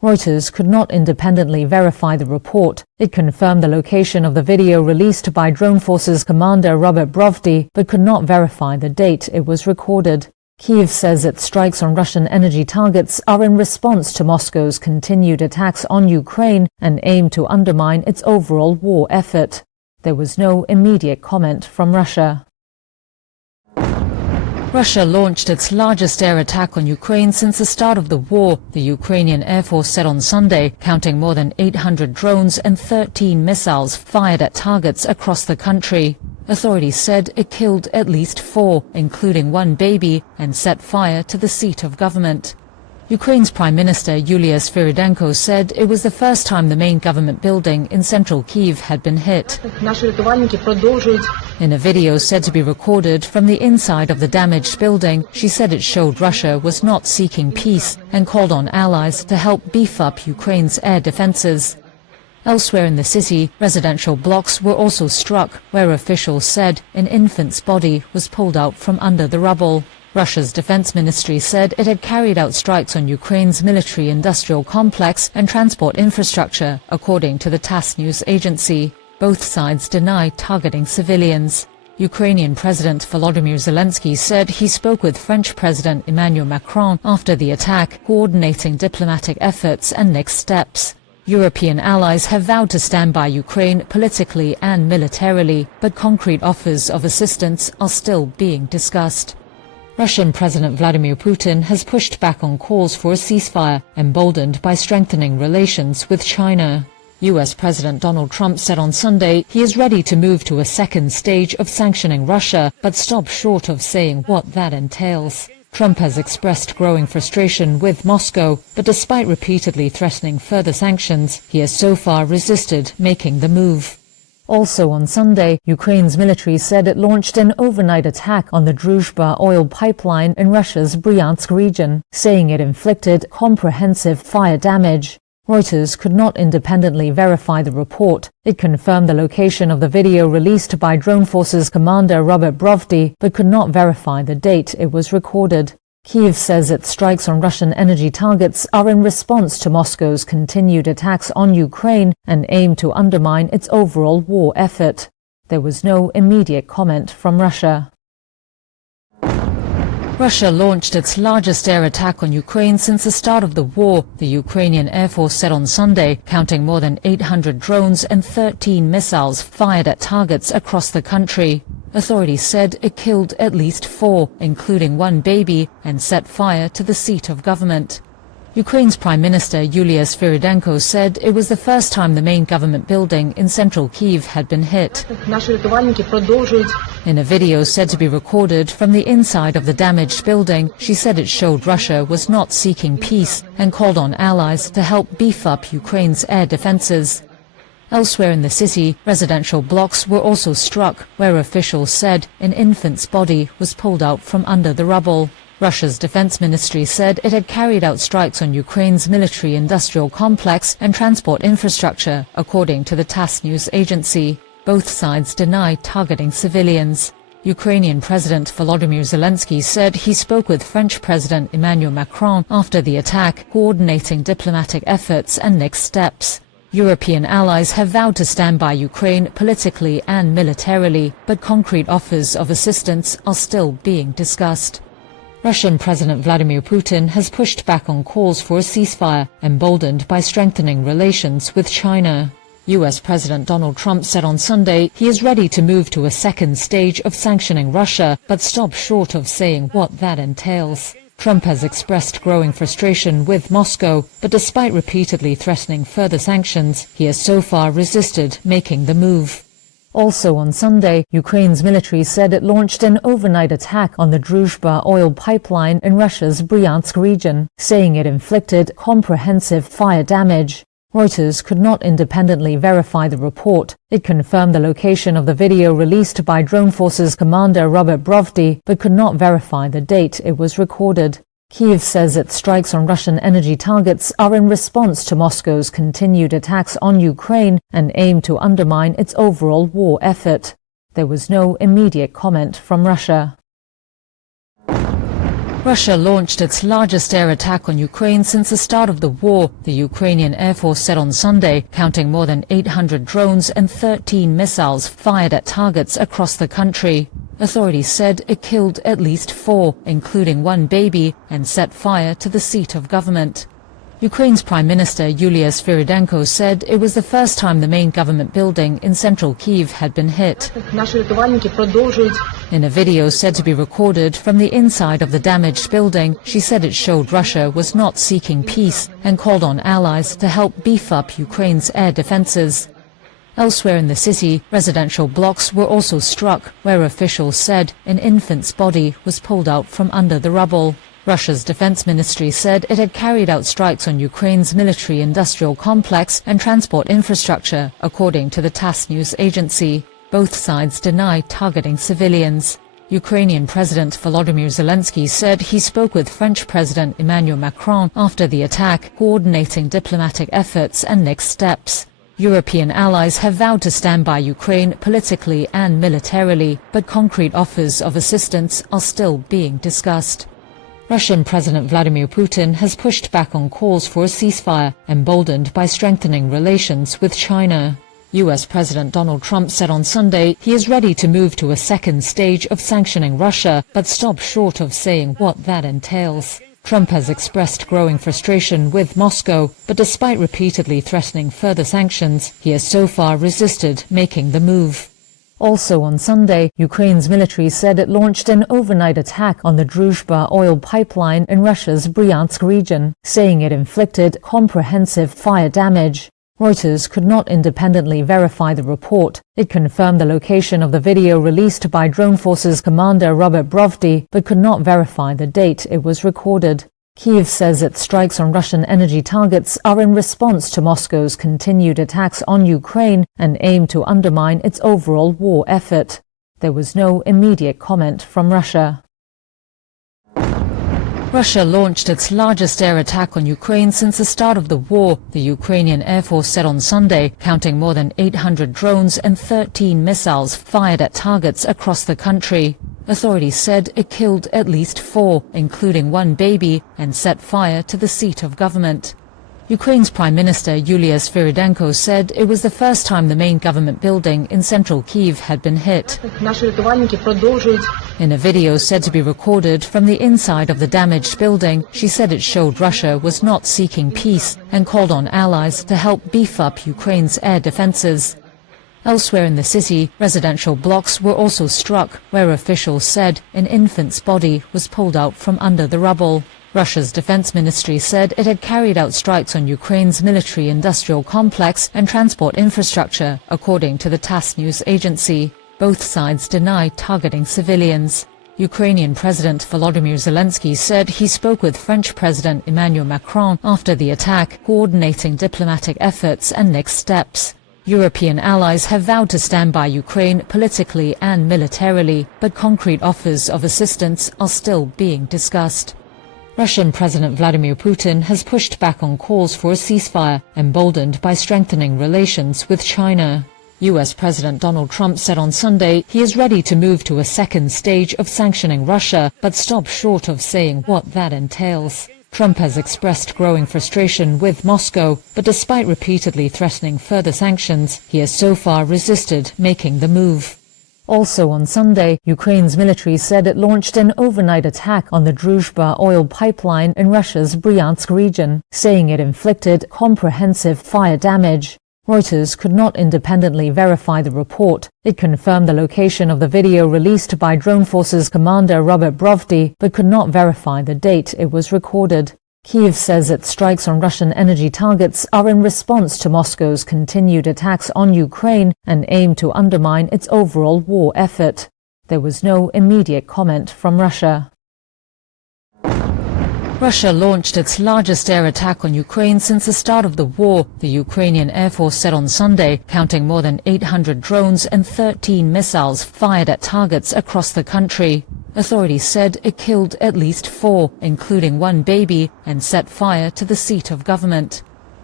Reuters could not independently verify the report. It confirmed the location of the video released by Drone Forces Commander Robert Brovdy, but could not verify the date it was recorded. Kyiv says its strikes on Russian energy targets are in response to Moscow's continued attacks on Ukraine and aim to undermine its overall war effort. There was no immediate comment from Russia. Russia launched its largest air attack on Ukraine since the start of the war, the Ukrainian Air Force said on Sunday, counting more than 800 drones and 13 missiles fired at targets across the country. Authorities said it killed at least 4, including 1 baby, and set fire to the seat of government. Ukraine's Prime Minister Yulia Sviridenko said it was the first time the main government building in central Kyiv had been hit. In a video said to be recorded from the inside of the damaged building, she said it showed Russia was not seeking peace and called on allies to help beef up Ukraine's air defenses. Elsewhere in the city, residential blocks were also struck, where officials said an infant's body was pulled out from under the rubble. Russia's defense ministry said it had carried out strikes on Ukraine's military-industrial complex and transport infrastructure, according to the TASS news agency. Both sides deny targeting civilians. Ukrainian President Volodymyr Zelensky said he spoke with French President Emmanuel Macron after the attack, coordinating diplomatic efforts and next steps. European allies have vowed to stand by Ukraine politically and militarily, but concrete offers of assistance are still being discussed. Russian President Vladimir Putin has pushed back on calls for a ceasefire, emboldened by strengthening relations with China. US President Donald Trump said on Sunday he is ready to move to a second stage of sanctioning Russia, but stopped short of saying what that entails. Trump has expressed growing frustration with Moscow, but despite repeatedly threatening further sanctions, he has so far resisted making the move. Also on Sunday, Ukraine's military said it launched an overnight attack on the Druzhba oil pipeline in Russia's Bryansk region, saying it inflicted comprehensive fire damage. Reuters could not independently verify the report. It confirmed the location of the video released by Drone Forces Commander Robert Brovdy, but could not verify the date it was recorded. Kyiv says its strikes on Russian energy targets are in response to Moscow's continued attacks on Ukraine and aim to undermine its overall war effort. There was no immediate comment from Russia. Russia launched its largest air attack on Ukraine since the start of the war, the Ukrainian Air Force said on Sunday, counting more than 800 drones and 13 missiles fired at targets across the country. Authorities said it killed at least 4, including 1 baby, and set fire to the seat of government. Ukraine's Prime Minister Yulia Sviridenko said it was the first time the main government building in central Kyiv had been hit. In a video said to be recorded from the inside of the damaged building, she said it showed Russia was not seeking peace and called on allies to help beef up Ukraine's air defenses. Elsewhere in the city, residential blocks were also struck, where officials said an infant's body was pulled out from under the rubble. Russia's defense ministry said it had carried out strikes on Ukraine's military-industrial complex and transport infrastructure, according to the TASS news agency. Both sides deny targeting civilians. Ukrainian President Volodymyr Zelensky said he spoke with French President Emmanuel Macron after the attack, coordinating diplomatic efforts and next steps. European allies have vowed to stand by Ukraine politically and militarily, but concrete offers of assistance are still being discussed. Russian President Vladimir Putin has pushed back on calls for a ceasefire, emboldened by strengthening relations with China. US President Donald Trump said on Sunday he is ready to move to a second stage of sanctioning Russia, but stopped short of saying what that entails. Trump has expressed growing frustration with Moscow, but despite repeatedly threatening further sanctions, he has so far resisted making the move. Also on Sunday, Ukraine's military said it launched an overnight attack on the Druzhba oil pipeline in Russia's Bryansk region, saying it inflicted comprehensive fire damage. Reuters could not independently verify the report. It confirmed the location of the video released by Drone Forces Commander Robert Brovdy, but could not verify the date it was recorded. Kyiv says its strikes on Russian energy targets are in response to Moscow's continued attacks on Ukraine and aim to undermine its overall war effort. There was no immediate comment from Russia. Russia launched its largest air attack on Ukraine since the start of the war, the Ukrainian Air Force said on Sunday, counting more than 800 drones and 13 missiles fired at targets across the country. Authorities said it killed at least 4, including 1 baby, and set fire to the seat of government. Ukraine's Prime Minister Yulia Sviridenko said it was the first time the main government building in central Kyiv had been hit. In a video said to be recorded from the inside of the damaged building, she said it showed Russia was not seeking peace and called on allies to help beef up Ukraine's air defenses. Elsewhere in the city, residential blocks were also struck, where officials said an infant's body was pulled out from under the rubble. Russia's defense ministry said it had carried out strikes on Ukraine's military-industrial complex and transport infrastructure, according to the TASS news agency. Both sides deny targeting civilians. Ukrainian President Volodymyr Zelensky said he spoke with French President Emmanuel Macron after the attack, coordinating diplomatic efforts and next steps. European allies have vowed to stand by Ukraine politically and militarily, but concrete offers of assistance are still being discussed. Russian President Vladimir Putin has pushed back on calls for a ceasefire, emboldened by strengthening relations with China. US President Donald Trump said on Sunday he is ready to move to a second stage of sanctioning Russia, but stopped short of saying what that entails. Trump has expressed growing frustration with Moscow, but despite repeatedly threatening further sanctions, he has so far resisted making the move. Also on Sunday, Ukraine's military said it launched an overnight attack on the Druzhba oil pipeline in Russia's Bryansk region, saying it inflicted comprehensive fire damage. Reuters could not independently verify the report. It confirmed the location of the video released by Drone Forces Commander Robert Brovdy, but could not verify the date it was recorded. Kyiv says its strikes on Russian energy targets are in response to Moscow's continued attacks on Ukraine and aim to undermine its overall war effort. There was no immediate comment from Russia. Russia launched its largest air attack on Ukraine since the start of the war, the Ukrainian Air Force said on Sunday, counting more than 800 drones and 13 missiles fired at targets across the country. Authorities said it killed at least 4, including 1 baby, and set fire to the seat of government. Ukraine's Prime Minister Yulia Sviridenko said it was the first time the main government building in central Kyiv had been hit. In a video said to be recorded from the inside of the damaged building, she said it showed Russia was not seeking peace and called on allies to help beef up Ukraine's air defenses. Elsewhere in the city, residential blocks were also struck, where officials said an infant's body was pulled out from under the rubble. Russia's defense ministry said it had carried out strikes on Ukraine's military-industrial complex and transport infrastructure, according to the TASS news agency. Both sides deny targeting civilians. Ukrainian President Volodymyr Zelensky said he spoke with French President Emmanuel Macron after the attack, coordinating diplomatic efforts and next steps. European allies have vowed to stand by Ukraine politically and militarily, but concrete offers of assistance are still being discussed. Russian President Vladimir Putin has pushed back on calls for a ceasefire, emboldened by strengthening relations with China. US President Donald Trump said on Sunday he is ready to move to a second stage of sanctioning Russia, but stopped short of saying what that entails. Trump has expressed growing frustration with Moscow, but despite repeatedly threatening further sanctions, he has so far resisted making the move. Also on Sunday, Ukraine's military said it launched an overnight attack on the Druzhba oil pipeline in Russia's Bryansk region, saying it inflicted comprehensive fire damage. Reuters could not independently verify the report. It confirmed the location of the video released by Drone Forces Commander Robert Brovdy, but could not verify the date it was recorded. Kyiv says its strikes on Russian energy targets are in response to Moscow's continued attacks on Ukraine and aim to undermine its overall war effort. There was no immediate comment from Russia. Russia launched its largest air attack on Ukraine since the start of the war, the Ukrainian Air Force said on Sunday, counting more than 800 drones and 13 missiles fired at targets across the country. Authorities said it killed at least 4, including 1 baby, and set fire to the seat of government.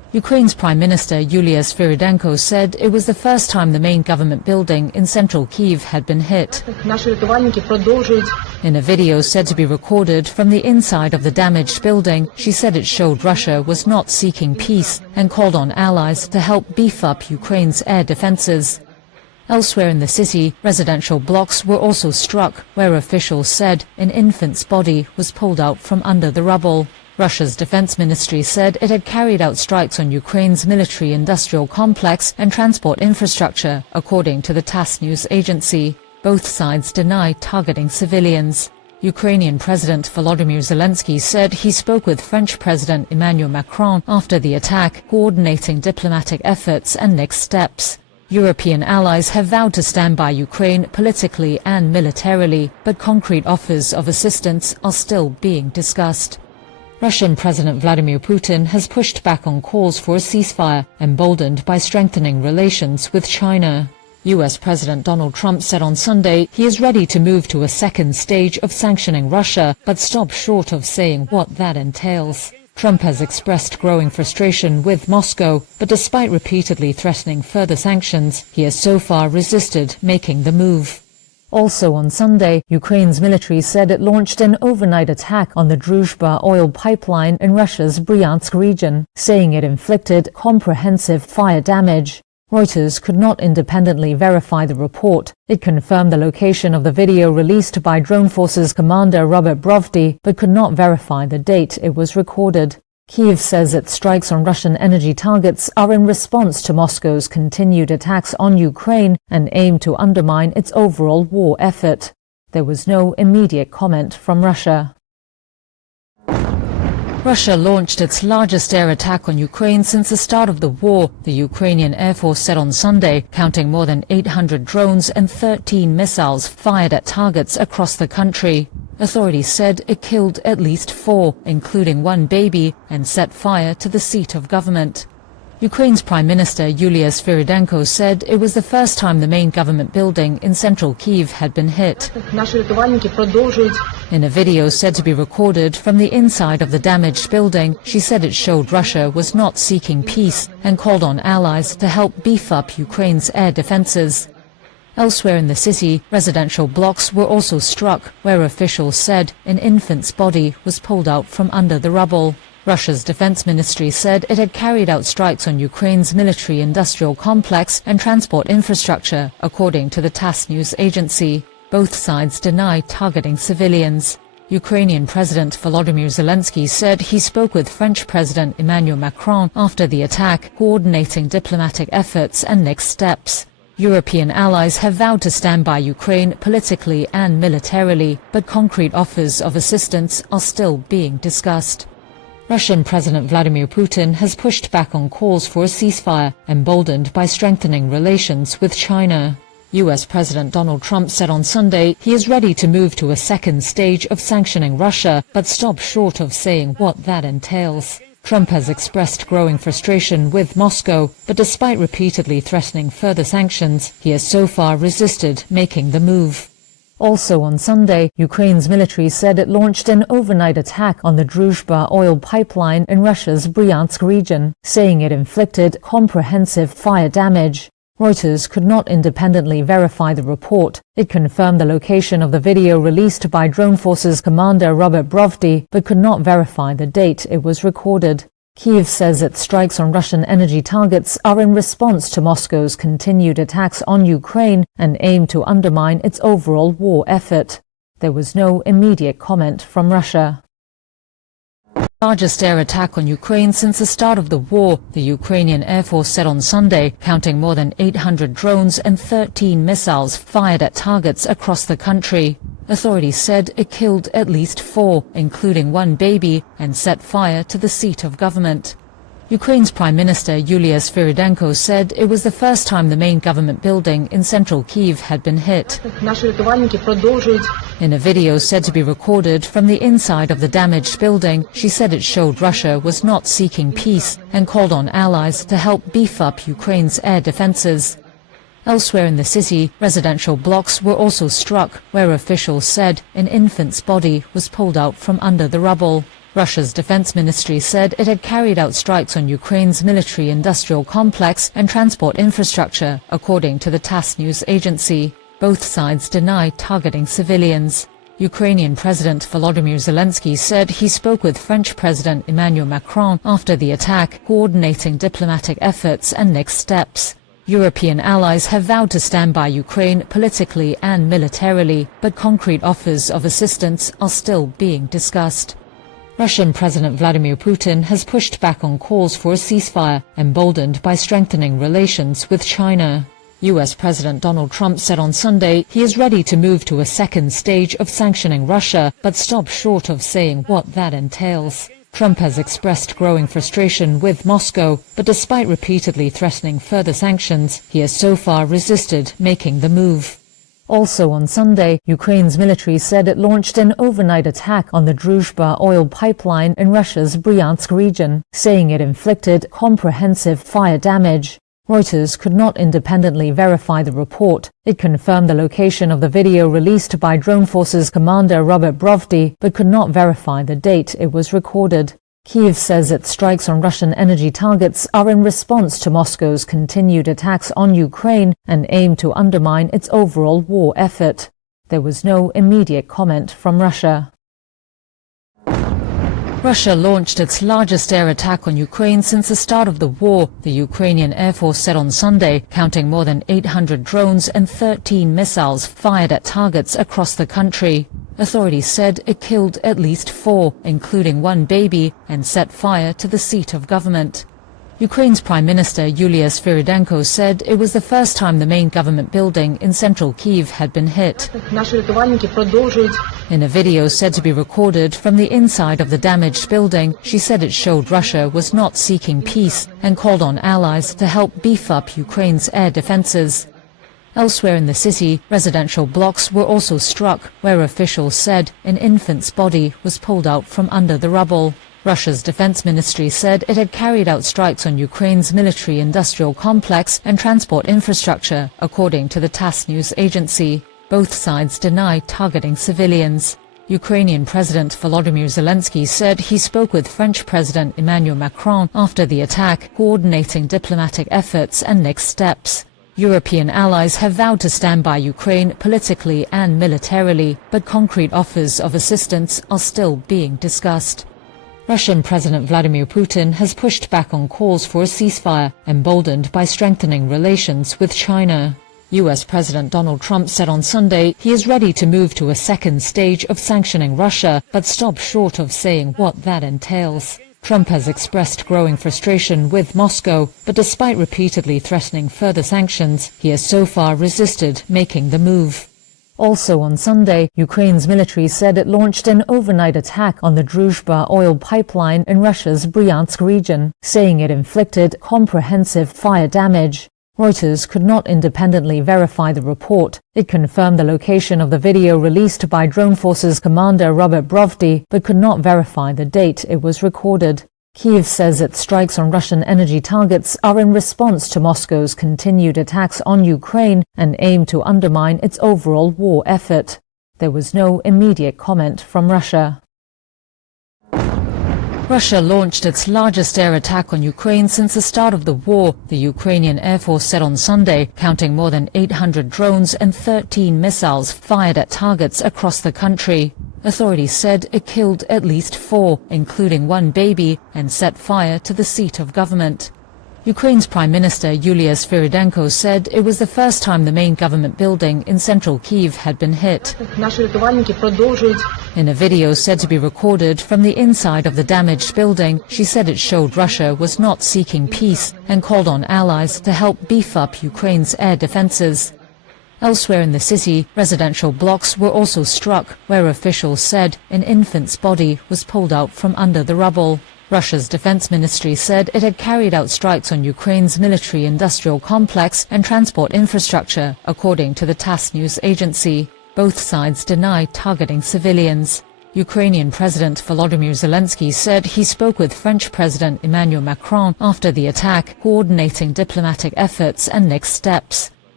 Ukraine's Prime Minister Yulia Sviridenko said it was the first time the main government building in central Kyiv had been hit. In a video said to be recorded from the inside of the damaged building, she said it showed Russia was not seeking peace and called on allies to help beef up Ukraine's air defenses. Elsewhere in the city, residential blocks were also struck, where officials said an infant's body was pulled out from under the rubble. Russia's defense ministry said it had carried out strikes on Ukraine's military-industrial complex and transport infrastructure, according to the TASS news agency. Both sides deny targeting civilians. Ukrainian President Volodymyr Zelensky said he spoke with French President Emmanuel Macron after the attack, coordinating diplomatic efforts and next steps. European allies have vowed to stand by Ukraine politically and militarily, but concrete offers of assistance are still being discussed. Russian President Vladimir Putin has pushed back on calls for a ceasefire, emboldened by strengthening relations with China. US President Donald Trump said on Sunday he is ready to move to a second stage of sanctioning Russia, but stopped short of saying what that entails. Trump has expressed growing frustration with Moscow, but despite repeatedly threatening further sanctions, he has so far resisted making the move. Also on Sunday, Ukraine's military said it launched an overnight attack on the Druzhba oil pipeline in Russia's Bryansk region, saying it inflicted comprehensive fire damage. Reuters could not independently verify the report. It confirmed the location of the video released by Drone Forces Commander Robert Brovdy, but could not verify the date it was recorded. Kyiv says its strikes on Russian energy targets are in response to Moscow's continued attacks on Ukraine and aim to undermine its overall war effort. There was no immediate comment from Russia. Russia launched its largest air attack on Ukraine since the start of the war, the Ukrainian Air Force said on Sunday, counting more than 800 drones and 13 missiles fired at targets across the country. Authorities said it killed at least 4, including 1 baby, and set fire to the seat of government. Ukraine's Prime Minister Yulia Sviridenko said it was the first time the main government building in central Kyiv had been hit. In a video said to be recorded from the inside of the damaged building, she said it showed Russia was not seeking peace and called on allies to help beef up Ukraine's air defenses. Elsewhere in the city, residential blocks were also struck, where officials said an infant's body was pulled out from under the rubble. Russia's defense ministry said it had carried out strikes on Ukraine's military-industrial complex and transport infrastructure, according to the TASS news agency. Both sides deny targeting civilians. Ukrainian President Volodymyr Zelensky said he spoke with French President Emmanuel Macron after the attack, coordinating diplomatic efforts and next steps. European allies have vowed to stand by Ukraine politically and militarily, but concrete offers of assistance are still being discussed. Russian President Vladimir Putin has pushed back on calls for a ceasefire, emboldened by strengthening relations with China. US President Donald Trump said on Sunday he is ready to move to a second stage of sanctioning Russia, but stopped short of saying what that entails. Trump has expressed growing frustration with Moscow, but despite repeatedly threatening further sanctions, he has so far resisted making the move. Also on Sunday, Ukraine's military said it launched an overnight attack on the Druzhba oil pipeline in Russia's Bryansk region, saying it inflicted comprehensive fire damage. Reuters could not independently verify the report. It confirmed the location of the video released by Drone Forces Commander Robert Brovdy, but could not verify the date it was recorded. Kyiv says its strikes on Russian energy targets are in response to Moscow's continued attacks on Ukraine and aim to undermine its overall war effort. There was no immediate comment from Russia. Largest air attack on Ukraine since the start of the war, the Ukrainian Air Force said on Sunday, counting more than 800 drones and 13 missiles fired at targets across the country. Authorities said it killed at least 4, including 1 baby, and set fire to the seat of government. Ukraine's Prime Minister Yulia Sviridenko said it was the first time the main government building in central Kyiv had been hit. In a video said to be recorded from the inside of the damaged building, she said it showed Russia was not seeking peace and called on allies to help beef up Ukraine's air defenses. Elsewhere in the city, residential blocks were also struck, where officials said an infant's body was pulled out from under the rubble. Russia's defense ministry said it had carried out strikes on Ukraine's military-industrial complex and transport infrastructure, according to the TASS news agency. Both sides deny targeting civilians. Ukrainian President Volodymyr Zelensky said he spoke with French President Emmanuel Macron after the attack, coordinating diplomatic efforts and next steps. European allies have vowed to stand by Ukraine politically and militarily, but concrete offers of assistance are still being discussed. Russian President Vladimir Putin has pushed back on calls for a ceasefire, emboldened by strengthening relations with China. US President Donald Trump said on Sunday he is ready to move to a second stage of sanctioning Russia, but stopped short of saying what that entails. Trump has expressed growing frustration with Moscow, but despite repeatedly threatening further sanctions, he has so far resisted making the move. Also on Sunday, Ukraine's military said it launched an overnight attack on the Druzhba oil pipeline in Russia's Bryansk region, saying it inflicted comprehensive fire damage. Reuters could not independently verify the report. It confirmed the location of the video released by Drone Forces Commander Robert Brovdy, but could not verify the date it was recorded. Kyiv says its strikes on Russian energy targets are in response to Moscow's continued attacks on Ukraine and aim to undermine its overall war effort. There was no immediate comment from Russia. Russia launched its largest air attack on Ukraine since the start of the war, the Ukrainian Air Force said on Sunday, counting more than 800 drones and 13 missiles fired at targets across the country. Authorities said it killed at least 4, including 1 baby, and set fire to the seat of government. Ukraine's Prime Minister Yulia Sviridenko said it was the first time the main government building in central Kyiv had been hit. In a video said to be recorded from the inside of the damaged building, she said it showed Russia was not seeking peace and called on allies to help beef up Ukraine's air defenses. Elsewhere in the city, residential blocks were also struck, where officials said an infant's body was pulled out from under the rubble. Russia's defense ministry said it had carried out strikes on Ukraine's military-industrial complex and transport infrastructure, according to the TASS news agency. Both sides deny targeting civilians. Ukrainian President Volodymyr Zelensky said he spoke with French President Emmanuel Macron after the attack, coordinating diplomatic efforts and next steps. European allies have vowed to stand by Ukraine politically and militarily, but concrete offers of assistance are still being discussed. Russian President Vladimir Putin has pushed back on calls for a ceasefire, emboldened by strengthening relations with China. US President Donald Trump said on Sunday he is ready to move to a second stage of sanctioning Russia, but stopped short of saying what that entails. Trump has expressed growing frustration with Moscow, but despite repeatedly threatening further sanctions, he has so far resisted making the move. Also on Sunday, Ukraine's military said it launched an overnight attack on the Druzhba oil pipeline in Russia's Bryansk region, saying it inflicted comprehensive fire damage. Reuters could not independently verify the report. It confirmed the location of the video released by Drone Forces Commander Robert Brovdy, but could not verify the date it was recorded. Kyiv says its strikes on Russian energy targets are in response to Moscow's continued attacks on Ukraine and aim to undermine its overall war effort. There was no immediate comment from Russia. Russia launched its largest air attack on Ukraine since the start of the war, the Ukrainian Air Force said on Sunday, counting more than 800 drones and 13 missiles fired at targets across the country. Authorities said it killed at least 4, including 1 baby, and set fire to the seat of government. Ukraine's Prime Minister Yulia Sviridenko said it was the first time the main government building in central Kyiv had been hit. In a video said to be recorded from the inside of the damaged building, she said it showed Russia was not seeking peace and called on allies to help beef up Ukraine's air defenses. Elsewhere in the city, residential blocks were also struck, where officials said an infant's body was pulled out from under the rubble. Russia's defense ministry said it had carried out strikes on Ukraine's military-industrial complex and transport infrastructure, according to the TASS news agency. Both sides deny targeting civilians. Ukrainian President Volodymyr Zelensky said he spoke with French President Emmanuel Macron after the attack, coordinating diplomatic efforts and next steps.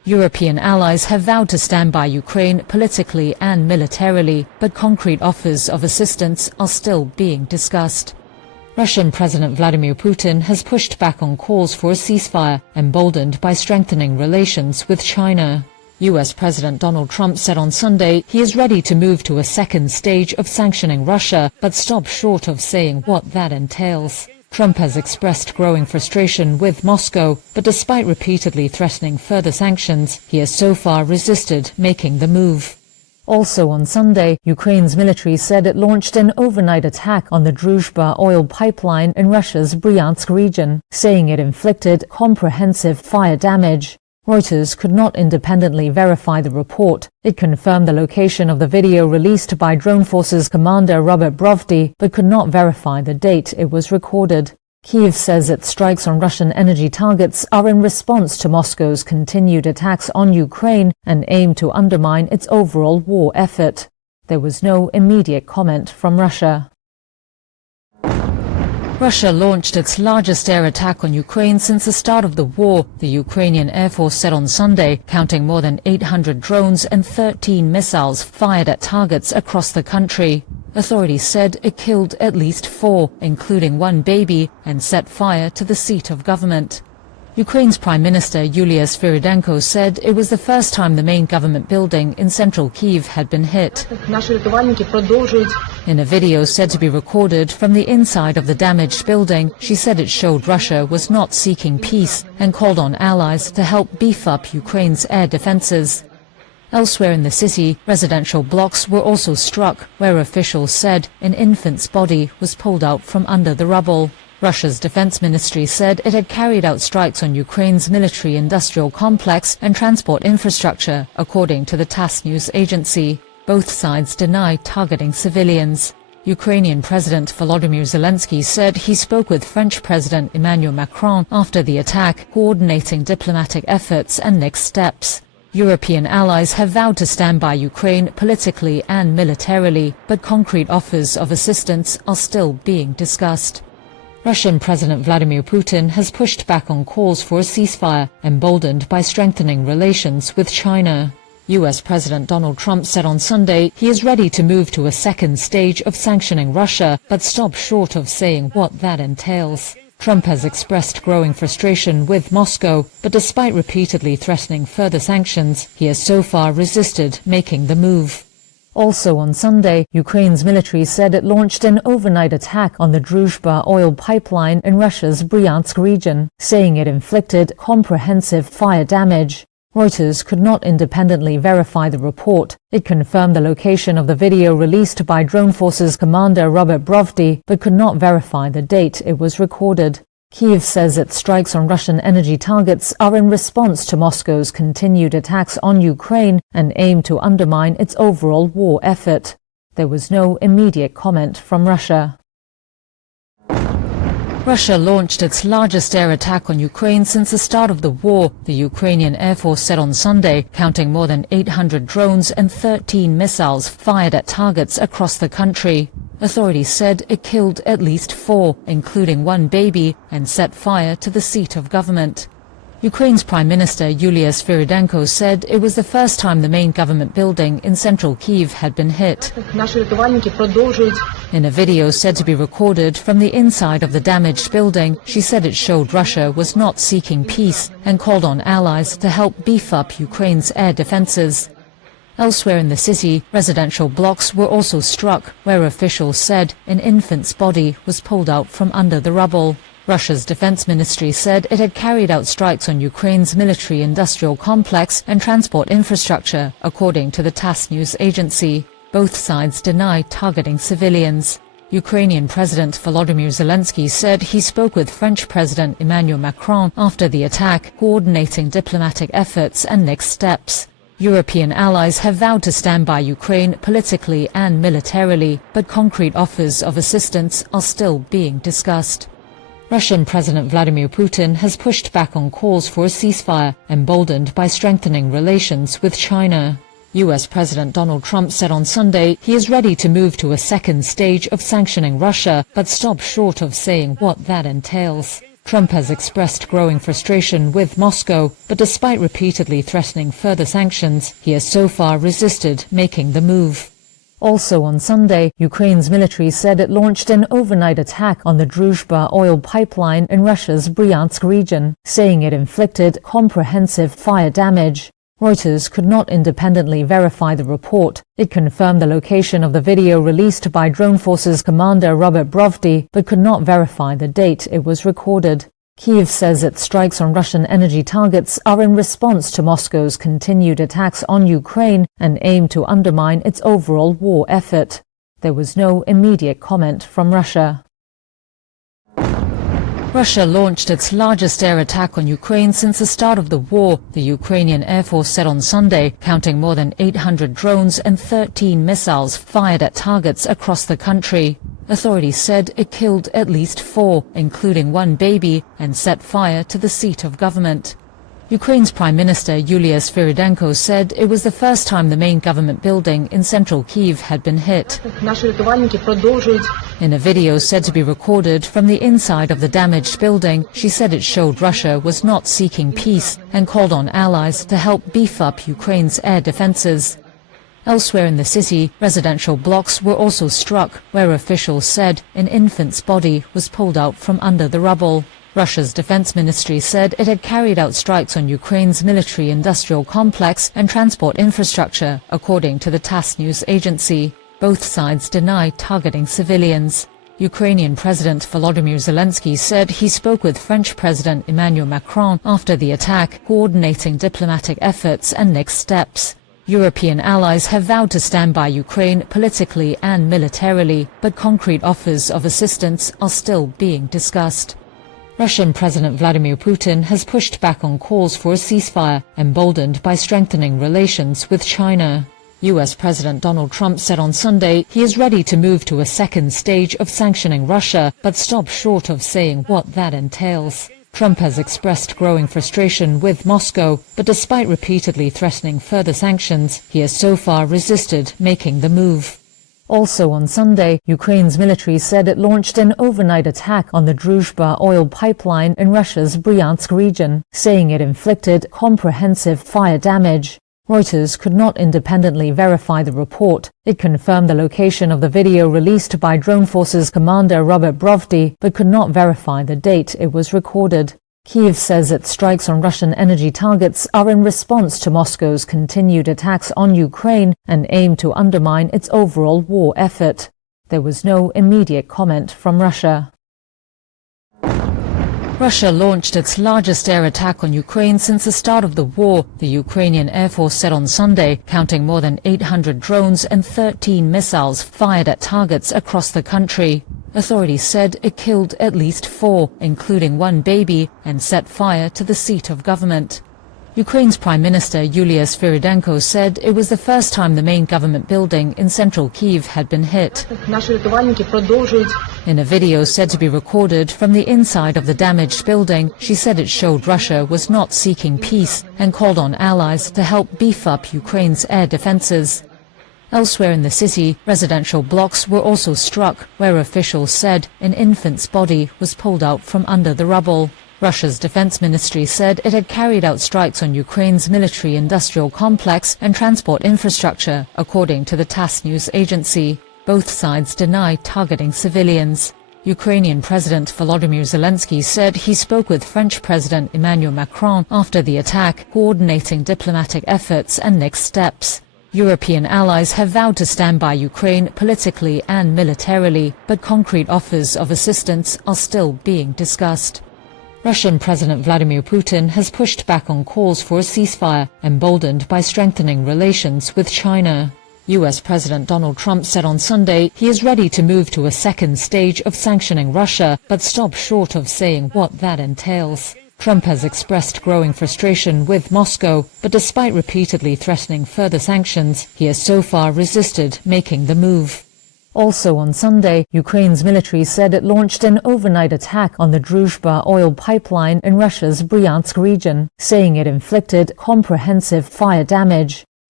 European allies have vowed to stand by Ukraine politically and militarily, but concrete offers of assistance are still being discussed. Russian President Vladimir Putin has pushed back on calls for a ceasefire, emboldened by strengthening relations with China. US President Donald Trump said on Sunday he is ready to move to a second stage of sanctioning Russia, but stopped short of saying what that entails. Trump has expressed growing frustration with Moscow, but despite repeatedly threatening further sanctions, he has so far resisted making the move. Also on Sunday, Ukraine's military said it launched an overnight attack on the Druzhba oil pipeline in Russia's Bryansk region, saying it inflicted comprehensive fire damage. Reuters could not independently verify the report. It confirmed the location of the video released by Drone Forces Commander Robert Brovdy, but could not verify the date it was recorded. Kyiv says its strikes on Russian energy targets are in response to Moscow's continued attacks on Ukraine and aim to undermine its overall war effort. There was no immediate comment from Russia. Russia launched its largest air attack on Ukraine since the start of the war, the Ukrainian Air Force said on Sunday, counting more than 800 drones and 13 missiles fired at targets across the country. Authorities said it killed at least 4, including 1 baby, and set fire to the seat of government. Ukraine's Prime Minister Yulia Sviridenko said it was the first time the main government building in central Kyiv had been hit. In a video said to be recorded from the inside of the damaged building, she said it showed Russia was not seeking peace and called on allies to help beef up Ukraine's air defenses. Elsewhere in the city, residential blocks were also struck, where officials said an infant's body was pulled out from under the rubble. Russia's defense ministry said it had carried out strikes on Ukraine's military-industrial complex and transport infrastructure, according to the TASS news agency. Both sides deny targeting civilians. Ukrainian President Volodymyr Zelensky said he spoke with French President Emmanuel Macron after the attack, coordinating diplomatic efforts and next steps. European allies have vowed to stand by Ukraine politically and militarily, but concrete offers of assistance are still being discussed. Russian President Vladimir Putin has pushed back on calls for a ceasefire, emboldened by strengthening relations with China. US President Donald Trump said on Sunday he is ready to move to a second stage of sanctioning Russia, but stopped short of saying what that entails. Trump has expressed growing frustration with Moscow, but despite repeatedly threatening further sanctions, he has so far resisted making the move. Also on Sunday, Ukraine's military said it launched an overnight attack on the Druzhba oil pipeline in Russia's Bryansk region, saying it inflicted comprehensive fire damage. Reuters could not independently verify the report. It confirmed the location of the video released by Drone Forces Commander Robert Brovdy, but could not verify the date it was recorded. Kyiv says its strikes on Russian energy targets are in response to Moscow's continued attacks on Ukraine and aim to undermine its overall war effort. There was no immediate comment from Russia. Russia launched its largest air attack on Ukraine since the start of the war, the Ukrainian Air Force said on Sunday, counting more than 800 drones and 13 missiles fired at targets across the country. Authorities said it killed at least 4, including 1 baby, and set fire to the seat of government. Ukraine's Prime Minister Yulia Sviridenko said it was the first time the main government building in central Kyiv had been hit. In a video said to be recorded from the inside of the damaged building, she said it showed Russia was not seeking peace and called on allies to help beef up Ukraine's air defenses. Elsewhere in the city, residential blocks were also struck, where officials said an infant's body was pulled out from under the rubble. Russia's defense ministry said it had carried out strikes on Ukraine's military-industrial complex and transport infrastructure, according to the TASS news agency. Both sides deny targeting civilians. Ukrainian President Volodymyr Zelensky said he spoke with French President Emmanuel Macron after the attack, coordinating diplomatic efforts and next steps. European allies have vowed to stand by Ukraine politically and militarily, but concrete offers of assistance are still being discussed. Russian President Vladimir Putin has pushed back on calls for a ceasefire, emboldened by strengthening relations with China. US President Donald Trump said on Sunday he is ready to move to a second stage of sanctioning Russia, but stopped short of saying what that entails. Trump has expressed growing frustration with Moscow, but despite repeatedly threatening further sanctions, he has so far resisted making the move. Also on Sunday, Ukraine's military said it launched an overnight attack on the Druzhba oil pipeline in Russia's Bryansk region, saying it inflicted comprehensive fire damage. Reuters could not independently verify the report. It confirmed the location of the video released by Drone Forces Commander Robert Brovdy, but could not verify the date it was recorded. Kyiv says its strikes on Russian energy targets are in response to Moscow's continued attacks on Ukraine and aim to undermine its overall war effort. There was no immediate comment from Russia. Russia launched its largest air attack on Ukraine since the start of the war, the Ukrainian Air Force said on Sunday, counting more than 800 drones and 13 missiles fired at targets across the country. Authorities said it killed at least 4, including 1 baby, and set fire to the seat of government. Ukraine's Prime Minister Yulia Sviridenko said it was the first time the main government building in central Kyiv had been hit. In a video said to be recorded from the inside of the damaged building, she said it showed Russia was not seeking peace and called on allies to help beef up Ukraine's air defenses. Elsewhere in the city, residential blocks were also struck, where officials said an infant's body was pulled out from under the rubble. Russia's defense ministry said it had carried out strikes on Ukraine's military-industrial complex and transport infrastructure, according to the TASS news agency. Both sides deny targeting civilians. Ukrainian President Volodymyr Zelensky said he spoke with French President Emmanuel Macron after the attack, coordinating diplomatic efforts and next steps. European allies have vowed to stand by Ukraine politically and militarily, but concrete offers of assistance are still being discussed. Russian President Vladimir Putin has pushed back on calls for a ceasefire, emboldened by strengthening relations with China. US President Donald Trump said on Sunday he is ready to move to a second stage of sanctioning Russia, but stopped short of saying what that entails. Trump has expressed growing frustration with Moscow, but despite repeatedly threatening further sanctions, he has so far resisted making the move. Also on Sunday, Ukraine's military said it launched an overnight attack on the Druzhba oil pipeline in Russia's Bryansk region, saying it inflicted comprehensive fire damage. Reuters could not independently verify the report. It confirmed the location of the video released by Drone Forces Commander Robert Brovdy, but could not verify the date it was recorded. Kyiv says its strikes on Russian energy targets are in response to Moscow's continued attacks on Ukraine and aim to undermine its overall war effort. There was no immediate comment from Russia. Russia launched its largest air attack on Ukraine since the start of the war, the Ukrainian Air Force said on Sunday, counting more than 800 drones and 13 missiles fired at targets across the country. Authorities said it killed at least 4, including 1 baby, and set fire to the seat of government. Ukraine's Prime Minister Yulia Sviridenko said it was the first time the main government building in central Kyiv had been hit. In a video said to be recorded from the inside of the damaged building, she said it showed Russia was not seeking peace and called on allies to help beef up Ukraine's air defenses. Elsewhere in the city, residential blocks were also struck, where officials said an infant's body was pulled out from under the rubble. Russia's defense ministry said it had carried out strikes on Ukraine's military-industrial complex and transport infrastructure, according to the TASS news agency. Both sides deny targeting civilians. Ukrainian President Volodymyr Zelensky said he spoke with French President Emmanuel Macron after the attack, coordinating diplomatic efforts and next steps. European allies have vowed to stand by Ukraine politically and militarily, but concrete offers of assistance are still being discussed. Russian President Vladimir Putin has pushed back on calls for a ceasefire, emboldened by strengthening relations with China. US President Donald Trump said on Sunday he is ready to move to a second stage of sanctioning Russia, but stopped short of saying what that entails. Trump has expressed growing frustration with Moscow, but despite repeatedly threatening further sanctions, he has so far resisted making the move. Also on Sunday, Ukraine's military said it launched an overnight attack on the Druzhba oil pipeline in Russia's Bryansk region, saying it inflicted comprehensive fire damage.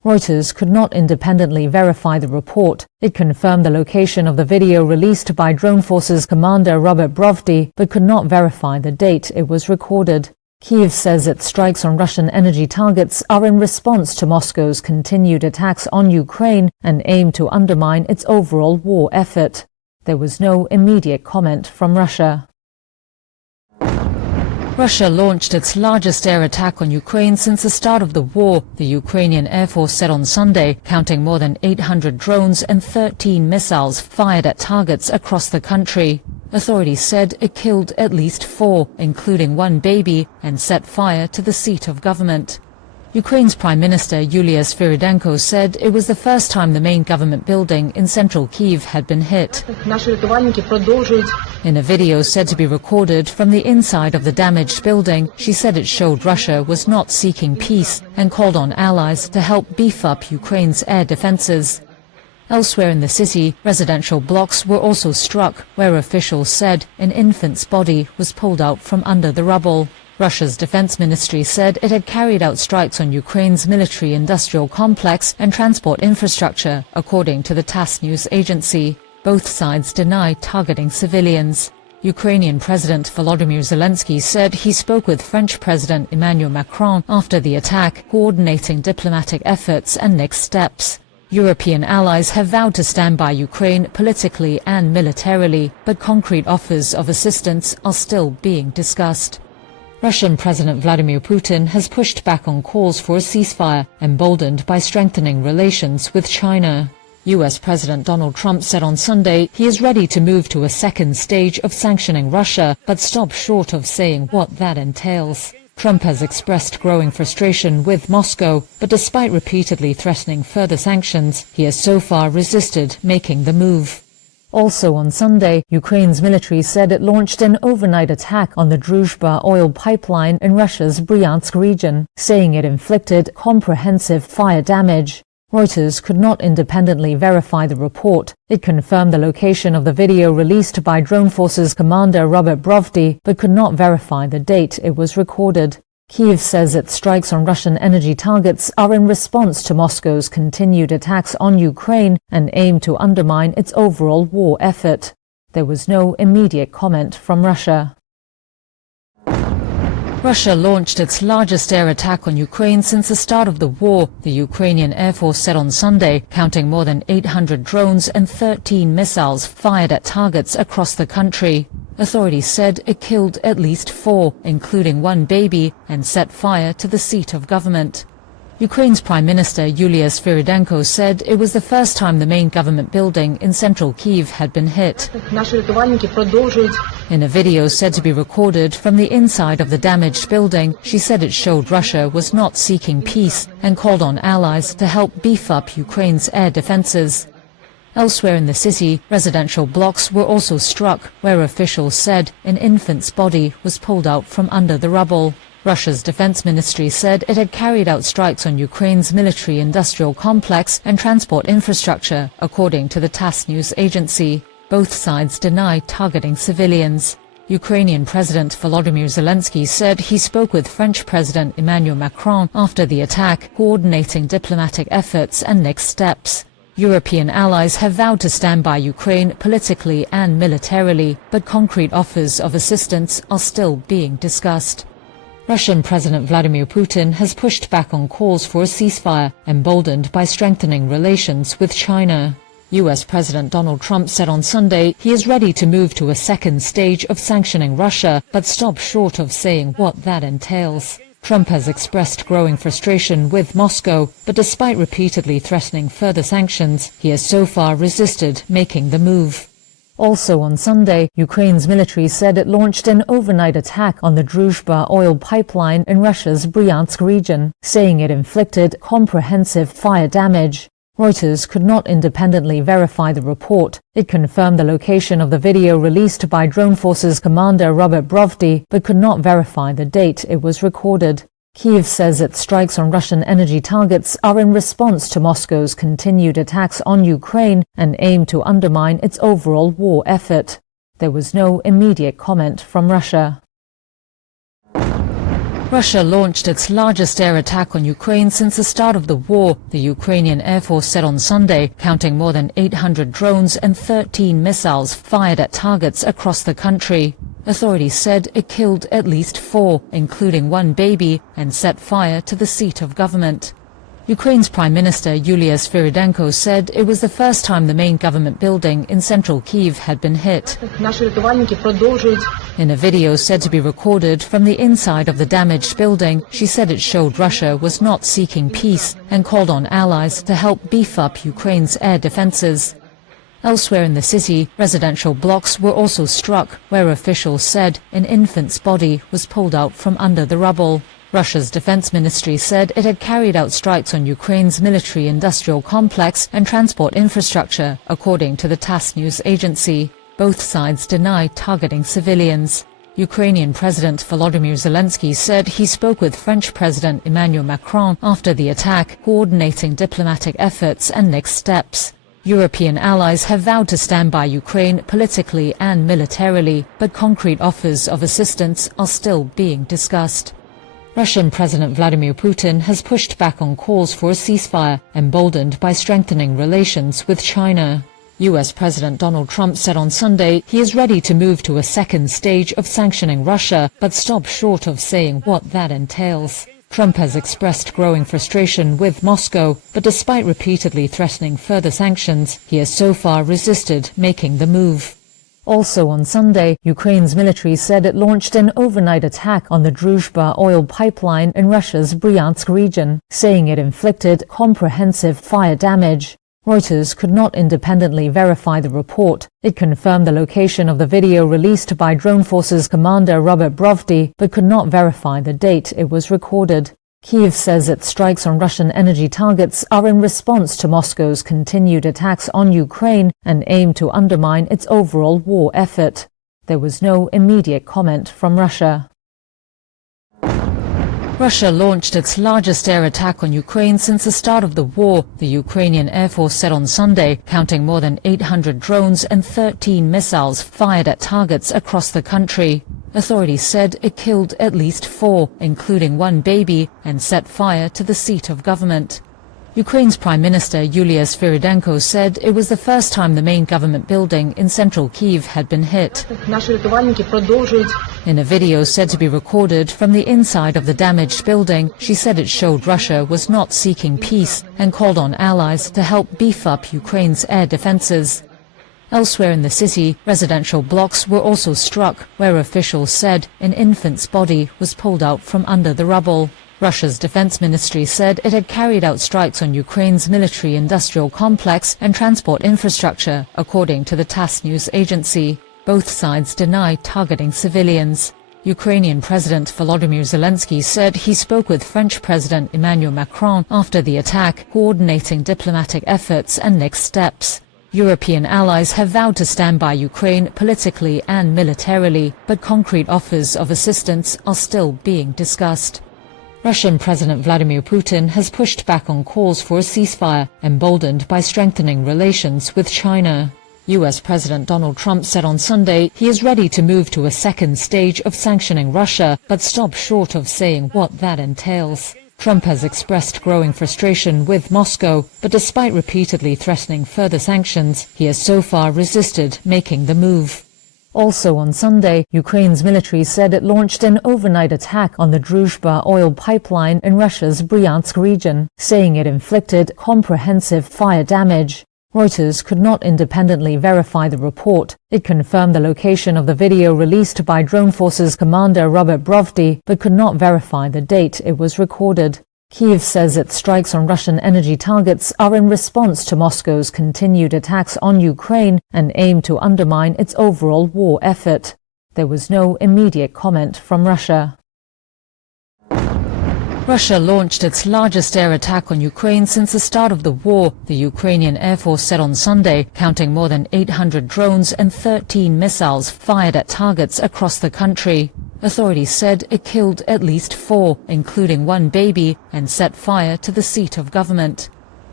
Reuters could not independently verify the report. It confirmed the location of the video released by Drone Forces Commander Robert Brovdi, but could not verify the date it was recorded. Kyiv says its strikes on Russian energy targets are in response to Moscow's continued attacks on Ukraine and aim to undermine its overall war effort. There was no immediate comment from Russia. Russia launched its largest air attack on Ukraine since the start of the war, the Ukrainian Air Force said on Sunday, counting more than 800 drones and 13 missiles fired at targets across the country. Authorities said it killed at least 4, including 1 baby, and set fire to the seat of government. Ukraine's Prime Minister Yulia Sviridenko said it was the first time the main government building in central Kyiv had been hit. In a video said to be recorded from the inside of the damaged building, she said it showed Russia was not seeking peace and called on allies to help beef up Ukraine's air defenses. Elsewhere in the city, residential blocks were also struck, where officials said an infant's body was pulled out from under the rubble. Russia's defense ministry said it had carried out strikes on Ukraine's military-industrial complex and transport infrastructure, according to the TASS news agency. Both sides deny targeting civilians. Ukrainian President Volodymyr Zelensky said he spoke with French President Emmanuel Macron after the attack, coordinating diplomatic efforts and next steps. European allies have vowed to stand by Ukraine politically and militarily, but concrete offers of assistance are still being discussed. Russian President Vladimir Putin has pushed back on calls for a ceasefire, emboldened by strengthening relations with China. US President Donald Trump said on Sunday he is ready to move to a second stage of sanctioning Russia, but stopped short of saying what that entails. Trump has expressed growing frustration with Moscow, but despite repeatedly threatening further sanctions, he has so far resisted making the move. Also on Sunday, Ukraine's military said it launched an overnight attack on the Druzhba oil pipeline in Russia's Bryansk region, saying it inflicted comprehensive fire damage. Reuters could not independently verify the report. It confirmed the location of the video released by Drone Forces Commander Robert Brovdi, but could not verify the date it was recorded. Kyiv says its strikes on Russian energy targets are in response to Moscow's continued attacks on Ukraine and aim to undermine its overall war effort. There was no immediate comment from Russia. Russia launched its largest air attack on Ukraine since the start of the war, the Ukrainian Air Force said on Sunday, counting more than 800 drones and 13 missiles fired at targets across the country. Authorities said it killed at least 4, including 1 baby, and set fire to the seat of government. Ukraine's Prime Minister Yulia Sviridenko said it was the first time the main government building in central Kyiv had been hit. In a video said to be recorded from the inside of the damaged building, she said it showed Russia was not seeking peace and called on allies to help beef up Ukraine's air defenses. Elsewhere in the city, residential blocks were also struck, where officials said an infant's body was pulled out from under the rubble. Russia's defense ministry said it had carried out strikes on Ukraine's military-industrial complex and transport infrastructure, according to the TASS news agency. Both sides deny targeting civilians. Ukrainian President Volodymyr Zelensky said he spoke with French President Emmanuel Macron after the attack, coordinating diplomatic efforts and next steps. European allies have vowed to stand by Ukraine politically and militarily, but concrete offers of assistance are still being discussed. Russian President Vladimir Putin has pushed back on calls for a ceasefire, emboldened by strengthening relations with China. US President Donald Trump said on Sunday he is ready to move to a second stage of sanctioning Russia, but stopped short of saying what that entails. Trump has expressed growing frustration with Moscow, but despite repeatedly threatening further sanctions, he has so far resisted making the move. Also on Sunday, Ukraine's military said it launched an overnight attack on the Druzhba oil pipeline in Russia's Bryansk region, saying it inflicted comprehensive fire damage. Reuters could not independently verify the report. It confirmed the location of the video released by Drone Forces Commander Robert Brovdi, but could not verify the date it was recorded. Kyiv says its strikes on Russian energy targets are in response to Moscow's continued attacks on Ukraine and aim to undermine its overall war effort. There was no immediate comment from Russia. Russia launched its largest air attack on Ukraine since the start of the war, the Ukrainian Air Force said on Sunday, counting more than 800 drones and 13 missiles fired at targets across the country. Authorities said it killed at least 4, including one baby, and set fire to the seat of government. Ukraine's Prime Minister Yulia Sviridenko said it was the first time the main government building in central Kyiv had been hit. In a video said to be recorded from the inside of the damaged building, she said it showed Russia was not seeking peace and called on allies to help beef up Ukraine's air defenses. Elsewhere in the city, residential blocks were also struck, where officials said an infant's body was pulled out from under the rubble. Russia's defense ministry said it had carried out strikes on Ukraine's military-industrial complex and transport infrastructure, according to the TASS news agency. Both sides deny targeting civilians. Ukrainian President Volodymyr Zelensky said he spoke with French President Emmanuel Macron after the attack, coordinating diplomatic efforts and next steps. European allies have vowed to stand by Ukraine politically and militarily, but concrete offers of assistance are still being discussed. Russian President Vladimir Putin has pushed back on calls for a ceasefire, emboldened by strengthening relations with China. US President Donald Trump said on Sunday he is ready to move to a second stage of sanctioning Russia, but stopped short of saying what that entails. Trump has expressed growing frustration with Moscow, but despite repeatedly threatening further sanctions, he has so far resisted making the move. Also on Sunday, Ukraine's military said it launched an overnight attack on the Druzhba oil pipeline in Russia's Bryansk region, saying it inflicted comprehensive fire damage. Reuters could not independently verify the report. It confirmed the location of the video released by Drone Forces Commander Robert Brovdi, but could not verify the date it was recorded. Kyiv says its strikes on Russian energy targets are in response to Moscow's continued attacks on Ukraine and aim to undermine its overall war effort. There was no immediate comment from Russia. Russia launched its largest air attack on Ukraine since the start of the war, the Ukrainian Air Force said on Sunday, counting more than 800 drones and 13 missiles fired at targets across the country. Authorities said it killed at least 4, including one baby, and set fire to the seat of government. Ukraine's Prime Minister Yulia Sviridenko said it was the first time the main government building in central Kyiv had been hit. In a video said to be recorded from the inside of the damaged building, she said it showed Russia was not seeking peace and called on allies to help beef up Ukraine's air defenses. Elsewhere in the city, residential blocks were also struck, where officials said an infant's body was pulled out from under the rubble. Russia's defense ministry said it had carried out strikes on Ukraine's military-industrial complex and transport infrastructure, according to the TASS news agency. Both sides deny targeting civilians. Ukrainian President Volodymyr Zelensky said he spoke with French President Emmanuel Macron after the attack, coordinating diplomatic efforts and next steps. European allies have vowed to stand by Ukraine politically and militarily, but concrete offers of assistance are still being discussed. Russian President Vladimir Putin has pushed back on calls for a ceasefire, emboldened by strengthening relations with China. US President Donald Trump said on Sunday he is ready to move to a second stage of sanctioning Russia, but stopped short of saying what that entails. Trump has expressed growing frustration with Moscow, but despite repeatedly threatening further sanctions, he has so far resisted making the move. Also on Sunday, Ukraine's military said it launched an overnight attack on the Druzhba oil pipeline in Russia's Bryansk region, saying it inflicted comprehensive fire damage. Reuters could not independently verify the report. It confirmed the location of the video released by Drone Forces Commander Robert Brovdi, but could not verify the date it was recorded. Kyiv says its strikes on Russian energy targets are in response to Moscow's continued attacks on Ukraine and aim to undermine its overall war effort. There was no immediate comment from Russia. Russia launched its largest air attack on Ukraine since the start of the war, the Ukrainian Air Force said on Sunday, counting more than 800 drones and 13 missiles fired at targets across the country. Authorities said it killed at least 4, including one baby, and set fire to the seat of government.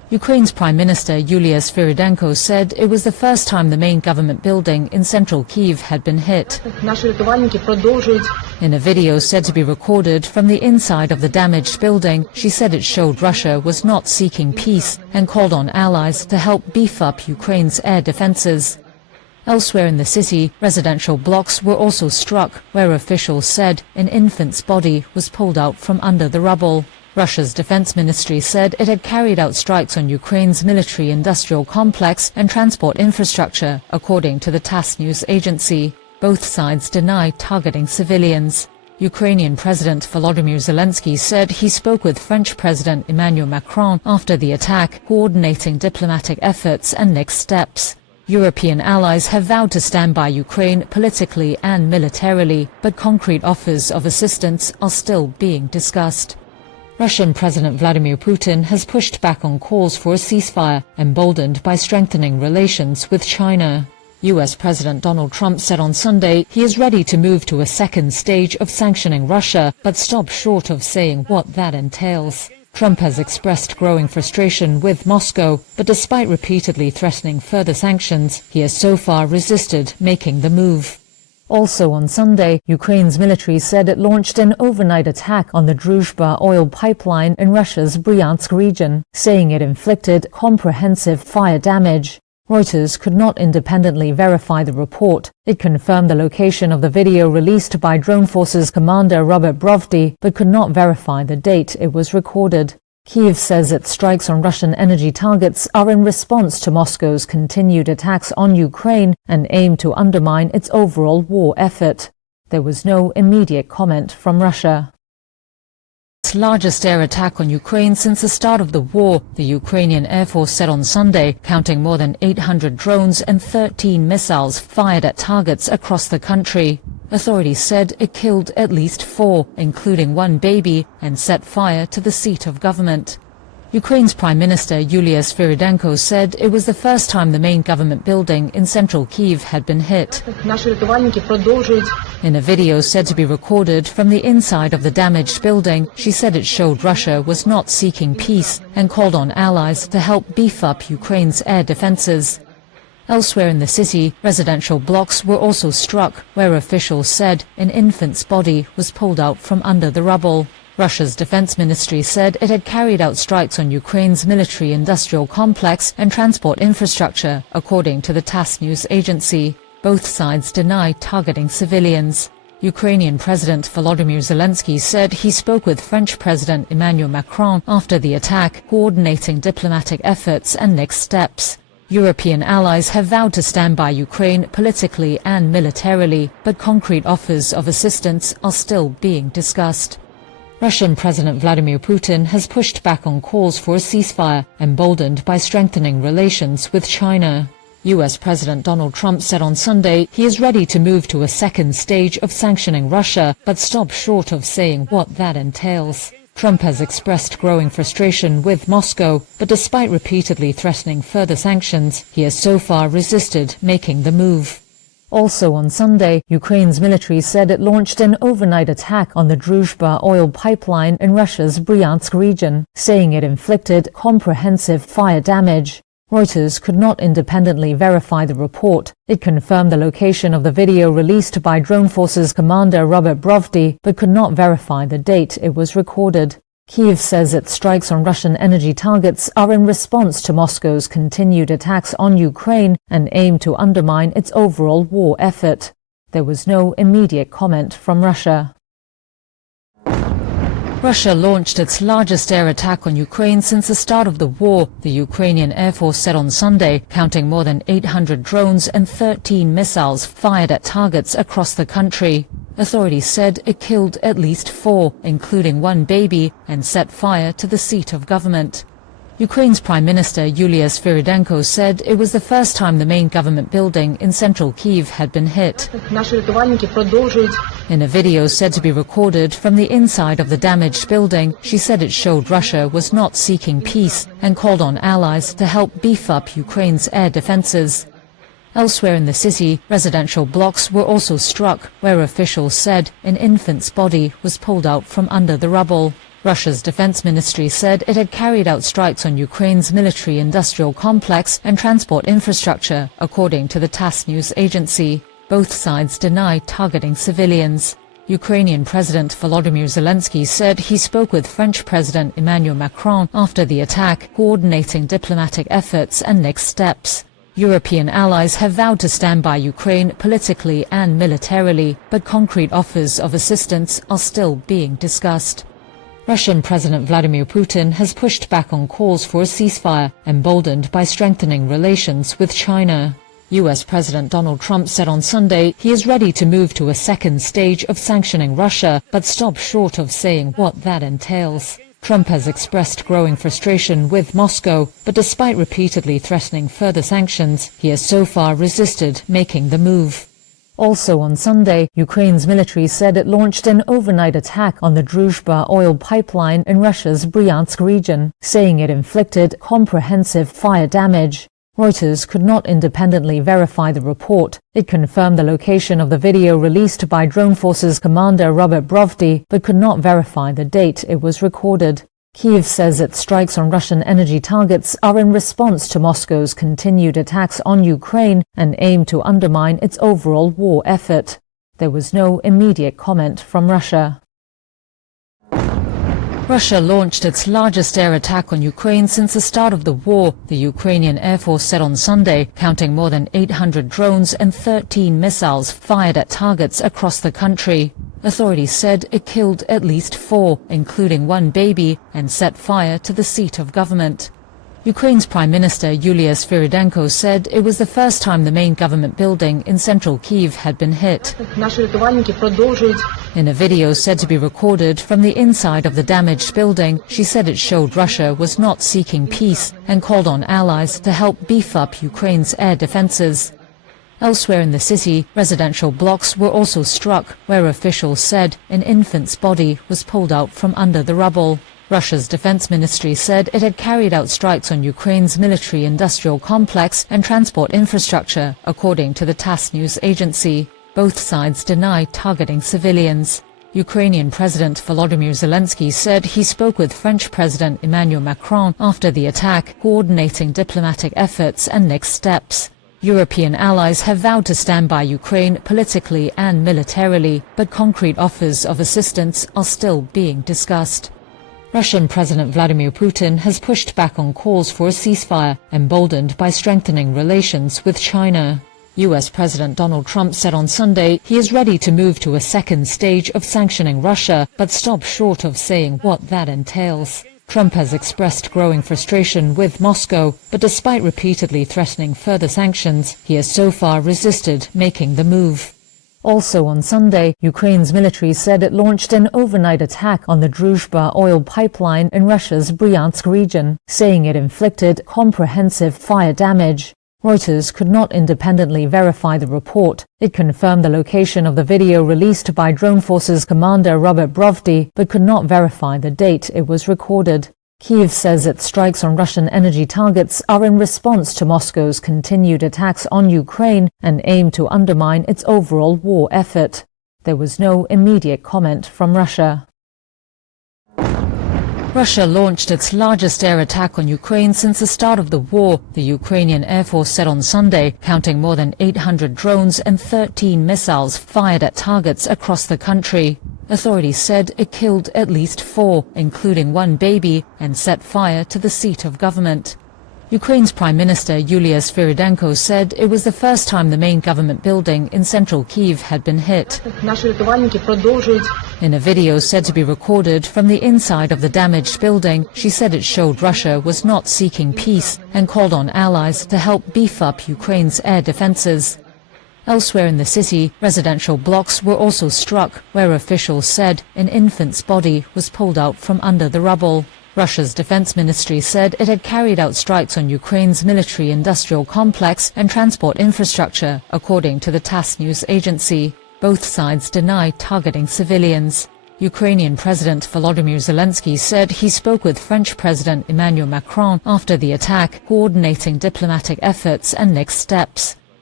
Ukraine's Prime Minister Yulia Sviridenko said it was the first time the main government building in central Kyiv had been hit. In a video said to be recorded from the inside of the damaged building, she said it showed Russia was not seeking peace and called on allies to help beef up Ukraine's air defenses. Elsewhere in the city, residential blocks were also struck, where officials said an infant's body was pulled out from under the rubble. Russia's defense ministry said it had carried out strikes on Ukraine's military-industrial complex and transport infrastructure, according to the TASS news agency. Both sides deny targeting civilians. Ukrainian President Volodymyr Zelensky said he spoke with French President Emmanuel Macron after the attack, coordinating diplomatic efforts and next steps. European allies have vowed to stand by Ukraine politically and militarily, but concrete offers of assistance are still being discussed. Russian President Vladimir Putin has pushed back on calls for a ceasefire, emboldened by strengthening relations with China. US President Donald Trump said on Sunday he is ready to move to a second stage of sanctioning Russia, but stopped short of saying what that entails. Trump has expressed growing frustration with Moscow, but despite repeatedly threatening further sanctions, he has so far resisted making the move. Also on Sunday, Ukraine's military said it launched an overnight attack on the Druzhba oil pipeline in Russia's Bryansk region, saying it inflicted comprehensive fire damage. Reuters could not independently verify the report. It confirmed the location of the video released by Drone Forces Commander Robert Brovdy, but could not verify the date it was recorded. Kyiv says its strikes on Russian energy targets are in response to Moscow's continued attacks on Ukraine and aim to undermine its overall war effort. There was no immediate comment from Russia. Its largest air attack on Ukraine since the start of the war, the Ukrainian Air Force said on Sunday, counting more than 800 drones and 13 missiles fired at targets across the country. Authorities said it killed at least 4, including 1 baby, and set fire to the seat of government. Ukraine's Prime Minister Yulia Sviridenko said it was the first time the main government building in central Kyiv had been hit. In a video said to be recorded from the inside of the damaged building, she said it showed Russia was not seeking peace and called on allies to help beef up Ukraine's air defenses. Elsewhere in the city, residential blocks were also struck, where officials said an infant's body was pulled out from under the rubble. Russia's defense ministry said it had carried out strikes on Ukraine's military-industrial complex and transport infrastructure, according to the TASS news agency. Both sides deny targeting civilians. Ukrainian President Volodymyr Zelensky said he spoke with French President Emmanuel Macron after the attack, coordinating diplomatic efforts and next steps. European allies have vowed to stand by Ukraine politically and militarily, but concrete offers of assistance are still being discussed. Russian President Vladimir Putin has pushed back on calls for a ceasefire, emboldened by strengthening relations with China. US President Donald Trump said on Sunday he is ready to move to a second stage of sanctioning Russia, but stopped short of saying what that entails. Trump has expressed growing frustration with Moscow, but despite repeatedly threatening further sanctions, he has so far resisted making the move. Also on Sunday, Ukraine's military said it launched an overnight attack on the Druzhba oil pipeline in Russia's Bryansk region, saying it inflicted comprehensive fire damage. Reuters could not independently verify the report. It confirmed the location of the video released by Drone Forces Commander Robert Brovdy, but could not verify the date it was recorded. Kyiv says its strikes on Russian energy targets are in response to Moscow's continued attacks on Ukraine and aim to undermine its overall war effort. There was no immediate comment from Russia. Russia launched its largest air attack on Ukraine since the start of the war, the Ukrainian Air Force said on Sunday, counting more than 800 drones and 13 missiles fired at targets across the country. Authorities said it killed at least 4, including 1 baby, and set fire to the seat of government. Ukraine's Prime Minister Yulia Sviridenko said it was the first time the main government building in central Kyiv had been hit. In a video said to be recorded from the inside of the damaged building, she said it showed Russia was not seeking peace and called on allies to help beef up Ukraine's air defenses. Elsewhere in the city, residential blocks were also struck, where officials said an infant's body was pulled out from under the rubble. Russia's defense ministry said it had carried out strikes on Ukraine's military-industrial complex and transport infrastructure, according to the TASS news agency. Both sides deny targeting civilians. Ukrainian President Volodymyr Zelensky said he spoke with French President Emmanuel Macron after the attack, coordinating diplomatic efforts and next steps. European allies have vowed to stand by Ukraine politically and militarily, but concrete offers of assistance are still being discussed. Russian President Vladimir Putin has pushed back on calls for a ceasefire, emboldened by strengthening relations with China. US President Donald Trump said on Sunday he is ready to move to a second stage of sanctioning Russia, but stopped short of saying what that entails. Trump has expressed growing frustration with Moscow, but despite repeatedly threatening further sanctions, he has so far resisted making the move. Also on Sunday, Ukraine's military said it launched an overnight attack on the Druzhba oil pipeline in Russia's Bryansk region, saying it inflicted comprehensive fire damage. Reuters could not independently verify the report. It confirmed the location of the video released by Drone Forces Commander Robert Brovdy, but could not verify the date it was recorded. Kyiv says its strikes on Russian energy targets are in response to Moscow's continued attacks on Ukraine and aim to undermine its overall war effort. There was no immediate comment from Russia. Russia launched its largest air attack on Ukraine since the start of the war, the Ukrainian Air Force said on Sunday, counting more than 800 drones and 13 missiles fired at targets across the country. Authorities said it killed at least 4, including 1 baby, and set fire to the seat of government. Ukraine's Prime Minister Yulia Sviridenko said it was the first time the main government building in central Kyiv had been hit. In a video said to be recorded from the inside of the damaged building, she said it showed Russia was not seeking peace and called on allies to help beef up Ukraine's air defenses. Elsewhere in the city, residential blocks were also struck, where officials said an infant's body was pulled out from under the rubble. Russia's defense ministry said it had carried out strikes on Ukraine's military-industrial complex and transport infrastructure, according to the TASS news agency. Both sides deny targeting civilians. Ukrainian President Volodymyr Zelensky said he spoke with French President Emmanuel Macron after the attack, coordinating diplomatic efforts and next steps. European allies have vowed to stand by Ukraine politically and militarily, but concrete offers of assistance are still being discussed. Russian President Vladimir Putin has pushed back on calls for a ceasefire, emboldened by strengthening relations with China. US President Donald Trump said on Sunday he is ready to move to a second stage of sanctioning Russia, but stopped short of saying what that entails. Trump has expressed growing frustration with Moscow, but despite repeatedly threatening further sanctions, he has so far resisted making the move. Also on Sunday, Ukraine's military said it launched an overnight attack on the Druzhba oil pipeline in Russia's Bryansk region, saying it inflicted comprehensive fire damage. Reuters could not independently verify the report. It confirmed the location of the video released by Drone Forces Commander Robert Brovdy, but could not verify the date it was recorded. Kyiv says its strikes on Russian energy targets are in response to Moscow's continued attacks on Ukraine and aim to undermine its overall war effort. There was no immediate comment from Russia. Russia launched its largest air attack on Ukraine since the start of the war, the Ukrainian Air Force said on Sunday, counting more than 800 drones and 13 missiles fired at targets across the country. Authorities said it killed at least 4, including 1 baby, and set fire to the seat of government. Ukraine's Prime Minister Yulia Sviridenko said it was the first time the main government building in central Kyiv had been hit. In a video said to be recorded from the inside of the damaged building, she said it showed Russia was not seeking peace and called on allies to help beef up Ukraine's air defenses. Elsewhere in the city, residential blocks were also struck, where officials said an infant's body was pulled out from under the rubble. Russia's defense ministry said it had carried out strikes on Ukraine's military-industrial complex and transport infrastructure, according to the TASS news agency. Both sides deny targeting civilians. Ukrainian President Volodymyr Zelensky said he spoke with French President Emmanuel Macron after the attack, coordinating diplomatic efforts and next steps.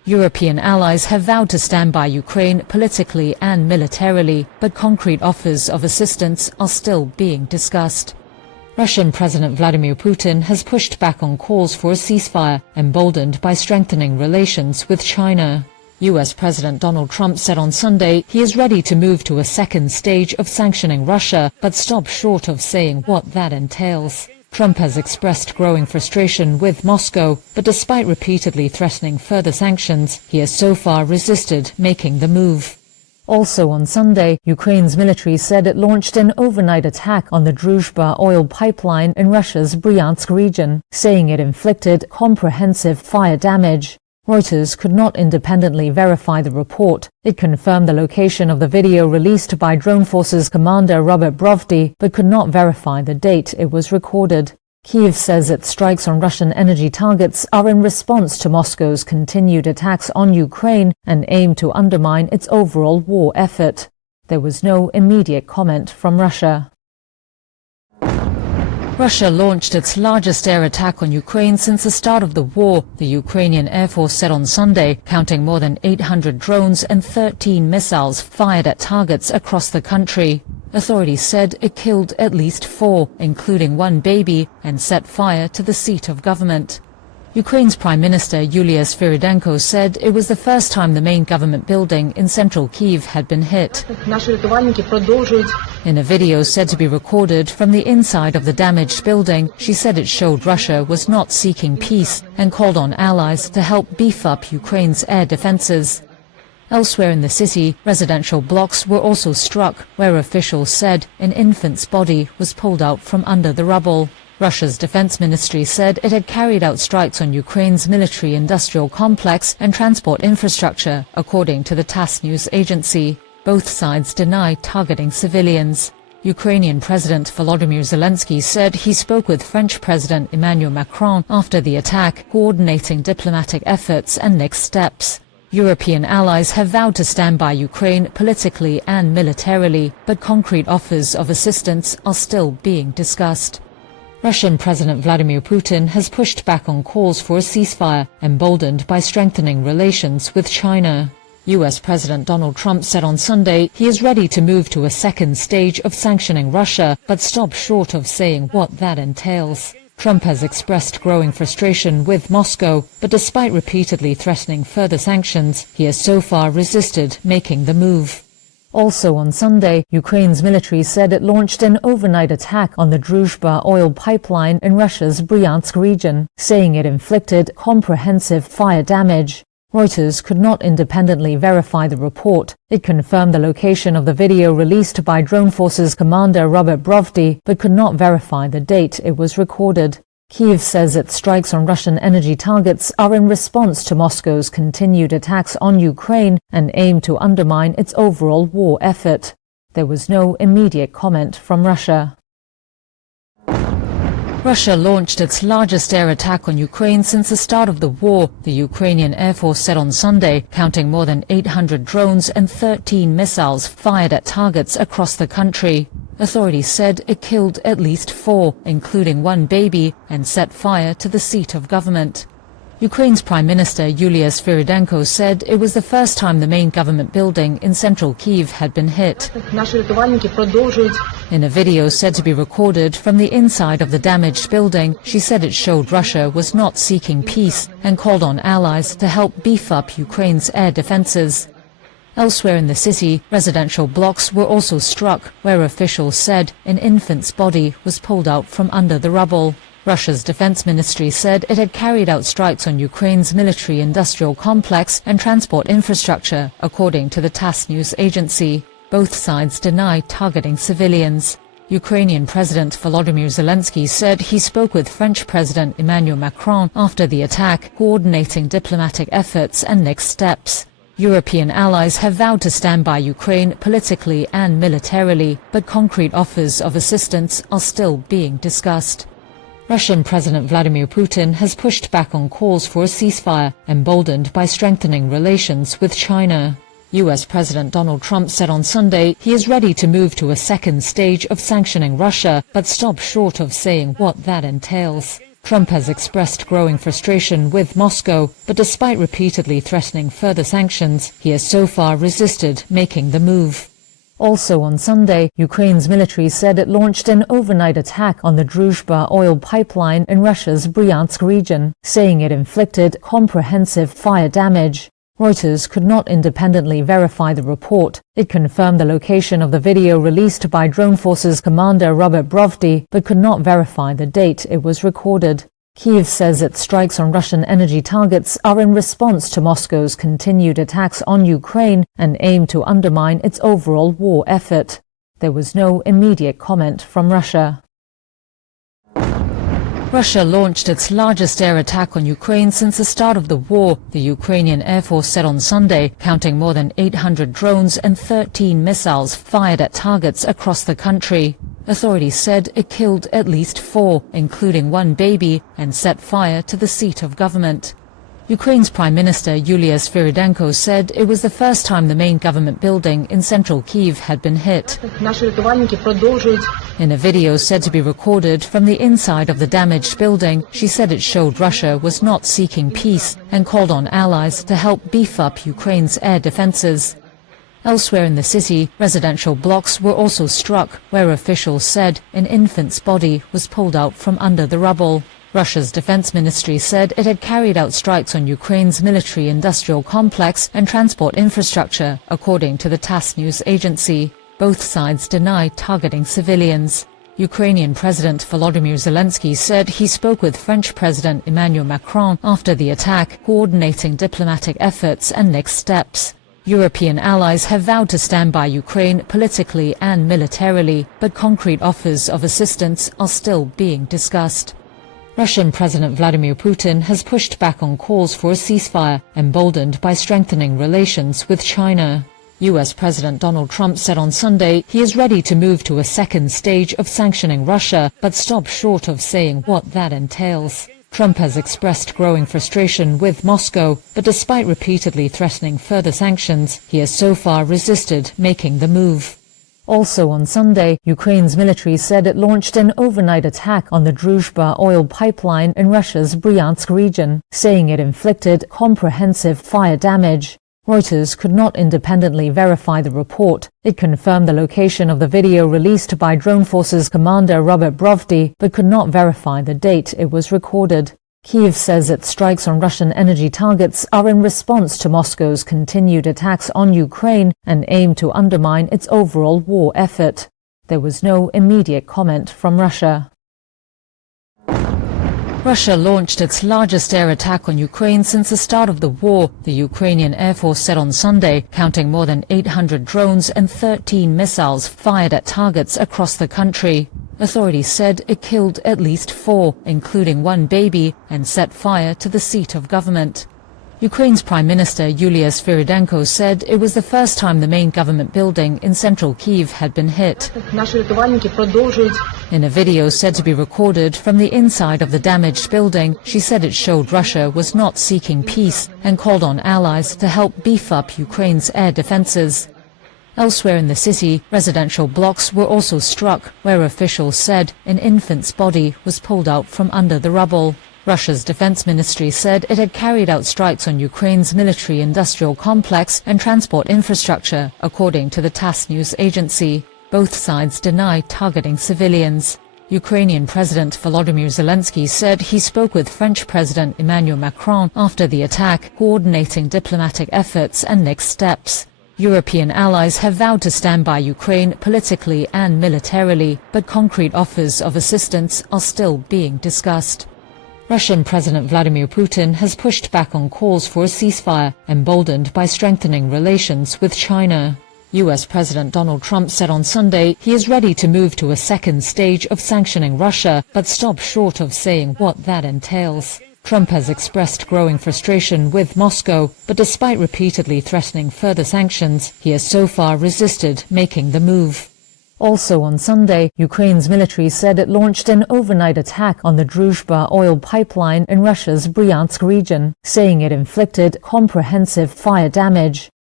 European allies have vowed to stand by Ukraine politically and militarily, but concrete offers of assistance are still being discussed. Russian President Vladimir Putin has pushed back on calls for a ceasefire, emboldened by strengthening relations with China. US President Donald Trump said on Sunday he is ready to move to a second stage of sanctioning Russia, but stopped short of saying what that entails. Trump has expressed growing frustration with Moscow, but despite repeatedly threatening further sanctions, he has so far resisted making the move. Also on Sunday, Ukraine's military said it launched an overnight attack on the Druzhba oil pipeline in Russia's Bryansk region, saying it inflicted comprehensive fire damage. Reuters could not independently verify the report. It confirmed the location of the video released by Drone Forces Commander Robert Brovdy, but could not verify the date it was recorded. Kyiv says its strikes on Russian energy targets are in response to Moscow's continued attacks on Ukraine and aim to undermine its overall war effort. There was no immediate comment from Russia. Russia launched its largest air attack on Ukraine since the start of the war, the Ukrainian Air Force said on Sunday, counting more than 800 drones and 13 missiles fired at targets across the country. Authorities said it killed at least 4, including 1 baby, and set fire to the seat of government. Ukraine's Prime Minister Yulia Sviridenko said it was the first time the main government building in central Kyiv had been hit. In a video said to be recorded from the inside of the damaged building, she said it showed Russia was not seeking peace and called on allies to help beef up Ukraine's air defenses. Elsewhere in the city, residential blocks were also struck, where officials said an infant's body was pulled out from under the rubble. Russia's defense ministry said it had carried out strikes on Ukraine's military-industrial complex and transport infrastructure, according to the TASS news agency. Both sides deny targeting civilians. Ukrainian President Volodymyr Zelensky said he spoke with French President Emmanuel Macron after the attack, coordinating diplomatic efforts and next steps. European allies have vowed to stand by Ukraine politically and militarily, but concrete offers of assistance are still being discussed. Russian President Vladimir Putin has pushed back on calls for a ceasefire, emboldened by strengthening relations with China. US President Donald Trump said on Sunday he is ready to move to a second stage of sanctioning Russia, but stopped short of saying what that entails. Trump has expressed growing frustration with Moscow, but despite repeatedly threatening further sanctions, he has so far resisted making the move. Also on Sunday, Ukraine's military said it launched an overnight attack on the Druzhba oil pipeline in Russia's Bryansk region, saying it inflicted comprehensive fire damage. Reuters could not independently verify the report. It confirmed the location of the video released by Drone Forces Commander Robert Brovdy, but could not verify the date it was recorded. Kyiv says its strikes on Russian energy targets are in response to Moscow's continued attacks on Ukraine and aim to undermine its overall war effort. There was no immediate comment from Russia. Russia launched its largest air attack on Ukraine since the start of the war, the Ukrainian Air Force said on Sunday, counting more than 800 drones and 13 missiles fired at targets across the country. Authorities said it killed at least 4, including 1 baby, and set fire to the seat of government. Ukraine's Prime Minister Yulia Sviridenko said it was the first time the main government building in central Kyiv had been hit. In a video said to be recorded from the inside of the damaged building, she said it showed Russia was not seeking peace and called on allies to help beef up Ukraine's air defenses. Elsewhere in the city, residential blocks were also struck, where officials said an infant's body was pulled out from under the rubble. Russia's defense ministry said it had carried out strikes on Ukraine's military-industrial complex and transport infrastructure, according to the TASS news agency. Both sides deny targeting civilians. Ukrainian President Volodymyr Zelensky said he spoke with French President Emmanuel Macron after the attack, coordinating diplomatic efforts and next steps. European allies have vowed to stand by Ukraine politically and militarily, but concrete offers of assistance are still being discussed. Russian President Vladimir Putin has pushed back on calls for a ceasefire, emboldened by strengthening relations with China. US President Donald Trump said on Sunday he is ready to move to a second stage of sanctioning Russia, but stopped short of saying what that entails. Trump has expressed growing frustration with Moscow, but despite repeatedly threatening further sanctions, he has so far resisted making the move. Also on Sunday, Ukraine's military said it launched an overnight attack on the Druzhba oil pipeline in Russia's Bryansk region, saying it inflicted comprehensive fire damage. Reuters could not independently verify the report. It confirmed the location of the video released by Drone Forces Commander Robert Brovdy, but could not verify the date it was recorded. Kyiv says its strikes on Russian energy targets are in response to Moscow's continued attacks on Ukraine and aim to undermine its overall war effort. There was no immediate comment from Russia. Russia launched its largest air attack on Ukraine since the start of the war, the Ukrainian Air Force said on Sunday, counting more than 800 drones and 13 missiles fired at targets across the country. Authorities said it killed at least 4, including 1 baby, and set fire to the seat of government. Ukraine's Prime Minister Yulia Sviridenko said it was the first time the main government building in central Kyiv had been hit. In a video said to be recorded from the inside of the damaged building, she said it showed Russia was not seeking peace and called on allies to help beef up Ukraine's air defenses. Elsewhere in the city, residential blocks were also struck, where officials said an infant's body was pulled out from under the rubble. Russia's defense ministry said it had carried out strikes on Ukraine's military-industrial complex and transport infrastructure, according to the TASS news agency. Both sides deny targeting civilians. Ukrainian President Volodymyr Zelensky said he spoke with French President Emmanuel Macron after the attack, coordinating diplomatic efforts and next steps. European allies have vowed to stand by Ukraine politically and militarily, but concrete offers of assistance are still being discussed. Russian President Vladimir Putin has pushed back on calls for a ceasefire, emboldened by strengthening relations with China. US President Donald Trump said on Sunday he is ready to move to a second stage of sanctioning Russia, but stopped short of saying what that entails. Trump has expressed growing frustration with Moscow, but despite repeatedly threatening further sanctions, he has so far resisted making the move. Also on Sunday, Ukraine's military said it launched an overnight attack on the Druzhba oil pipeline in Russia's Bryansk region, saying it inflicted comprehensive fire damage. Reuters could not independently verify the report. It confirmed the location of the video released by Drone Forces Commander Robert Brovdy, but could not verify the date it was recorded. Kyiv says its strikes on Russian energy targets are in response to Moscow's continued attacks on Ukraine and aim to undermine its overall war effort. There was no immediate comment from Russia. Russia launched its largest air attack on Ukraine since the start of the war, the Ukrainian Air Force said on Sunday, counting more than 800 drones and 13 missiles fired at targets across the country. Authorities said it killed at least 4, including 1 baby, and set fire to the seat of government. Ukraine's Prime Minister Yulia Sviridenko said it was the first time the main government building in central Kyiv had been hit. In a video said to be recorded from the inside of the damaged building, she said it showed Russia was not seeking peace and called on allies to help beef up Ukraine's air defenses. Elsewhere in the city, residential blocks were also struck, where officials said an infant's body was pulled out from under the rubble. Russia's defense ministry said it had carried out strikes on Ukraine's military-industrial complex and transport infrastructure, according to the TASS news agency. Both sides deny targeting civilians. Ukrainian President Volodymyr Zelensky said he spoke with French President Emmanuel Macron after the attack, coordinating diplomatic efforts and next steps. European allies have vowed to stand by Ukraine politically and militarily, but concrete offers of assistance are still being discussed. Russian President Vladimir Putin has pushed back on calls for a ceasefire, emboldened by strengthening relations with China. US President Donald Trump said on Sunday he is ready to move to a second stage of sanctioning Russia, but stopped short of saying what that entails. Trump has expressed growing frustration with Moscow, but despite repeatedly threatening further sanctions, he has so far resisted making the move. Also on Sunday, Ukraine's military said it launched an overnight attack on the Druzhba oil pipeline in Russia's Bryansk region, saying it inflicted comprehensive fire damage.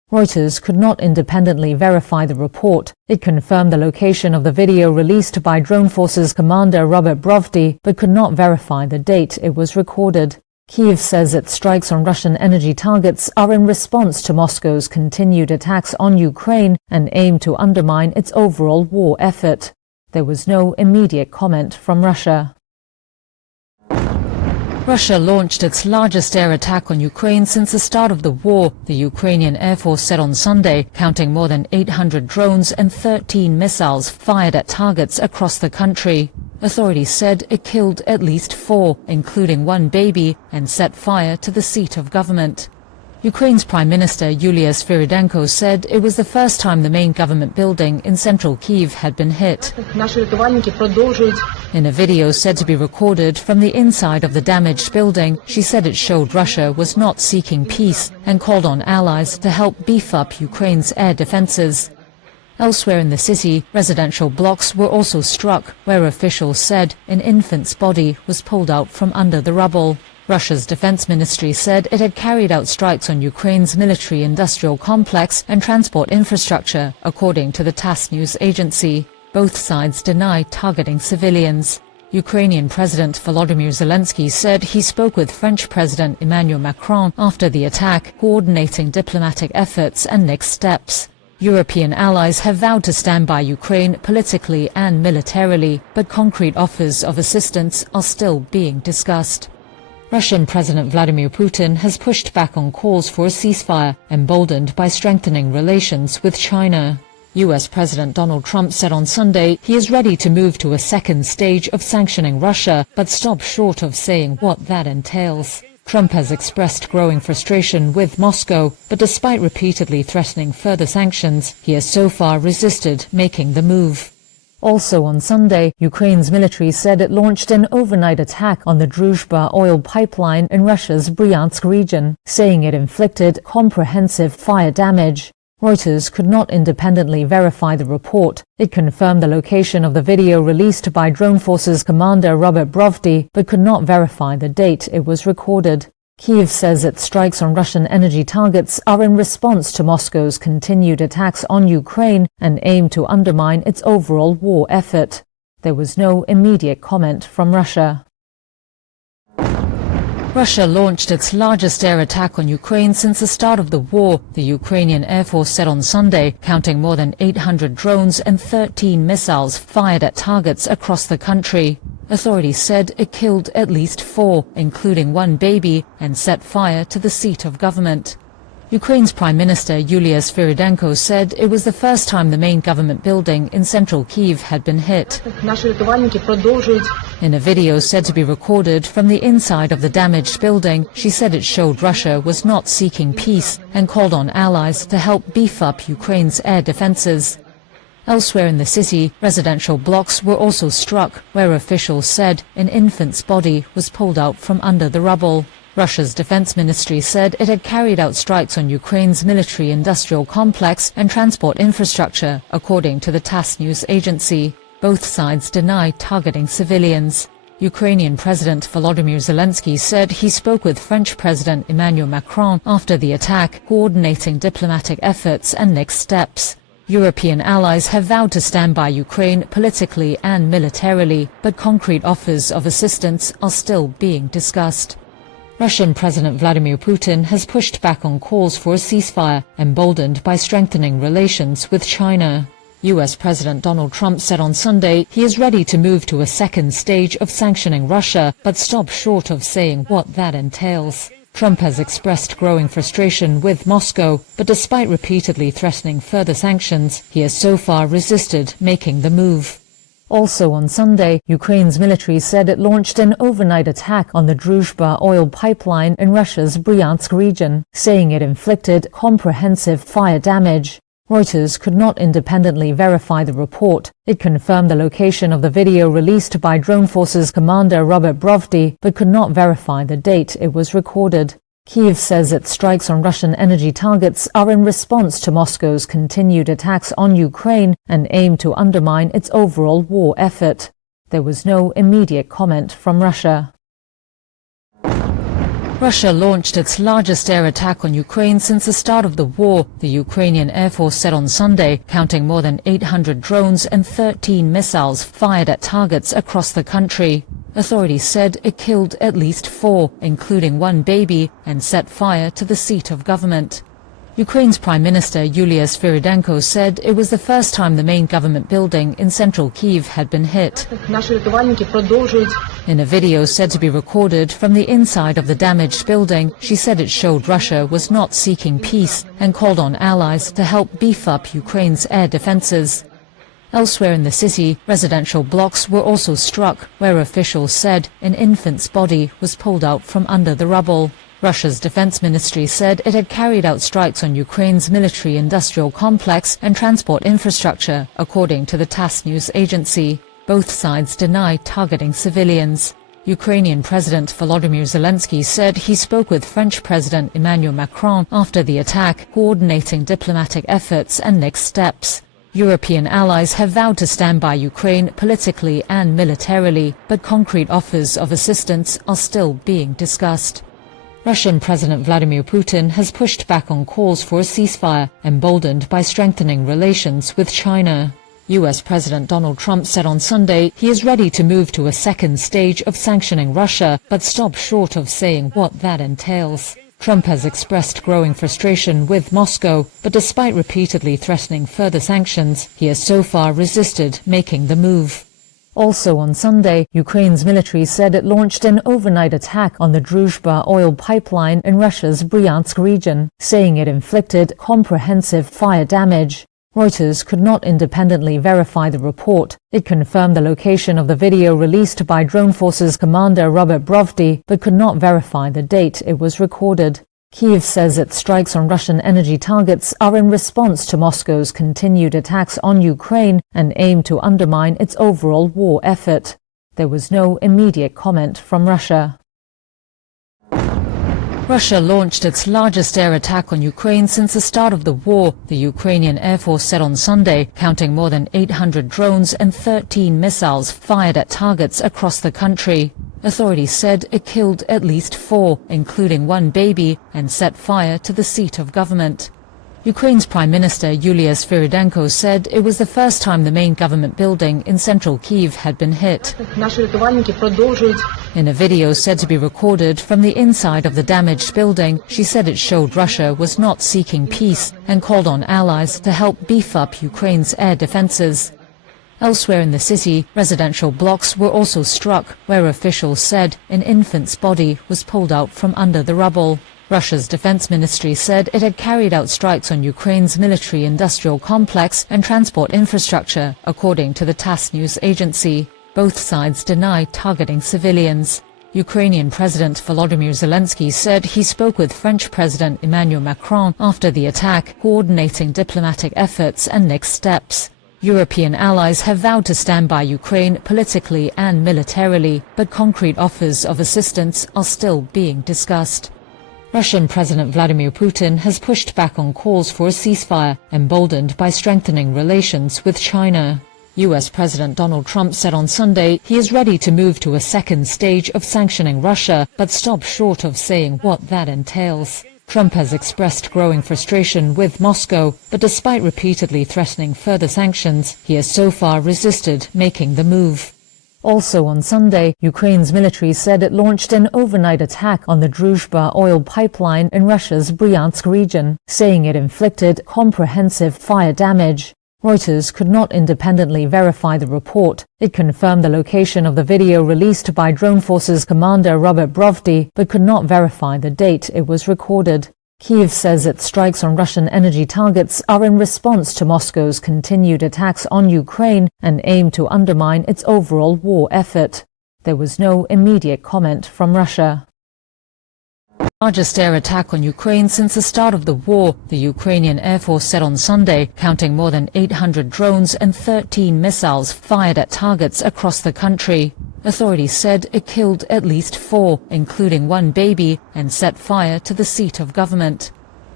Reuters could not independently verify the report. It confirmed the location of the video released by Drone Forces Commander Robert Brovdi, but could not verify the date it was recorded. Kyiv says its strikes on Russian energy targets are in response to Moscow's continued attacks on Ukraine and aim to undermine its overall war effort. There was no immediate comment from Russia. Russia launched its largest air attack on Ukraine since the start of the war, the Ukrainian Air Force said on Sunday, counting more than 800 drones and 13 missiles fired at targets across the country. Authorities said it killed at least 4, including 1 baby, and set fire to the seat of government. Ukraine's Prime Minister Yulia Sviridenko said it was the first time the main government building in central Kyiv had been hit. In a video said to be recorded from the inside of the damaged building, she said it showed Russia was not seeking peace and called on allies to help beef up Ukraine's air defenses. Elsewhere in the city, residential blocks were also struck, where officials said an infant's body was pulled out from under the rubble. Russia's defense ministry said it had carried out strikes on Ukraine's military-industrial complex and transport infrastructure, according to the TASS news agency. Both sides deny targeting civilians. Ukrainian President Volodymyr Zelensky said he spoke with French President Emmanuel Macron after the attack, coordinating diplomatic efforts and next steps. European allies have vowed to stand by Ukraine politically and militarily, but concrete offers of assistance are still being discussed. Russian President Vladimir Putin has pushed back on calls for a ceasefire, emboldened by strengthening relations with China. US President Donald Trump said on Sunday he is ready to move to a second stage of sanctioning Russia, but stopped short of saying what that entails. Trump has expressed growing frustration with Moscow, but despite repeatedly threatening further sanctions, he has so far resisted making the move. Also on Sunday, Ukraine's military said it launched an overnight attack on the Druzhba oil pipeline in Russia's Bryansk region, saying it inflicted comprehensive fire damage. Reuters could not independently verify the report. It confirmed the location of the video released by Drone Forces Commander Robert Brovdi, but could not verify the date it was recorded. Kyiv says its strikes on Russian energy targets are in response to Moscow's continued attacks on Ukraine and aim to undermine its overall war effort. There was no immediate comment from Russia. Russia launched its largest air attack on Ukraine since the start of the war, the Ukrainian Air Force said on Sunday, counting more than 800 drones and 13 missiles fired at targets across the country. Authorities said it killed at least 4, including 1 baby, and set fire to the seat of government. Ukraine's Prime Minister Yulia Sviridenko said it was the first time the main government building in central Kyiv had been hit. In a video said to be recorded from the inside of the damaged building, she said it showed Russia was not seeking peace and called on allies to help beef up Ukraine's air defenses. Elsewhere in the city, residential blocks were also struck, where officials said an infant's body was pulled out from under the rubble. Russia's defense ministry said it had carried out strikes on Ukraine's military-industrial complex and transport infrastructure, according to the TASS news agency. Both sides deny targeting civilians. Ukrainian President Volodymyr Zelensky said he spoke with French President Emmanuel Macron after the attack, coordinating diplomatic efforts and next steps. European allies have vowed to stand by Ukraine politically and militarily, but concrete offers of assistance are still being discussed. Russian President Vladimir Putin has pushed back on calls for a ceasefire, emboldened by strengthening relations with China. US President Donald Trump said on Sunday he is ready to move to a second stage of sanctioning Russia, but stopped short of saying what that entails. Trump has expressed growing frustration with Moscow, but despite repeatedly threatening further sanctions, he has so far resisted making the move. Also on Sunday, Ukraine's military said it launched an overnight attack on the Druzhba oil pipeline in Russia's Bryansk region, saying it inflicted comprehensive fire damage. Reuters could not independently verify the report. It confirmed the location of the video released by Drone Forces Commander Robert Brovdi, but could not verify the date it was recorded. Kyiv says its strikes on Russian energy targets are in response to Moscow's continued attacks on Ukraine and aim to undermine its overall war effort. There was no immediate comment from Russia. Russia launched its largest air attack on Ukraine since the start of the war, the Ukrainian Air Force said on Sunday, counting more than 800 drones and 13 missiles fired at targets across the country. Authorities said it killed at least 4, including 1 baby, and set fire to the seat of government. Ukraine's Prime Minister Yulia Sviridenko said it was the first time the main government building in central Kyiv had been hit. In a video said to be recorded from the inside of the damaged building, she said it showed Russia was not seeking peace and called on allies to help beef up Ukraine's air defenses. Elsewhere in the city, residential blocks were also struck, where officials said an infant's body was pulled out from under the rubble. Russia's defense ministry said it had carried out strikes on Ukraine's military-industrial complex and transport infrastructure, according to the TASS news agency. Both sides deny targeting civilians. Ukrainian President Volodymyr Zelensky said he spoke with French President Emmanuel Macron after the attack, coordinating diplomatic efforts and next steps. European allies have vowed to stand by Ukraine politically and militarily, but concrete offers of assistance are still being discussed. Russian President Vladimir Putin has pushed back on calls for a ceasefire, emboldened by strengthening relations with China. US President Donald Trump said on Sunday he is ready to move to a second stage of sanctioning Russia, but stopped short of saying what that entails. Trump has expressed growing frustration with Moscow, but despite repeatedly threatening further sanctions, he has so far resisted making the move. Also on Sunday, Ukraine's military said it launched an overnight attack on the Druzhba oil pipeline in Russia's Bryansk region, saying it inflicted comprehensive fire damage. Reuters could not independently verify the report. It confirmed the location of the video released by Drone Forces Commander Robert Brovdy, but could not verify the date it was recorded. Kyiv says its strikes on Russian energy targets are in response to Moscow's continued attacks on Ukraine and aim to undermine its overall war effort. There was no immediate comment from Russia. Russia launched its largest air attack on Ukraine since the start of the war, the Ukrainian Air Force said on Sunday, counting more than 800 drones and 13 missiles fired at targets across the country. Authorities said it killed at least 4, including 1 baby, and set fire to the seat of government. Ukraine's Prime Minister Yulia Sviridenko said it was the first time the main government building in central Kyiv had been hit. In a video said to be recorded from the inside of the damaged building, she said it showed Russia was not seeking peace and called on allies to help beef up Ukraine's air defenses. Elsewhere in the city, residential blocks were also struck, where officials said an infant's body was pulled out from under the rubble. Russia's defense ministry said it had carried out strikes on Ukraine's military-industrial complex and transport infrastructure, according to the TASS news agency. Both sides deny targeting civilians. Ukrainian President Volodymyr Zelensky said he spoke with French President Emmanuel Macron after the attack, coordinating diplomatic efforts and next steps. European allies have vowed to stand by Ukraine politically and militarily, but concrete offers of assistance are still being discussed. Russian President Vladimir Putin has pushed back on calls for a ceasefire, emboldened by strengthening relations with China. US President Donald Trump said on Sunday he is ready to move to a second stage of sanctioning Russia, but stopped short of saying what that entails. Trump has expressed growing frustration with Moscow, but despite repeatedly threatening further sanctions, he has so far resisted making the move. Also on Sunday, Ukraine's military said it launched an overnight attack on the Druzhba oil pipeline in Russia's Bryansk region, saying it inflicted comprehensive fire damage. Reuters could not independently verify the report. It confirmed the location of the video released by Drone Forces Commander Robert Brovdy, but could not verify the date it was recorded. Kyiv says its strikes on Russian energy targets are in response to Moscow's continued attacks on Ukraine and aim to undermine its overall war effort. There was no immediate comment from Russia. Largest air attack on Ukraine since the start of the war, the Ukrainian Air Force said on Sunday, counting more than 800 drones and 13 missiles fired at targets across the country. Authorities said it killed at least 4, including 1 baby, and set fire to the seat of government.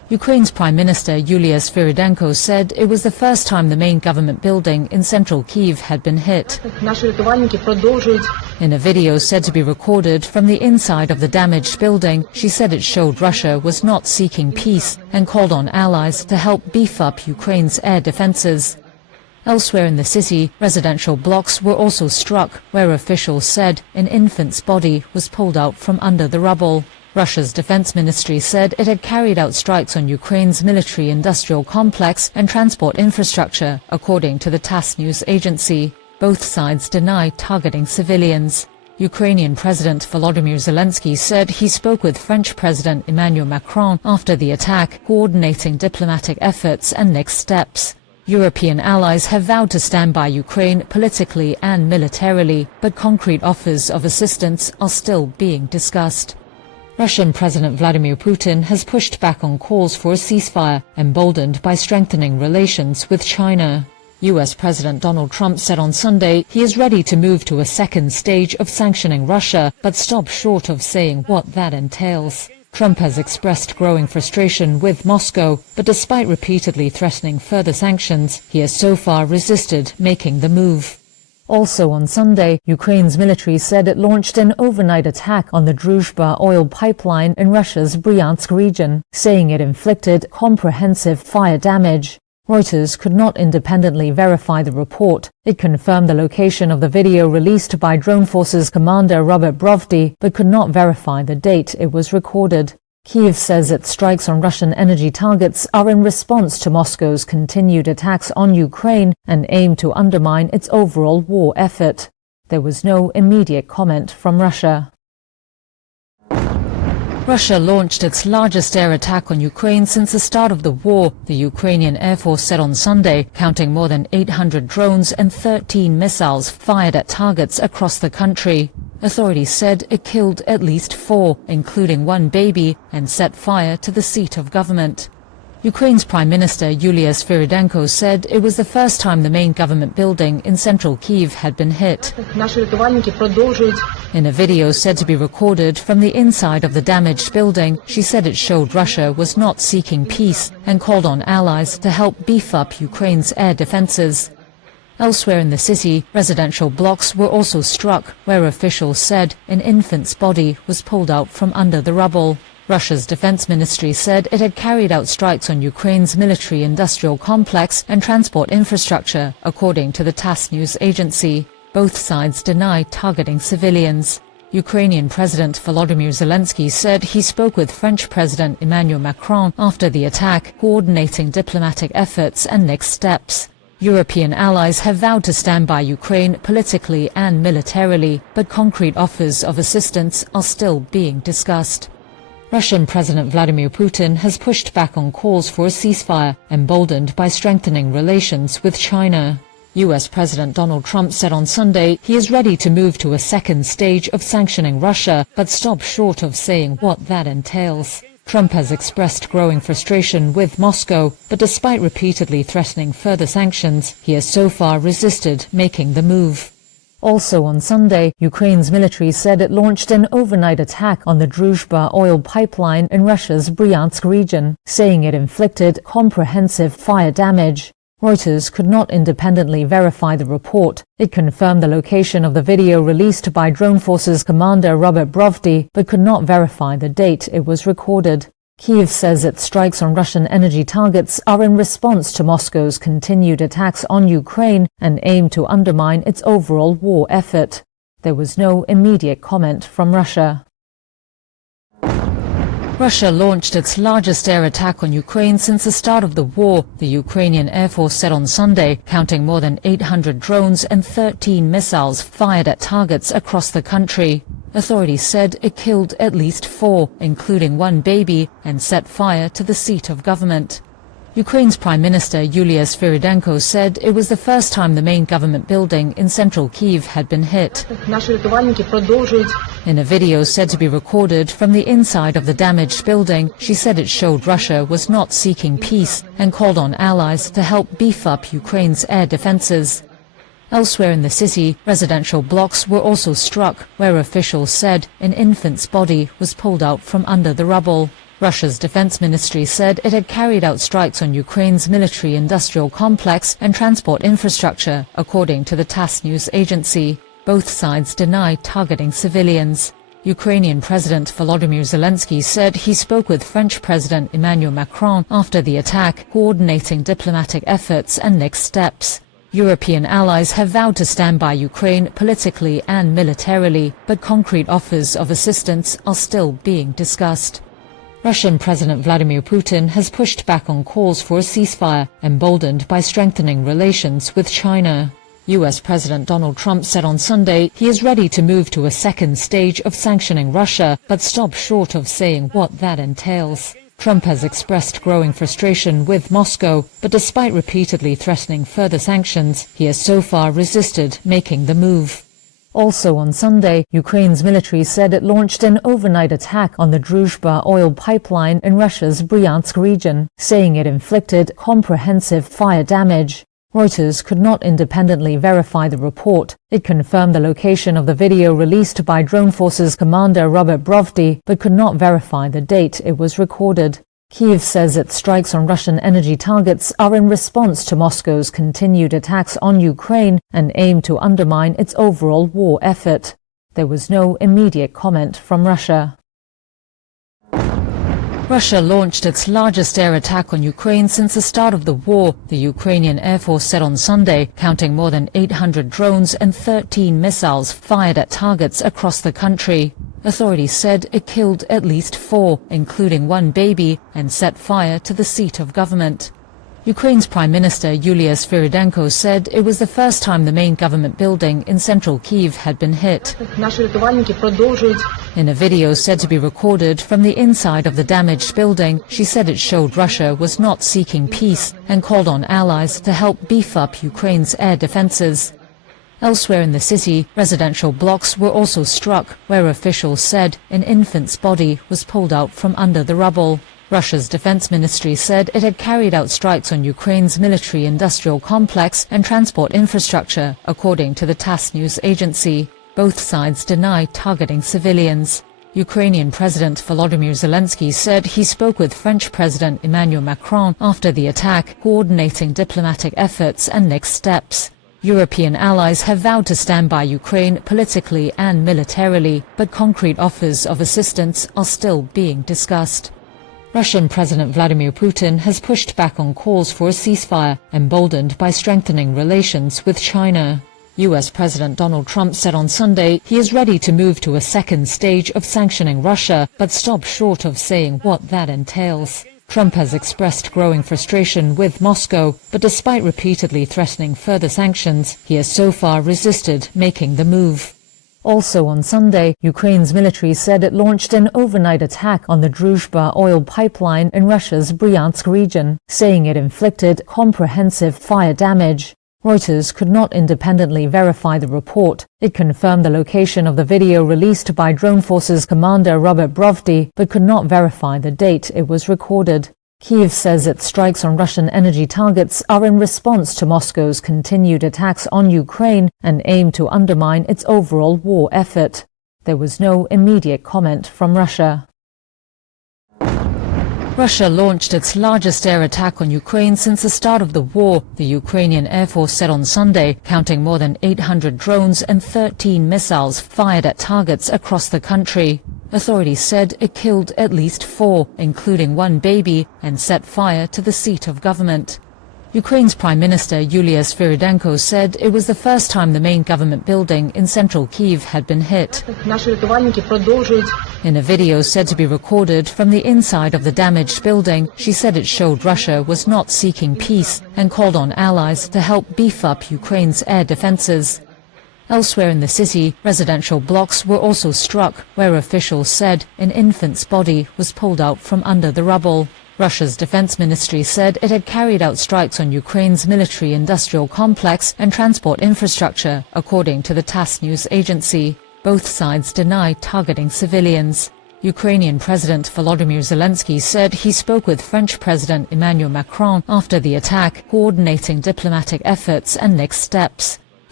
Ukraine's Prime Minister Yulia Sviridenko said it was the first time the main government building in central Kyiv had been hit. In a video said to be recorded from the inside of the damaged building, she said it showed Russia was not seeking peace and called on allies to help beef up Ukraine's air defenses. Elsewhere in the city, residential blocks were also struck, where officials said an infant's body was pulled out from under the rubble. Russia's defense ministry said it had carried out strikes on Ukraine's military-industrial complex and transport infrastructure, according to the TASS news agency. Both sides deny targeting civilians. Ukrainian President Volodymyr Zelensky said he spoke with French President Emmanuel Macron after the attack, coordinating diplomatic efforts and next steps. European allies have vowed to stand by Ukraine politically and militarily, but concrete offers of assistance are still being discussed. Russian President Vladimir Putin has pushed back on calls for a ceasefire, emboldened by strengthening relations with China. US President Donald Trump said on Sunday he is ready to move to a second stage of sanctioning Russia, but stopped short of saying what that entails. Trump has expressed growing frustration with Moscow, but despite repeatedly threatening further sanctions, he has so far resisted making the move. Also on Sunday, Ukraine's military said it launched an overnight attack on the Druzhba oil pipeline in Russia's Bryansk region, saying it inflicted comprehensive fire damage. Reuters could not independently verify the report. It confirmed the location of the video released by Drone Forces Commander Robert Brovdy, but could not verify the date it was recorded. Kyiv says its strikes on Russian energy targets are in response to Moscow's continued attacks on Ukraine and aim to undermine its overall war effort. There was no immediate comment from Russia. Russia launched its largest air attack on Ukraine since the start of the war, the Ukrainian Air Force said on Sunday, counting more than 800 drones and 13 missiles fired at targets across the country. Authorities said it killed at least 4, including 1 baby, and set fire to the seat of government. Ukraine's Prime Minister Yulia Sviridenko said it was the first time the main government building in central Kyiv had been hit. In a video said to be recorded from the inside of the damaged building, she said it showed Russia was not seeking peace and called on allies to help beef up Ukraine's air defenses. Elsewhere in the city, residential blocks were also struck, where officials said an infant's body was pulled out from under the rubble. Russia's defense ministry said it had carried out strikes on Ukraine's military-industrial complex and transport infrastructure, according to the TASS news agency. Both sides deny targeting civilians. Ukrainian President Volodymyr Zelensky said he spoke with French President Emmanuel Macron after the attack, coordinating diplomatic efforts and next steps. European allies have vowed to stand by Ukraine politically and militarily, but concrete offers of assistance are still being discussed. Russian President Vladimir Putin has pushed back on calls for a ceasefire, emboldened by strengthening relations with China. US President Donald Trump said on Sunday he is ready to move to a second stage of sanctioning Russia, but stopped short of saying what that entails. Trump has expressed growing frustration with Moscow, but despite repeatedly threatening further sanctions, he has so far resisted making the move. Also on Sunday, Ukraine's military said it launched an overnight attack on the Druzhba oil pipeline in Russia's Bryansk region, saying it inflicted comprehensive fire damage. Reuters could not independently verify the report. It confirmed the location of the video released by Drone Forces Commander Robert Brovdy, but could not verify the date it was recorded. Kyiv says its strikes on Russian energy targets are in response to Moscow's continued attacks on Ukraine and aim to undermine its overall war effort. There was no immediate comment from Russia. Russia launched its largest air attack on Ukraine since the start of the war, the Ukrainian Air Force said on Sunday, counting more than 800 drones and 13 missiles fired at targets across the country. Authorities said it killed at least 4, including 1 baby, and set fire to the seat of government. Ukraine's Prime Minister Yulia Sviridenko said it was the first time the main government building in central Kyiv had been hit. In a video said to be recorded from the inside of the damaged building, she said it showed Russia was not seeking peace and called on allies to help beef up Ukraine's air defenses. Elsewhere in the city, residential blocks were also struck, where officials said an infant's body was pulled out from under the rubble. Russia's defense ministry said it had carried out strikes on Ukraine's military-industrial complex and transport infrastructure, according to the TASS news agency. Both sides deny targeting civilians. Ukrainian President Volodymyr Zelensky said he spoke with French President Emmanuel Macron after the attack, coordinating diplomatic efforts and next steps. European allies have vowed to stand by Ukraine politically and militarily, but concrete offers of assistance are still being discussed. Russian President Vladimir Putin has pushed back on calls for a ceasefire, emboldened by strengthening relations with China. US President Donald Trump said on Sunday he is ready to move to a second stage of sanctioning Russia, but stopped short of saying what that entails. Trump has expressed growing frustration with Moscow, but despite repeatedly threatening further sanctions, he has so far resisted making the move. Also on Sunday, Ukraine's military said it launched an overnight attack on the Druzhba oil pipeline in Russia's Bryansk region, saying it inflicted comprehensive fire damage. Reuters could not independently verify the report. It confirmed the location of the video released by Drone Forces Commander Robert Brovdy, but could not verify the date it was recorded. Kyiv says its strikes on Russian energy targets are in response to Moscow's continued attacks on Ukraine and aim to undermine its overall war effort. There was no immediate comment from Russia. Russia launched its largest air attack on Ukraine since the start of the war, the Ukrainian Air Force said on Sunday, counting more than 800 drones and 13 missiles fired at targets across the country. Authorities said it killed at least 4, including 1 baby, and set fire to the seat of government. Ukraine's Prime Minister Yulia Sviridenko said it was the first time the main government building in central Kyiv had been hit. In a video said to be recorded from the inside of the damaged building, she said it showed Russia was not seeking peace and called on allies to help beef up Ukraine's air defenses. Elsewhere in the city, residential blocks were also struck, where officials said an infant's body was pulled out from under the rubble. Russia's defense ministry said it had carried out strikes on Ukraine's military-industrial complex and transport infrastructure, according to the TASS news agency. Both sides deny targeting civilians. Ukrainian President Volodymyr Zelensky said he spoke with French President Emmanuel Macron after the attack, coordinating diplomatic efforts and next steps. European allies have vowed to stand by Ukraine politically and militarily, but concrete offers of assistance are still being discussed. Russian President Vladimir Putin has pushed back on calls for a ceasefire, emboldened by strengthening relations with China. US President Donald Trump said on Sunday he is ready to move to a second stage of sanctioning Russia, but stopped short of saying what that entails. Trump has expressed growing frustration with Moscow, but despite repeatedly threatening further sanctions, he has so far resisted making the move. Also on Sunday, Ukraine's military said it launched an overnight attack on the Druzhba oil pipeline in Russia's Bryansk region, saying it inflicted comprehensive fire damage. Reuters could not independently verify the report. It confirmed the location of the video released by Drone Forces Commander Robert Brovdy, but could not verify the date it was recorded. Kyiv says its strikes on Russian energy targets are in response to Moscow's continued attacks on Ukraine and aim to undermine its overall war effort. There was no immediate comment from Russia. Russia launched its largest air attack on Ukraine since the start of the war, the Ukrainian Air Force said on Sunday, counting more than 800 drones and 13 missiles fired at targets across the country. Authorities said it killed at least 4, including 1 baby, and set fire to the seat of government. Ukraine's Prime Minister Yulia Sviridenko said it was the first time the main government building in central Kyiv had been hit. In a video said to be recorded from the inside of the damaged building, she said it showed Russia was not seeking peace and called on allies to help beef up Ukraine's air defenses. Elsewhere in the city, residential blocks were also struck, where officials said an infant's body was pulled out from under the rubble. Russia's defense ministry said it had carried out strikes on Ukraine's military-industrial complex and transport infrastructure, according to the TASS news agency. Both sides deny targeting civilians. Ukrainian President Volodymyr Zelensky said he spoke with French President Emmanuel Macron after the attack, coordinating diplomatic efforts and next steps.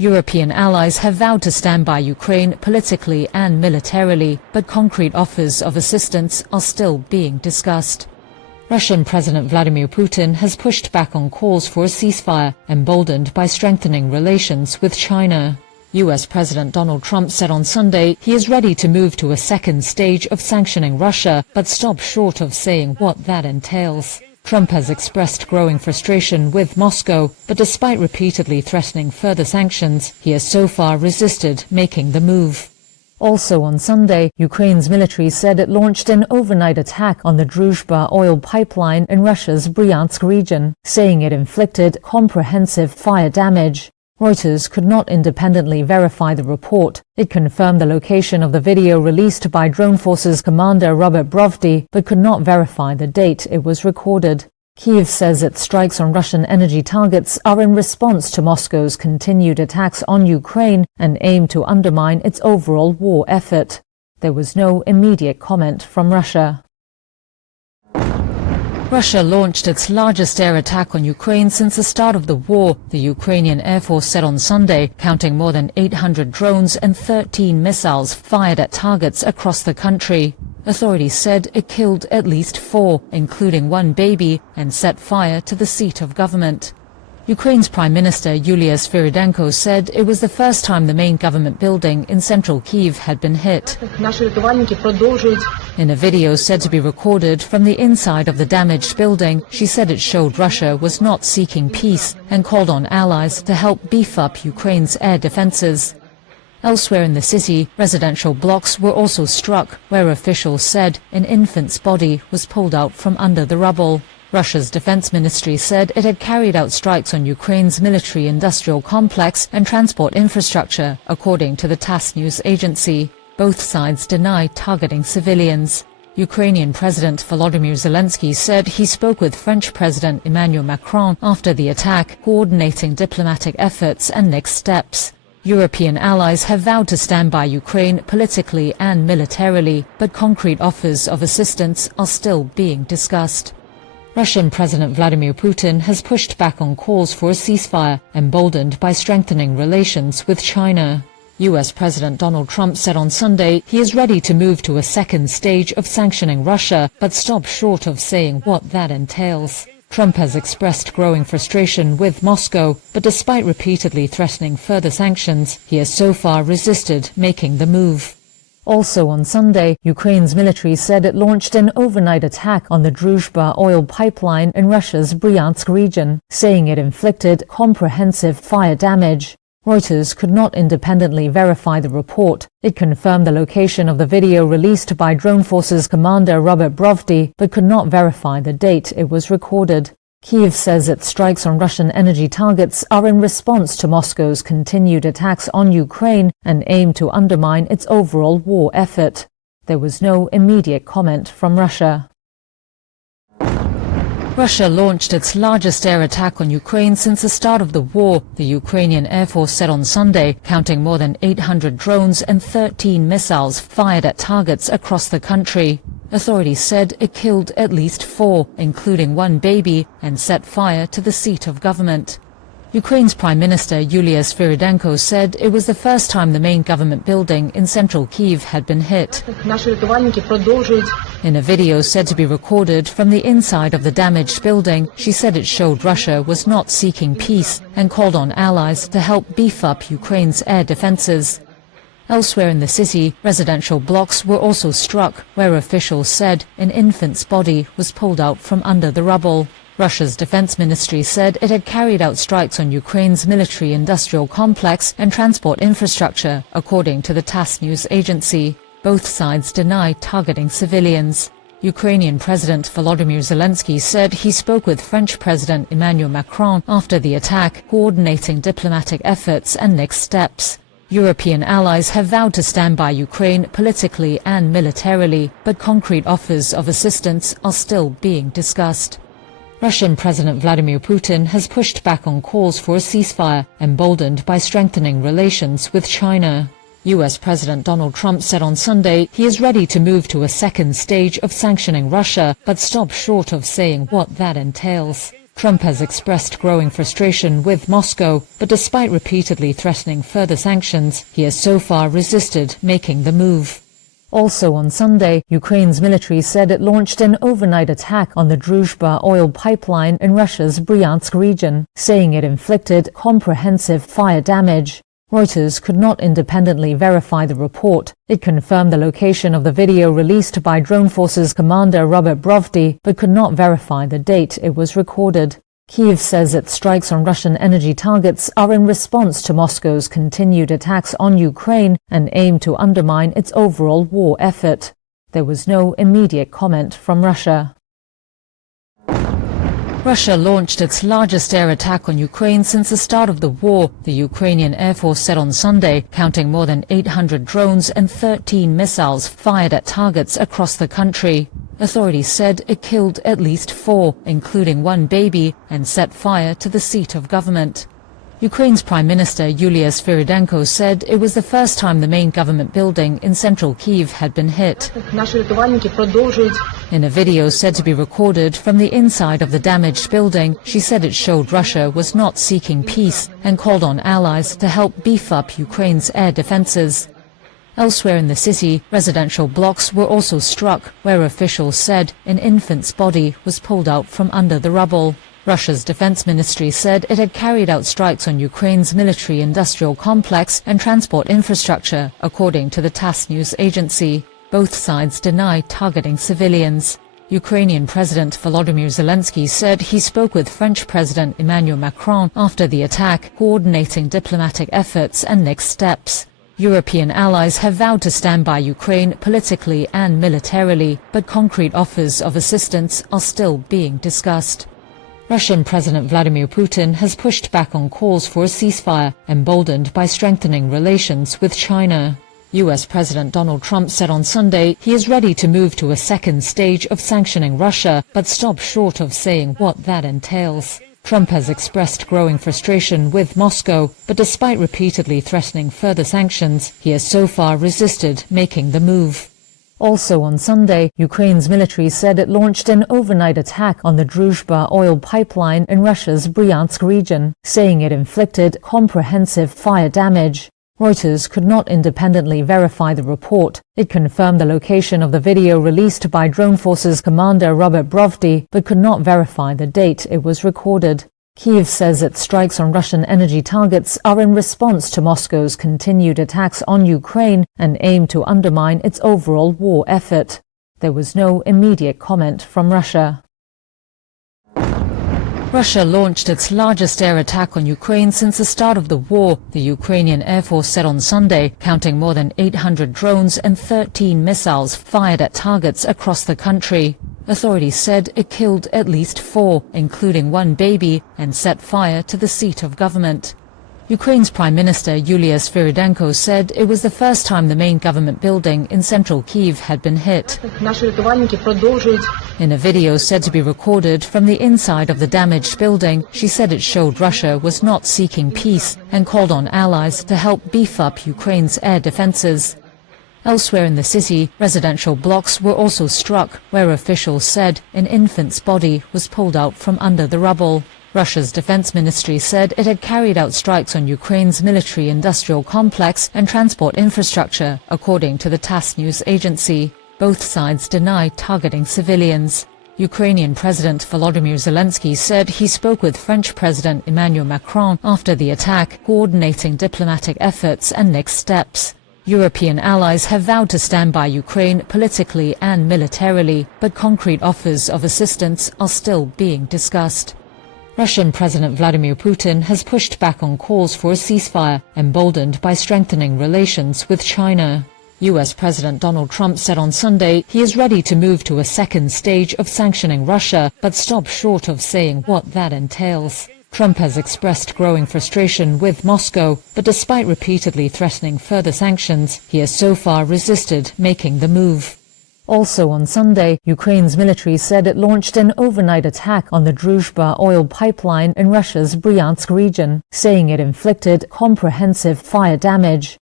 European allies have vowed to stand by Ukraine politically and militarily, but concrete offers of assistance are still being discussed. Russian President Vladimir Putin has pushed back on calls for a ceasefire, emboldened by strengthening relations with China. US President Donald Trump said on Sunday he is ready to move to a second stage of sanctioning Russia, but stopped short of saying what that entails. Trump has expressed growing frustration with Moscow, but despite repeatedly threatening further sanctions, he has so far resisted making the move. Also on Sunday, Ukraine's military said it launched an overnight attack on the Druzhba oil pipeline in Russia's Bryansk region, saying it inflicted comprehensive fire damage. Reuters could not independently verify the report. It confirmed the location of the video released by Drone Forces Commander Robert Brovdy, but could not verify the date it was recorded. Kyiv says its strikes on Russian energy targets are in response to Moscow's continued attacks on Ukraine and aim to undermine its overall war effort. There was no immediate comment from Russia. Russia launched its largest air attack on Ukraine since the start of the war, the Ukrainian Air Force said on Sunday, counting more than 800 drones and 13 missiles fired at targets across the country. Authorities said it killed at least 4, including 1 baby, and set fire to the seat of government. Ukraine's Prime Minister Yulia Sviridenko said it was the first time the main government building in central Kyiv had been hit. In a video said to be recorded from the inside of the damaged building, she said it showed Russia was not seeking peace and called on allies to help beef up Ukraine's air defenses. Elsewhere in the city, residential blocks were also struck, where officials said an infant's body was pulled out from under the rubble. Russia's defense ministry said it had carried out strikes on Ukraine's military-industrial complex and transport infrastructure, according to the TASS news agency. Both sides deny targeting civilians. Ukrainian President Volodymyr Zelensky said he spoke with French President Emmanuel Macron after the attack, coordinating diplomatic efforts and next steps. European allies have vowed to stand by Ukraine politically and militarily, but concrete offers of assistance are still being discussed. Russian President Vladimir Putin has pushed back on calls for a ceasefire, emboldened by strengthening relations with China. US President Donald Trump said on Sunday he is ready to move to a second stage of sanctioning Russia, but stopped short of saying what that entails. Trump has expressed growing frustration with Moscow, but despite repeatedly threatening further sanctions, he has so far resisted making the move. Also on Sunday, Ukraine's military said it launched an overnight attack on the Druzhba oil pipeline in Russia's Bryansk region, saying it inflicted comprehensive fire damage. Reuters could not independently verify the report. It confirmed the location of the video released by Drone Forces Commander Robert Brovdy, but could not verify the date it was recorded. Kyiv says its strikes on Russian energy targets are in response to Moscow's continued attacks on Ukraine and aim to undermine its overall war effort. There was no immediate comment from Russia. Russia launched its largest air attack on Ukraine since the start of the war, the Ukrainian Air Force said on Sunday, counting more than 800 drones and 13 missiles fired at targets across the country. Authorities said it killed at least 4, including 1 baby, and set fire to the seat of government. Ukraine's Prime Minister Yulia Sviridenko said it was the first time the main government building in central Kyiv had been hit. In a video said to be recorded from the inside of the damaged building, she said it showed Russia was not seeking peace and called on allies to help beef up Ukraine's air defenses. Elsewhere in the city, residential blocks were also struck, where officials said an infant's body was pulled out from under the rubble. Russia's defense ministry said it had carried out strikes on Ukraine's military-industrial complex and transport infrastructure, according to the TASS news agency. Both sides deny targeting civilians. Ukrainian President Volodymyr Zelensky said he spoke with French President Emmanuel Macron after the attack, coordinating diplomatic efforts and next steps. European allies have vowed to stand by Ukraine politically and militarily, but concrete offers of assistance are still being discussed. Russian President Vladimir Putin has pushed back on calls for a ceasefire, emboldened by strengthening relations with China. US President Donald Trump said on Sunday he is ready to move to a second stage of sanctioning Russia, but stopped short of saying what that entails. Trump has expressed growing frustration with Moscow, but despite repeatedly threatening further sanctions, he has so far resisted making the move. Also on Sunday, Ukraine's military said it launched an overnight attack on the Druzhba oil pipeline in Russia's Bryansk region, saying it inflicted comprehensive fire damage. Reuters could not independently verify the report. It confirmed the location of the video released by Drone Forces Commander Robert Brovdy, but could not verify the date it was recorded. Kyiv says its strikes on Russian energy targets are in response to Moscow's continued attacks on Ukraine and aim to undermine its overall war effort. There was no immediate comment from Russia. Russia launched its largest air attack on Ukraine since the start of the war, the Ukrainian Air Force said on Sunday, counting more than 800 drones and 13 missiles fired at targets across the country. Authorities said it killed at least 4, including 1 baby, and set fire to the seat of government. Ukraine's Prime Minister Yulia Sviridenko said it was the first time the main government building in central Kyiv had been hit. In a video said to be recorded from the inside of the damaged building, she said it showed Russia was not seeking peace and called on allies to help beef up Ukraine's air defenses. Elsewhere in the city, residential blocks were also struck, where officials said an infant's body was pulled out from under the rubble. Russia's defense ministry said it had carried out strikes on Ukraine's military-industrial complex and transport infrastructure, according to the TASS news agency. Both sides deny targeting civilians. Ukrainian President Volodymyr Zelensky said he spoke with French President Emmanuel Macron after the attack, coordinating diplomatic efforts and next steps. European allies have vowed to stand by Ukraine politically and militarily, but concrete offers of assistance are still being discussed. Russian President Vladimir Putin has pushed back on calls for a ceasefire, emboldened by strengthening relations with China. US President Donald Trump said on Sunday he is ready to move to a second stage of sanctioning Russia, but stopped short of saying what that entails. Trump has expressed growing frustration with Moscow, but despite repeatedly threatening further sanctions, he has so far resisted making the move. Also on Sunday, Ukraine's military said it launched an overnight attack on the Druzhba oil pipeline in Russia's Bryansk region, saying it inflicted comprehensive fire damage. Reuters could not independently verify the report. It confirmed the location of the video released by Drone Forces Commander Robert Brovdy, but could not verify the date it was recorded. Kyiv says its strikes on Russian energy targets are in response to Moscow's continued attacks on Ukraine and aim to undermine its overall war effort. There was no immediate comment from Russia. Russia launched its largest air attack on Ukraine since the start of the war, the Ukrainian Air Force said on Sunday, counting more than 800 drones and 13 missiles fired at targets across the country. Authorities said it killed at least 4, including 1 baby, and set fire to the seat of government. Ukraine's Prime Minister Yulia Sviridenko said it was the first time the main government building in central Kyiv had been hit. In a video said to be recorded from the inside of the damaged building, she said it showed Russia was not seeking peace and called on allies to help beef up Ukraine's air defenses. Elsewhere in the city, residential blocks were also struck, where officials said an infant's body was pulled out from under the rubble. Russia's defense ministry said it had carried out strikes on Ukraine's military-industrial complex and transport infrastructure, according to the TASS news agency. Both sides deny targeting civilians. Ukrainian President Volodymyr Zelensky said he spoke with French President Emmanuel Macron after the attack, coordinating diplomatic efforts and next steps. European allies have vowed to stand by Ukraine politically and militarily, but concrete offers of assistance are still being discussed. Russian President Vladimir Putin has pushed back on calls for a ceasefire, emboldened by strengthening relations with China. US President Donald Trump said on Sunday he is ready to move to a second stage of sanctioning Russia, but stopped short of saying what that entails. Trump has expressed growing frustration with Moscow, but despite repeatedly threatening further sanctions, he has so far resisted making the move. Also on Sunday, Ukraine's military said it launched an overnight attack on the Druzhba oil pipeline in Russia's Bryansk region, saying it inflicted comprehensive fire damage.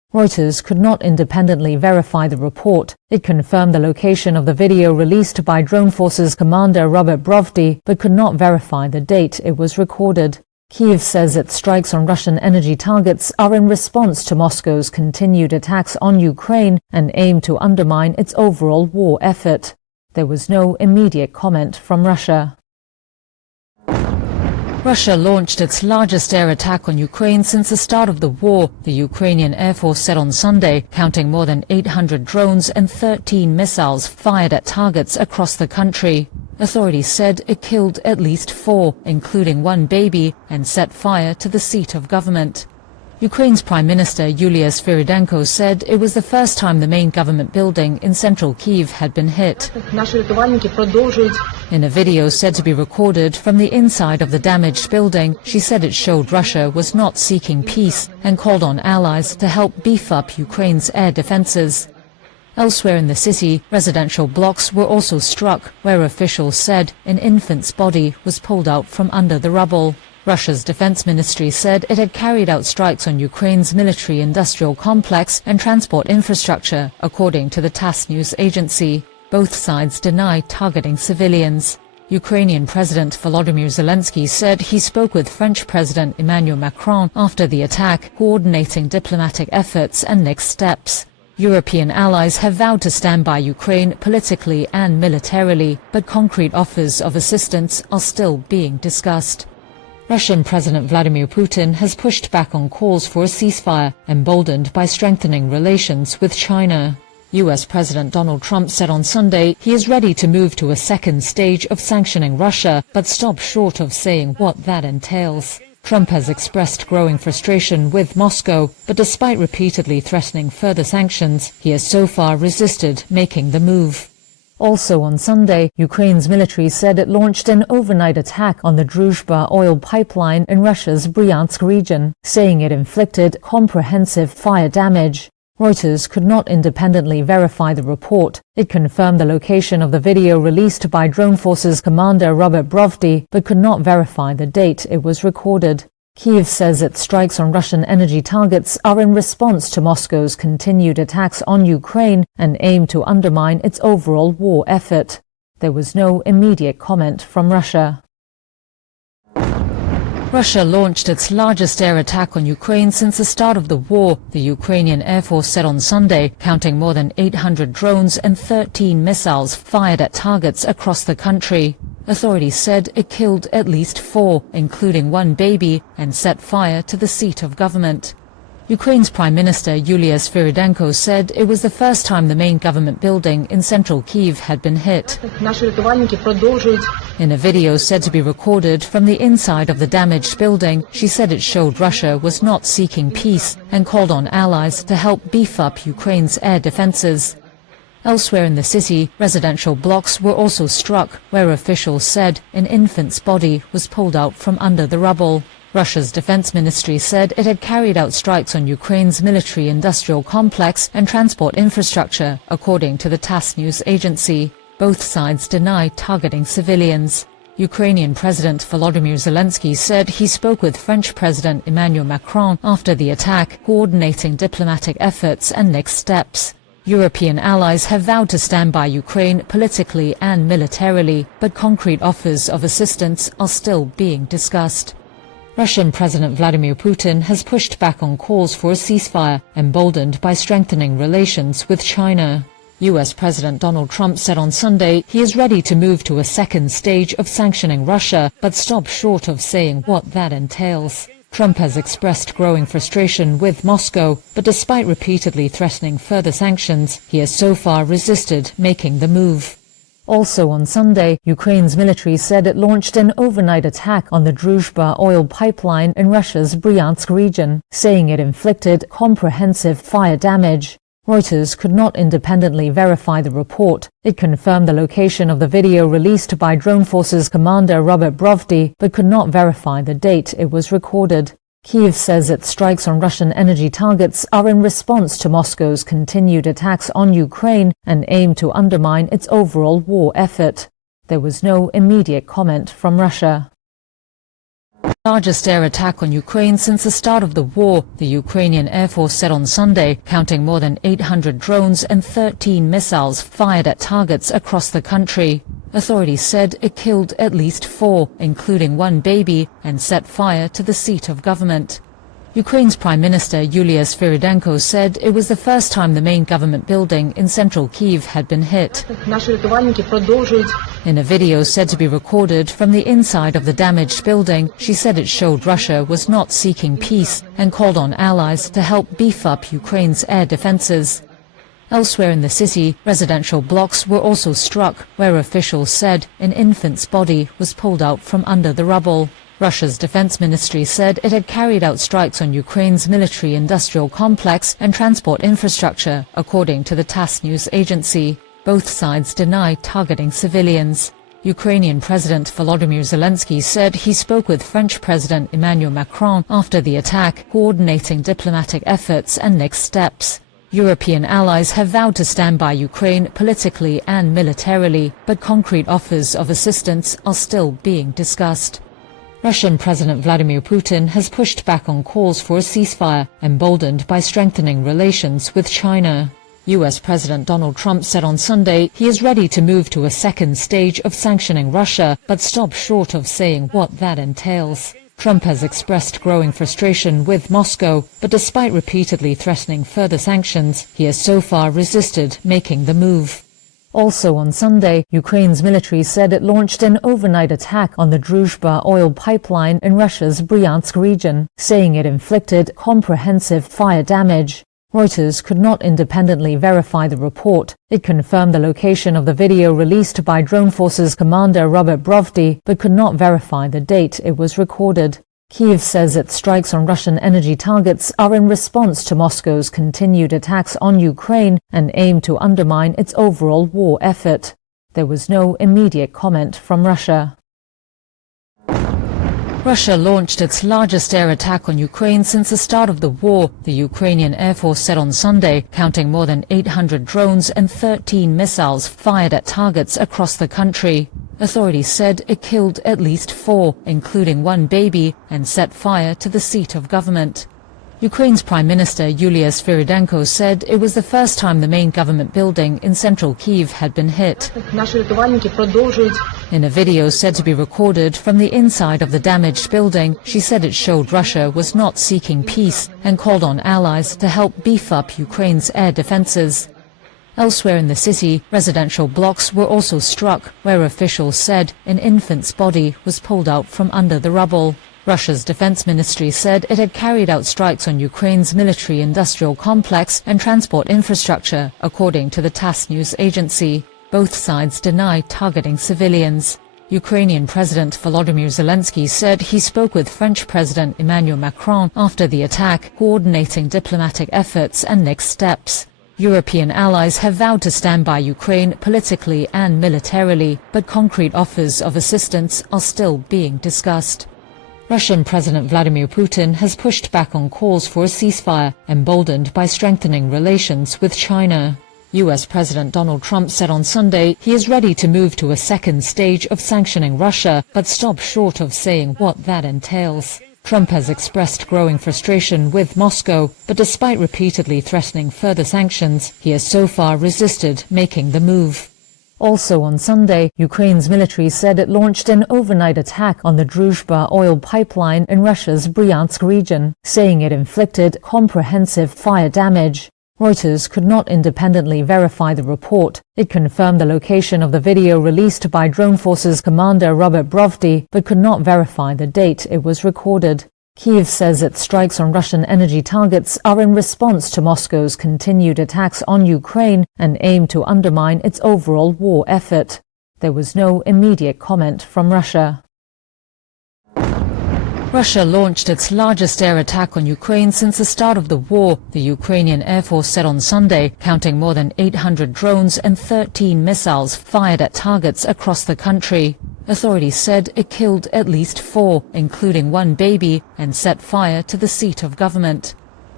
Reuters could not independently verify the report. It confirmed the location of the video released by Drone Forces Commander Robert Brovdy, but could not verify the date it was recorded. Kyiv says its strikes on Russian energy targets are in response to Moscow's continued attacks on Ukraine and aim to undermine its overall war effort. There was no immediate comment from Russia. Russia launched its largest air attack on Ukraine since the start of the war, the Ukrainian Air Force said on Sunday, counting more than 800 drones and 13 missiles fired at targets across the country. Authorities said it killed at least 4, including 1 baby, and set fire to the seat of government. Ukraine's Prime Minister Yulia Sviridenko said it was the first time the main government building in central Kyiv had been hit. In a video said to be recorded from the inside of the damaged building, she said it showed Russia was not seeking peace and called on allies to help beef up Ukraine's air defenses. Elsewhere in the city, residential blocks were also struck, where officials said an infant's body was pulled out from under the rubble. Russia's defense ministry said it had carried out strikes on Ukraine's military-industrial complex and transport infrastructure, according to the TASS news agency. Both sides deny targeting civilians. Ukrainian President Volodymyr Zelensky said he spoke with French President Emmanuel Macron after the attack, coordinating diplomatic efforts and next steps. European allies have vowed to stand by Ukraine politically and militarily, but concrete offers of assistance are still being discussed. Russian President Vladimir Putin has pushed back on calls for a ceasefire, emboldened by strengthening relations with China. US President Donald Trump said on Sunday he is ready to move to a second stage of sanctioning Russia, but stopped short of saying what that entails. Trump has expressed growing frustration with Moscow, but despite repeatedly threatening further sanctions, he has so far resisted making the move. Also on Sunday, Ukraine's military said it launched an overnight attack on the Druzhba oil pipeline in Russia's Bryansk region, saying it inflicted comprehensive fire damage. Reuters could not independently verify the report. It confirmed the location of the video released by Drone Forces Commander Robert Brovdy, but could not verify the date it was recorded. Kyiv says its strikes on Russian energy targets are in response to Moscow's continued attacks on Ukraine and aim to undermine its overall war effort. There was no immediate comment from Russia. Russia launched its largest air attack on Ukraine since the start of the war, the Ukrainian Air Force said on Sunday, counting more than 800 drones and 13 missiles fired at targets across the country. Authorities said it killed at least 4, including 1 baby, and set fire to the seat of government. Ukraine's Prime Minister Yulia Sviridenko said it was the first time the main government building in central Kyiv had been hit. In a video said to be recorded from the inside of the damaged building, she said it showed Russia was not seeking peace and called on allies to help beef up Ukraine's air defenses. Elsewhere in the city, residential blocks were also struck, where officials said an infant's body was pulled out from under the rubble. Russia's defense ministry said it had carried out strikes on Ukraine's military-industrial complex and transport infrastructure, according to the TASS news agency. Both sides deny targeting civilians. Ukrainian President Volodymyr Zelensky said he spoke with French President Emmanuel Macron after the attack, coordinating diplomatic efforts and next steps. European allies have vowed to stand by Ukraine politically and militarily, but concrete offers of assistance are still being discussed. Russian President Vladimir Putin has pushed back on calls for a ceasefire, emboldened by strengthening relations with China. US President Donald Trump said on Sunday he is ready to move to a second stage of sanctioning Russia, but stopped short of saying what that entails. Trump has expressed growing frustration with Moscow, but despite repeatedly threatening further sanctions, he has so far resisted making the move. Also on Sunday, Ukraine's military said it launched an overnight attack on the Druzhba oil pipeline in Russia's Bryansk region, saying it inflicted comprehensive fire damage. Reuters could not independently verify the report. It confirmed the location of the video released by Drone Forces Commander Robert Brovdy, but could not verify the date it was recorded. Kyiv says its strikes on Russian energy targets are in response to Moscow's continued attacks on Ukraine and aim to undermine its overall war effort. There was no immediate comment from Russia. Largest air attack on Ukraine since the start of the war, the Ukrainian Air Force said on Sunday, counting more than 800 drones and 13 missiles fired at targets across the country. Authorities said it killed at least 4, including 1 baby, and set fire to the seat of government. Ukraine's Prime Minister Yulia Sviridenko said it was the first time the main government building in central Kyiv had been hit. In a video said to be recorded from the inside of the damaged building, she said it showed Russia was not seeking peace and called on allies to help beef up Ukraine's air defenses. Elsewhere in the city, residential blocks were also struck, where officials said an infant's body was pulled out from under the rubble. Russia's defense ministry said it had carried out strikes on Ukraine's military-industrial complex and transport infrastructure, according to the TASS news agency. Both sides deny targeting civilians. Ukrainian President Volodymyr Zelensky said he spoke with French President Emmanuel Macron after the attack, coordinating diplomatic efforts and next steps. European allies have vowed to stand by Ukraine politically and militarily, but concrete offers of assistance are still being discussed. Russian President Vladimir Putin has pushed back on calls for a ceasefire, emboldened by strengthening relations with China. US President Donald Trump said on Sunday he is ready to move to a second stage of sanctioning Russia, but stopped short of saying what that entails. Trump has expressed growing frustration with Moscow, but despite repeatedly threatening further sanctions, he has so far resisted making the move. Also on Sunday, Ukraine's military said it launched an overnight attack on the Druzhba oil pipeline in Russia's Bryansk region, saying it inflicted comprehensive fire damage. Reuters could not independently verify the report. It confirmed the location of the video released by Drone Forces Commander Robert Brovdy, but could not verify the date it was recorded. Kyiv says its strikes on Russian energy targets are in response to Moscow's continued attacks on Ukraine and aim to undermine its overall war effort. There was no immediate comment from Russia. Russia launched its largest air attack on Ukraine since the start of the war, the Ukrainian Air Force said on Sunday, counting more than 800 drones and 13 missiles fired at targets across the country. Authorities said it killed at least 4, including 1 baby, and set fire to the seat of government. Ukraine's Prime Minister Yulia Sviridenko said it was the first time the main government building in central Kyiv had been hit. In a video said to be recorded from the inside of the damaged building, she said it showed Russia was not seeking peace and called on allies to help beef up Ukraine's air defenses. Elsewhere in the city, residential blocks were also struck, where officials said an infant's body was pulled out from under the rubble. Russia's defense ministry said it had carried out strikes on Ukraine's military-industrial complex and transport infrastructure, according to the TASS news agency. Both sides deny targeting civilians. Ukrainian President Volodymyr Zelensky said he spoke with French President Emmanuel Macron after the attack, coordinating diplomatic efforts and next steps. European allies have vowed to stand by Ukraine politically and militarily, but concrete offers of assistance are still being discussed. Russian President Vladimir Putin has pushed back on calls for a ceasefire, emboldened by strengthening relations with China. US President Donald Trump said on Sunday he is ready to move to a second stage of sanctioning Russia, but stopped short of saying what that entails. Trump has expressed growing frustration with Moscow, but despite repeatedly threatening further sanctions, he has so far resisted making the move. Also on Sunday, Ukraine's military said it launched an overnight attack on the Druzhba oil pipeline in Russia's Bryansk region, saying it inflicted comprehensive fire damage. Reuters could not independently verify the report. It confirmed the location of the video released by Drone Forces Commander Robert Brovdy, but could not verify the date it was recorded. Kyiv says its strikes on Russian energy targets are in response to Moscow's continued attacks on Ukraine and aim to undermine its overall war effort. There was no immediate comment from Russia. Russia launched its largest air attack on Ukraine since the start of the war, the Ukrainian Air Force said on Sunday, counting more than 800 drones and 13 missiles fired at targets across the country. Authorities said it killed at least 4, including 1 baby, and set fire to the seat of government.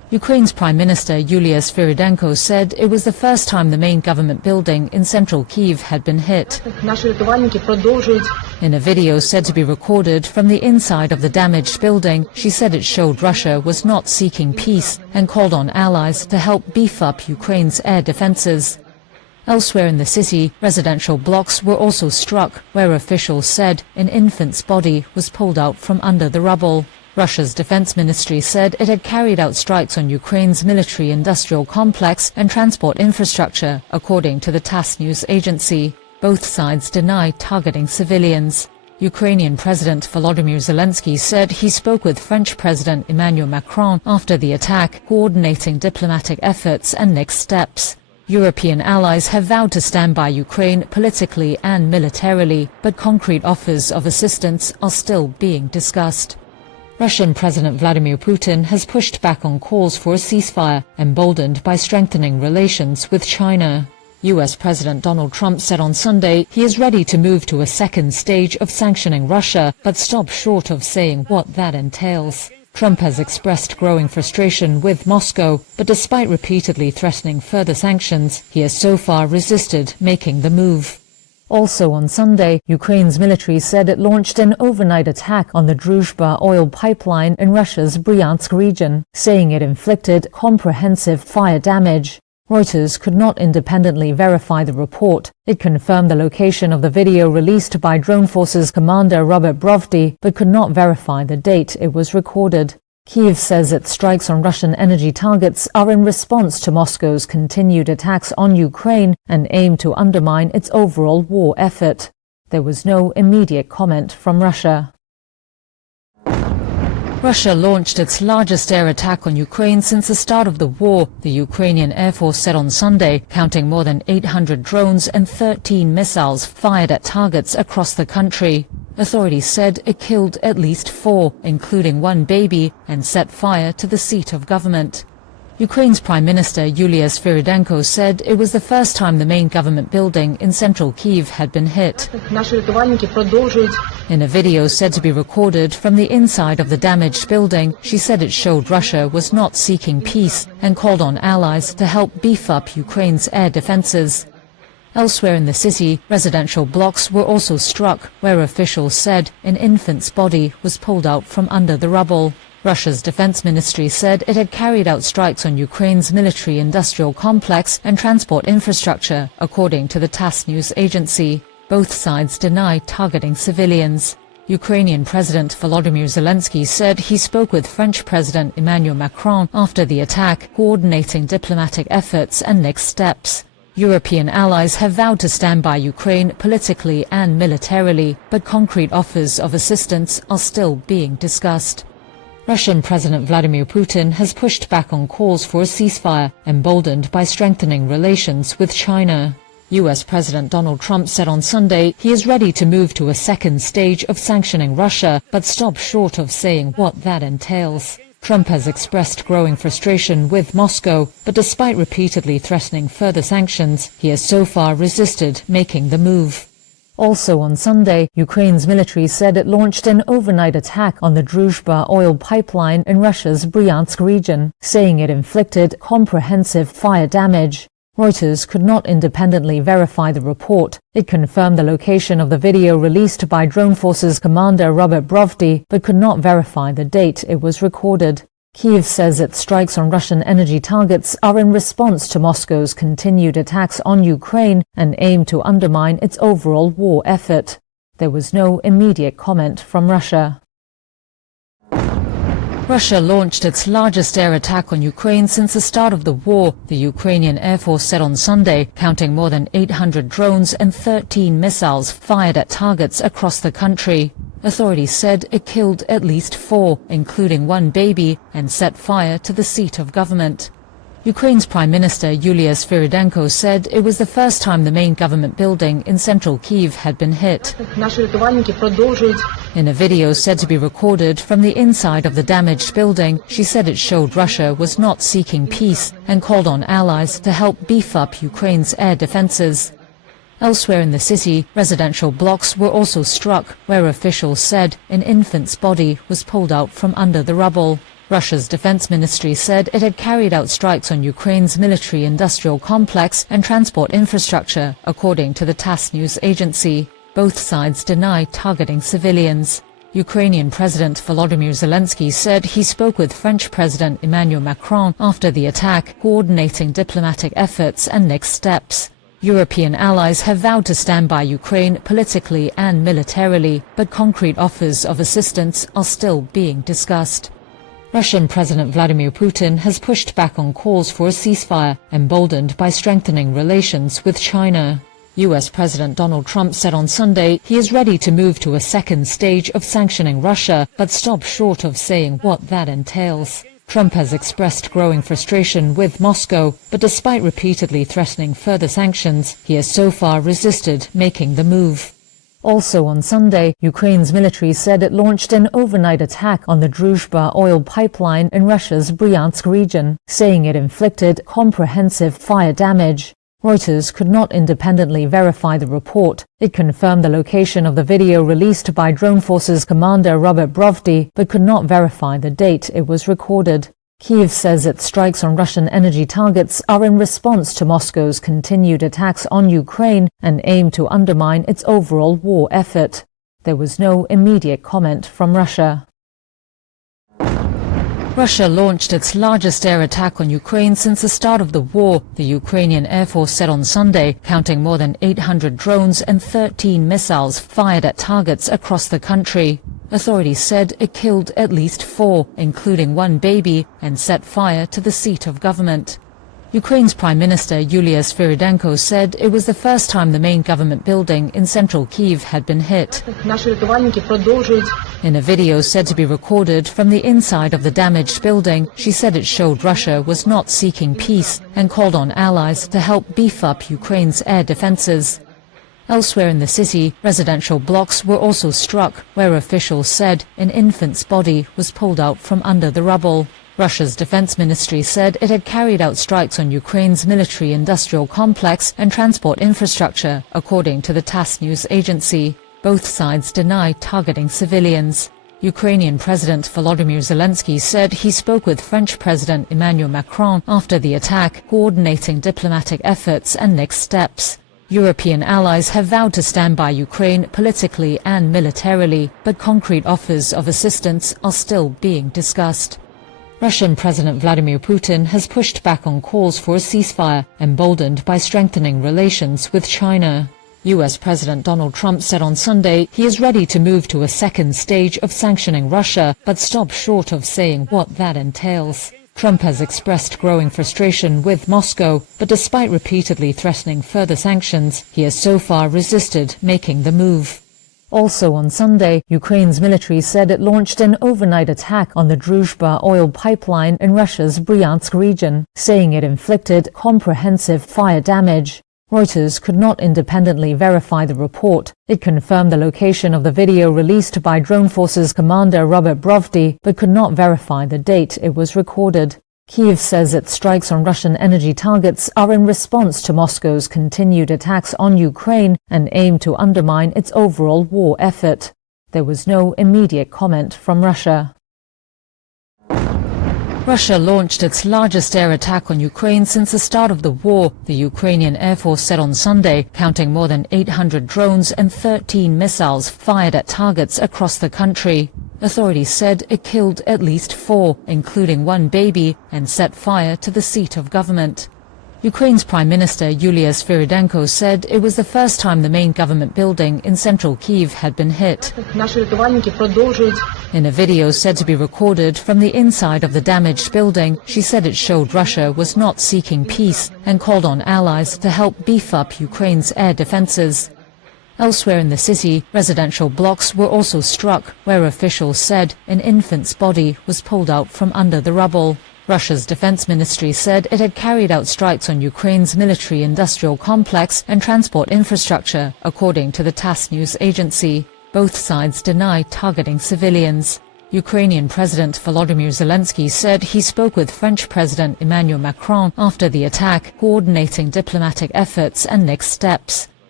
Ukraine's Prime Minister Yulia Sviridenko said it was the first time the main government building in central Kyiv had been hit. In a video said to be recorded from the inside of the damaged building, she said it showed Russia was not seeking peace and called on allies to help beef up Ukraine's air defenses. Elsewhere in the city, residential blocks were also struck, where officials said an infant's body was pulled out from under the rubble. Russia's defense ministry said it had carried out strikes on Ukraine's military-industrial complex and transport infrastructure, according to the TASS news agency. Both sides deny targeting civilians. Ukrainian President Volodymyr Zelensky said he spoke with French President Emmanuel Macron after the attack, coordinating diplomatic efforts and next steps. European allies have vowed to stand by Ukraine politically and militarily, but concrete offers of assistance are still being discussed. Russian President Vladimir Putin has pushed back on calls for a ceasefire, emboldened by strengthening relations with China. US President Donald Trump said on Sunday he is ready to move to a second stage of sanctioning Russia, but stopped short of saying what that entails. Trump has expressed growing frustration with Moscow, but despite repeatedly threatening further sanctions, he has so far resisted making the move. Also on Sunday, Ukraine's military said it launched an overnight attack on the Druzhba oil pipeline in Russia's Bryansk region, saying it inflicted comprehensive fire damage. Reuters could not independently verify the report. It confirmed the location of the video released by Drone Forces Commander Robert Brovdy, but could not verify the date it was recorded. Kyiv says its strikes on Russian energy targets are in response to Moscow's continued attacks on Ukraine and aim to undermine its overall war effort. There was no immediate comment from Russia. Russia launched its largest air attack on Ukraine since the start of the war, the Ukrainian Air Force said on Sunday, counting more than 800 drones and 13 missiles fired at targets across the country. Authorities said it killed at least 4, including 1 baby, and set fire to the seat of government. Ukraine's Prime Minister Yulia Sviridenko said it was the first time the main government building in central Kyiv had been hit. In a video said to be recorded from the inside of the damaged building, she said it showed Russia was not seeking peace and called on allies to help beef up Ukraine's air defenses. Elsewhere in the city, residential blocks were also struck, where officials said an infant's body was pulled out from under the rubble. Russia's defense ministry said it had carried out strikes on Ukraine's military-industrial complex and transport infrastructure, according to the TASS news agency. Both sides deny targeting civilians. Ukrainian President Volodymyr Zelensky said he spoke with French President Emmanuel Macron after the attack, coordinating diplomatic efforts and next steps. European allies have vowed to stand by Ukraine politically and militarily, but concrete offers of assistance are still being discussed. Russian President Vladimir Putin has pushed back on calls for a ceasefire, emboldened by strengthening relations with China. US President Donald Trump said on Sunday he is ready to move to a second stage of sanctioning Russia, but stopped short of saying what that entails. Trump has expressed growing frustration with Moscow, but despite repeatedly threatening further sanctions, he has so far resisted making the move. Also on Sunday, Ukraine's military said it launched an overnight attack on the Druzhba oil pipeline in Russia's Bryansk region, saying it inflicted comprehensive fire damage. Reuters could not independently verify the report. It confirmed the location of the video released by Drone Forces Commander Robert Brovdy, but could not verify the date it was recorded. Kyiv says its strikes on Russian energy targets are in response to Moscow's continued attacks on Ukraine and aim to undermine its overall war effort. There was no immediate comment from Russia. Russia launched its largest air attack on Ukraine since the start of the war, the Ukrainian Air Force said on Sunday, counting more than 800 drones and 13 missiles fired at targets across the country. Authorities said it killed at least 4, including 1 baby, and set fire to the seat of government. Ukraine's Prime Minister Yulia Sviridenko said it was the first time the main government building in central Kyiv had been hit. In a video said to be recorded from the inside of the damaged building, she said it showed Russia was not seeking peace and called on allies to help beef up Ukraine's air defenses. Elsewhere in the city, residential blocks were also struck, where officials said an infant's body was pulled out from under the rubble. Russia's defense ministry said it had carried out strikes on Ukraine's military-industrial complex and transport infrastructure, according to the TASS news agency. Both sides deny targeting civilians. Ukrainian President Volodymyr Zelensky said he spoke with French President Emmanuel Macron after the attack, coordinating diplomatic efforts and next steps. European allies have vowed to stand by Ukraine politically and militarily, but concrete offers of assistance are still being discussed. Russian President Vladimir Putin has pushed back on calls for a ceasefire, emboldened by strengthening relations with China. US President Donald Trump said on Sunday he is ready to move to a second stage of sanctioning Russia, but stopped short of saying what that entails. Trump has expressed growing frustration with Moscow, but despite repeatedly threatening further sanctions, he has so far resisted making the move. Also on Sunday, Ukraine's military said it launched an overnight attack on the Druzhba oil pipeline in Russia's Bryansk region, saying it inflicted comprehensive fire damage. Reuters could not independently verify the report. It confirmed the location of the video released by Drone Forces Commander Robert Brovdy, but could not verify the date it was recorded. Kyiv says its strikes on Russian energy targets are in response to Moscow's continued attacks on Ukraine and aim to undermine its overall war effort. There was no immediate comment from Russia. Russia launched its largest air attack on Ukraine since the start of the war, the Ukrainian Air Force said on Sunday, counting more than 800 drones and 13 missiles fired at targets across the country. Authorities said it killed at least 4, including 1 baby, and set fire to the seat of government. Ukraine's Prime Minister Yulia Sviridenko said it was the first time the main government building in central Kyiv had been hit. In a video said to be recorded from the inside of the damaged building, she said it showed Russia was not seeking peace and called on allies to help beef up Ukraine's air defenses. Elsewhere in the city, residential blocks were also struck, where officials said an infant's body was pulled out from under the rubble. Russia's defense ministry said it had carried out strikes on Ukraine's military-industrial complex and transport infrastructure, according to the TASS news agency. Both sides deny targeting civilians. Ukrainian President Volodymyr Zelensky said he spoke with French President Emmanuel Macron after the attack, coordinating diplomatic efforts and next steps. European allies have vowed to stand by Ukraine politically and militarily, but concrete offers of assistance are still being discussed. Russian President Vladimir Putin has pushed back on calls for a ceasefire, emboldened by strengthening relations with China. US President Donald Trump said on Sunday he is ready to move to a second stage of sanctioning Russia, but stopped short of saying what that entails. Trump has expressed growing frustration with Moscow, but despite repeatedly threatening further sanctions, he has so far resisted making the move. Also on Sunday, Ukraine's military said it launched an overnight attack on the Druzhba oil pipeline in Russia's Bryansk region, saying it inflicted comprehensive fire damage. Reuters could not independently verify the report. It confirmed the location of the video released by Drone Forces Commander Robert Brovdy, but could not verify the date it was recorded. Kyiv says its strikes on Russian energy targets are in response to Moscow's continued attacks on Ukraine and aim to undermine its overall war effort. There was no immediate comment from Russia. Russia launched its largest air attack on Ukraine since the start of the war, the Ukrainian Air Force said on Sunday, counting more than 800 drones and 13 missiles fired at targets across the country. Authorities said it killed at least 4, including 1 baby, and set fire to the seat of government. Ukraine's Prime Minister Yulia Sviridenko said it was the first time the main government building in central Kyiv had been hit. In a video said to be recorded from the inside of the damaged building, she said it showed Russia was not seeking peace and called on allies to help beef up Ukraine's air defenses. Elsewhere in the city, residential blocks were also struck, where officials said an infant's body was pulled out from under the rubble. Russia's defense ministry said it had carried out strikes on Ukraine's military-industrial complex and transport infrastructure, according to the TASS news agency. Both sides deny targeting civilians. Ukrainian President Volodymyr Zelensky said he spoke with French President Emmanuel Macron after the attack, coordinating diplomatic efforts and next steps.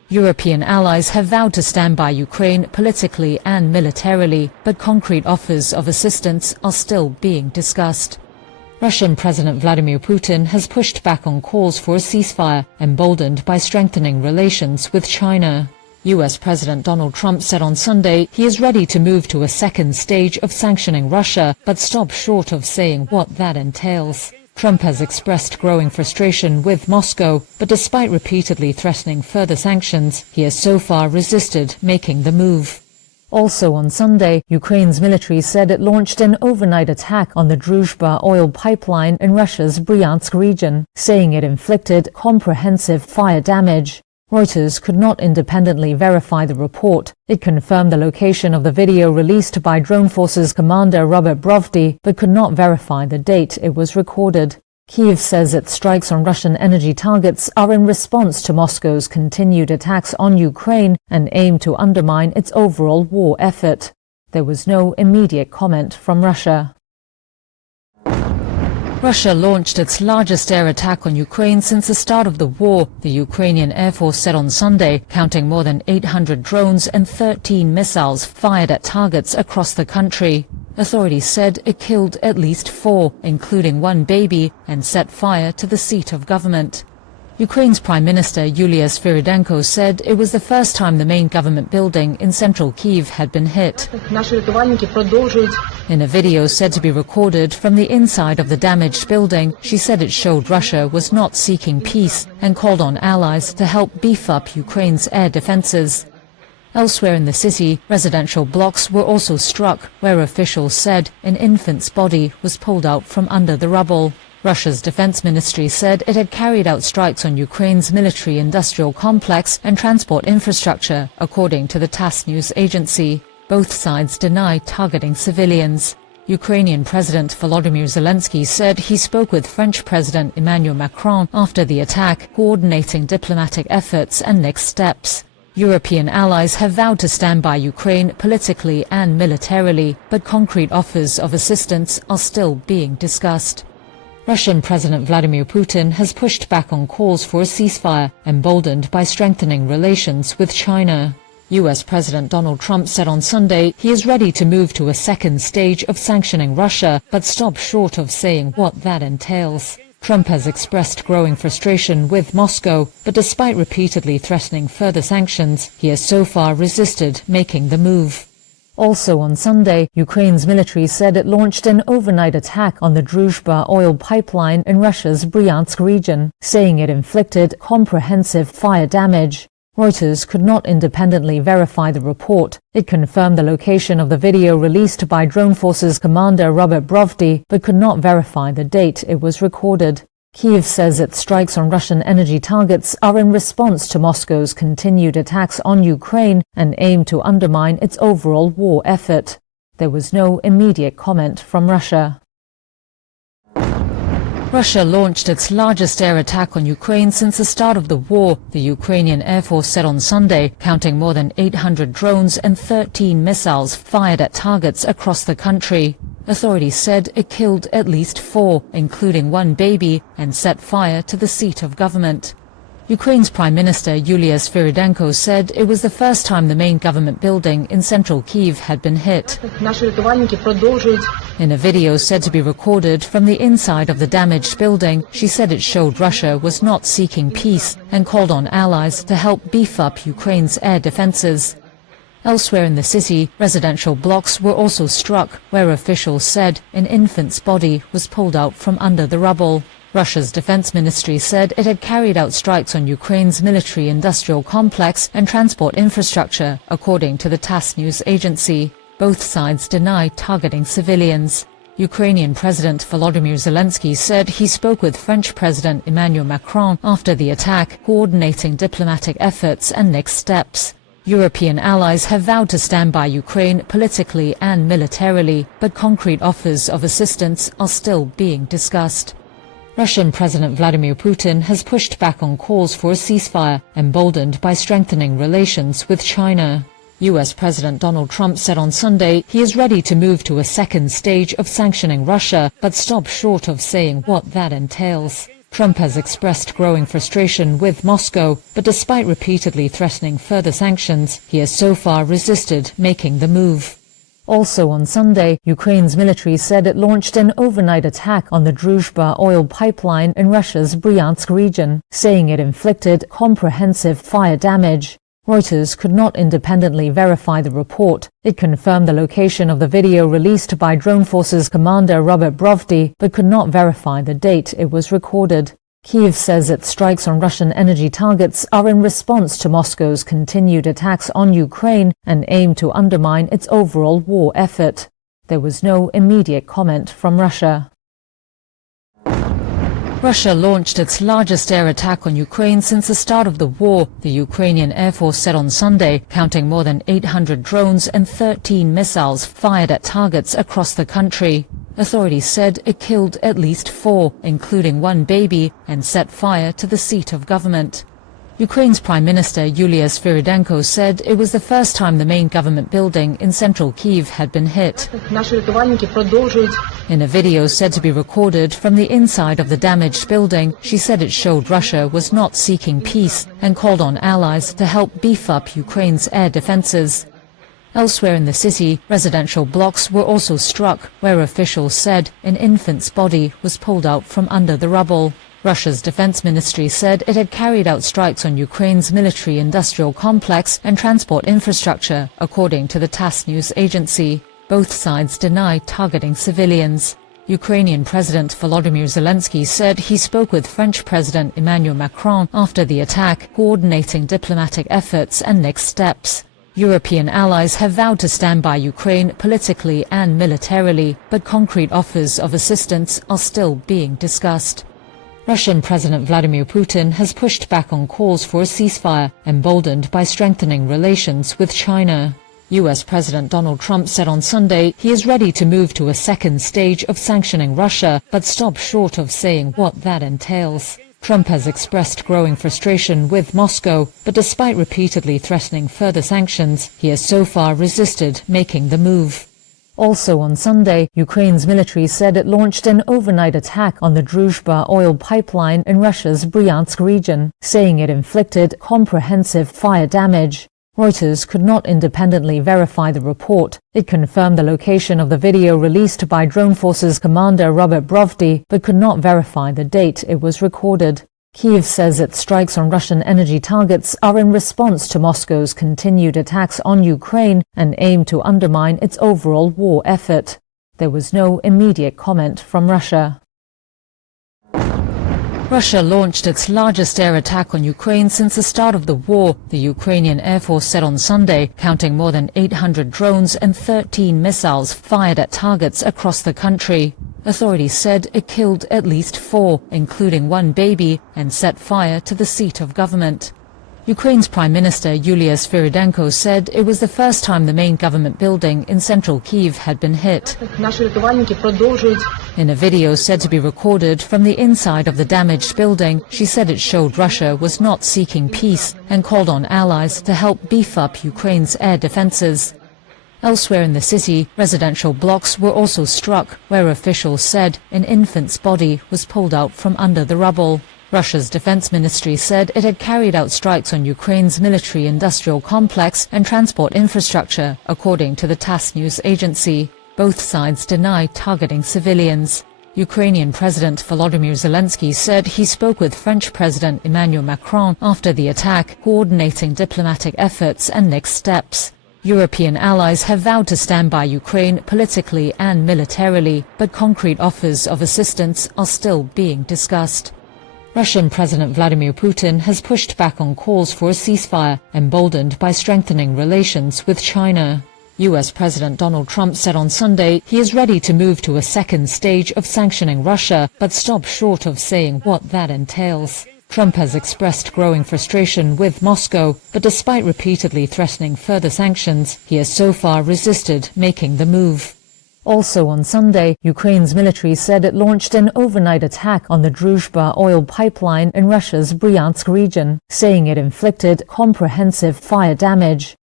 European allies have vowed to stand by Ukraine politically and militarily, but concrete offers of assistance are still being discussed. Russian President Vladimir Putin has pushed back on calls for a ceasefire, emboldened by strengthening relations with China. US President Donald Trump said on Sunday he is ready to move to a second stage of sanctioning Russia, but stopped short of saying what that entails. Trump has expressed growing frustration with Moscow, but despite repeatedly threatening further sanctions, he has so far resisted making the move. Also on Sunday, Ukraine's military said it launched an overnight attack on the Druzhba oil pipeline in Russia's Bryansk region, saying it inflicted comprehensive fire damage. Reuters could not independently verify the report. It confirmed the location of the video released by Drone Forces Commander Robert Brovdy, but could not verify the date it was recorded. Kyiv says its strikes on Russian energy targets are in response to Moscow's continued attacks on Ukraine and aim to undermine its overall war effort. There was no immediate comment from Russia. Russia launched its largest air attack on Ukraine since the start of the war, the Ukrainian Air Force said on Sunday, counting more than 800 drones and 13 missiles fired at targets across the country. Authorities said it killed at least 4, including 1 baby, and set fire to the seat of government. Ukraine's Prime Minister Yulia Sviridenko said it was the first time the main government building in central Kyiv had been hit. In a video said to be recorded from the inside of the damaged building, she said it showed Russia was not seeking peace and called on allies to help beef up Ukraine's air defenses. Elsewhere in the city, residential blocks were also struck, where officials said an infant's body was pulled out from under the rubble. Russia's defense ministry said it had carried out strikes on Ukraine's military-industrial complex and transport infrastructure, according to the TASS news agency. Both sides deny targeting civilians. Ukrainian President Volodymyr Zelensky said he spoke with French President Emmanuel Macron after the attack, coordinating diplomatic efforts and next steps. European allies have vowed to stand by Ukraine politically and militarily, but concrete offers of assistance are still being discussed. Russian President Vladimir Putin has pushed back on calls for a ceasefire, emboldened by strengthening relations with China. US President Donald Trump said on Sunday he is ready to move to a second stage of sanctioning Russia, but stopped short of saying what that entails. Trump has expressed growing frustration with Moscow, but despite repeatedly threatening further sanctions, he has so far resisted making the move. Also on Sunday, Ukraine's military said it launched an overnight attack on the Druzhba oil pipeline in Russia's Bryansk region, saying it inflicted comprehensive fire damage. Reuters could not independently verify the report. It confirmed the location of the video released by Drone Forces Commander Robert Brovdy, but could not verify the date it was recorded. Kyiv says its strikes on Russian energy targets are in response to Moscow's continued attacks on Ukraine and aim to undermine its overall war effort. There was no immediate comment from Russia. Russia launched its largest air attack on Ukraine since the start of the war, the Ukrainian Air Force said on Sunday, counting more than 800 drones and 13 missiles fired at targets across the country. Authorities said it killed at least 4, including 1 baby, and set fire to the seat of government. Ukraine's Prime Minister Yulia Sviridenko said it was the first time the main government building in central Kyiv had been hit. In a video said to be recorded from the inside of the damaged building, she said it showed Russia was not seeking peace and called on allies to help beef up Ukraine's air defenses. Elsewhere in the city, residential blocks were also struck, where officials said an infant's body was pulled out from under the rubble. Russia's defense ministry said it had carried out strikes on Ukraine's military-industrial complex and transport infrastructure, according to the TASS news agency. Both sides deny targeting civilians. Ukrainian President Volodymyr Zelensky said he spoke with French President Emmanuel Macron after the attack, coordinating diplomatic efforts and next steps. European allies have vowed to stand by Ukraine politically and militarily, but concrete offers of assistance are still being discussed. Russian President Vladimir Putin has pushed back on calls for a ceasefire, emboldened by strengthening relations with China. US President Donald Trump said on Sunday he is ready to move to a second stage of sanctioning Russia, but stopped short of saying what that entails. Trump has expressed growing frustration with Moscow, but despite repeatedly threatening further sanctions, he has so far resisted making the move. Also on Sunday, Ukraine's military said it launched an overnight attack on the Druzhba oil pipeline in Russia's Bryansk region, saying it inflicted comprehensive fire damage. Reuters could not independently verify the report. It confirmed the location of the video released by Drone Forces Commander Robert Brovdy, but could not verify the date it was recorded. Kyiv says its strikes on Russian energy targets are in response to Moscow's continued attacks on Ukraine and aim to undermine its overall war effort. There was no immediate comment from Russia. Russia launched its largest air attack on Ukraine since the start of the war, the Ukrainian Air Force said on Sunday, counting more than 800 drones and 13 missiles fired at targets across the country. Authorities said it killed at least 4, including 1 baby, and set fire to the seat of government. Ukraine's Prime Minister Yulia Sviridenko said it was the first time the main government building in central Kyiv had been hit. In a video said to be recorded from the inside of the damaged building, she said it showed Russia was not seeking peace and called on allies to help beef up Ukraine's air defenses. Elsewhere in the city, residential blocks were also struck, where officials said an infant's body was pulled out from under the rubble. Russia's defense ministry said it had carried out strikes on Ukraine's military-industrial complex and transport infrastructure, according to the TASS news agency. Both sides deny targeting civilians. Ukrainian President Volodymyr Zelensky said he spoke with French President Emmanuel Macron after the attack, coordinating diplomatic efforts and next steps. European allies have vowed to stand by Ukraine politically and militarily, but concrete offers of assistance are still being discussed. Russian President Vladimir Putin has pushed back on calls for a ceasefire, emboldened by strengthening relations with China. US President Donald Trump said on Sunday he is ready to move to a second stage of sanctioning Russia, but stopped short of saying what that entails. Trump has expressed growing frustration with Moscow, but despite repeatedly threatening further sanctions, he has so far resisted making the move. Also on Sunday, Ukraine's military said it launched an overnight attack on the Druzhba oil pipeline in Russia's Bryansk region, saying it inflicted comprehensive fire damage. Reuters could not independently verify the report. It confirmed the location of the video released by Drone Forces Commander Robert Brovdy, but could not verify the date it was recorded. Kyiv says its strikes on Russian energy targets are in response to Moscow's continued attacks on Ukraine and aim to undermine its overall war effort. There was no immediate comment from Russia. Russia launched its largest air attack on Ukraine since the start of the war, the Ukrainian Air Force said on Sunday, counting more than 800 drones and 13 missiles fired at targets across the country. Authorities said it killed at least 4, including 1 baby, and set fire to the seat of government. Ukraine's Prime Minister Yulia Sviridenko said it was the first time the main government building in central Kyiv had been hit. In a video said to be recorded from the inside of the damaged building, she said it showed Russia was not seeking peace and called on allies to help beef up Ukraine's air defenses. Elsewhere in the city, residential blocks were also struck, where officials said an infant's body was pulled out from under the rubble. Russia's defense ministry said it had carried out strikes on Ukraine's military-industrial complex and transport infrastructure, according to the TASS news agency. Both sides deny targeting civilians. Ukrainian President Volodymyr Zelensky said he spoke with French President Emmanuel Macron after the attack, coordinating diplomatic efforts and next steps. European allies have vowed to stand by Ukraine politically and militarily, but concrete offers of assistance are still being discussed. Russian President Vladimir Putin has pushed back on calls for a ceasefire, emboldened by strengthening relations with China. US President Donald Trump said on Sunday he is ready to move to a second stage of sanctioning Russia, but stopped short of saying what that entails. Trump has expressed growing frustration with Moscow, but despite repeatedly threatening further sanctions, he has so far resisted making the move. Also on Sunday, Ukraine's military said it launched an overnight attack on the Druzhba oil pipeline in Russia's Bryansk region, saying it inflicted comprehensive fire damage.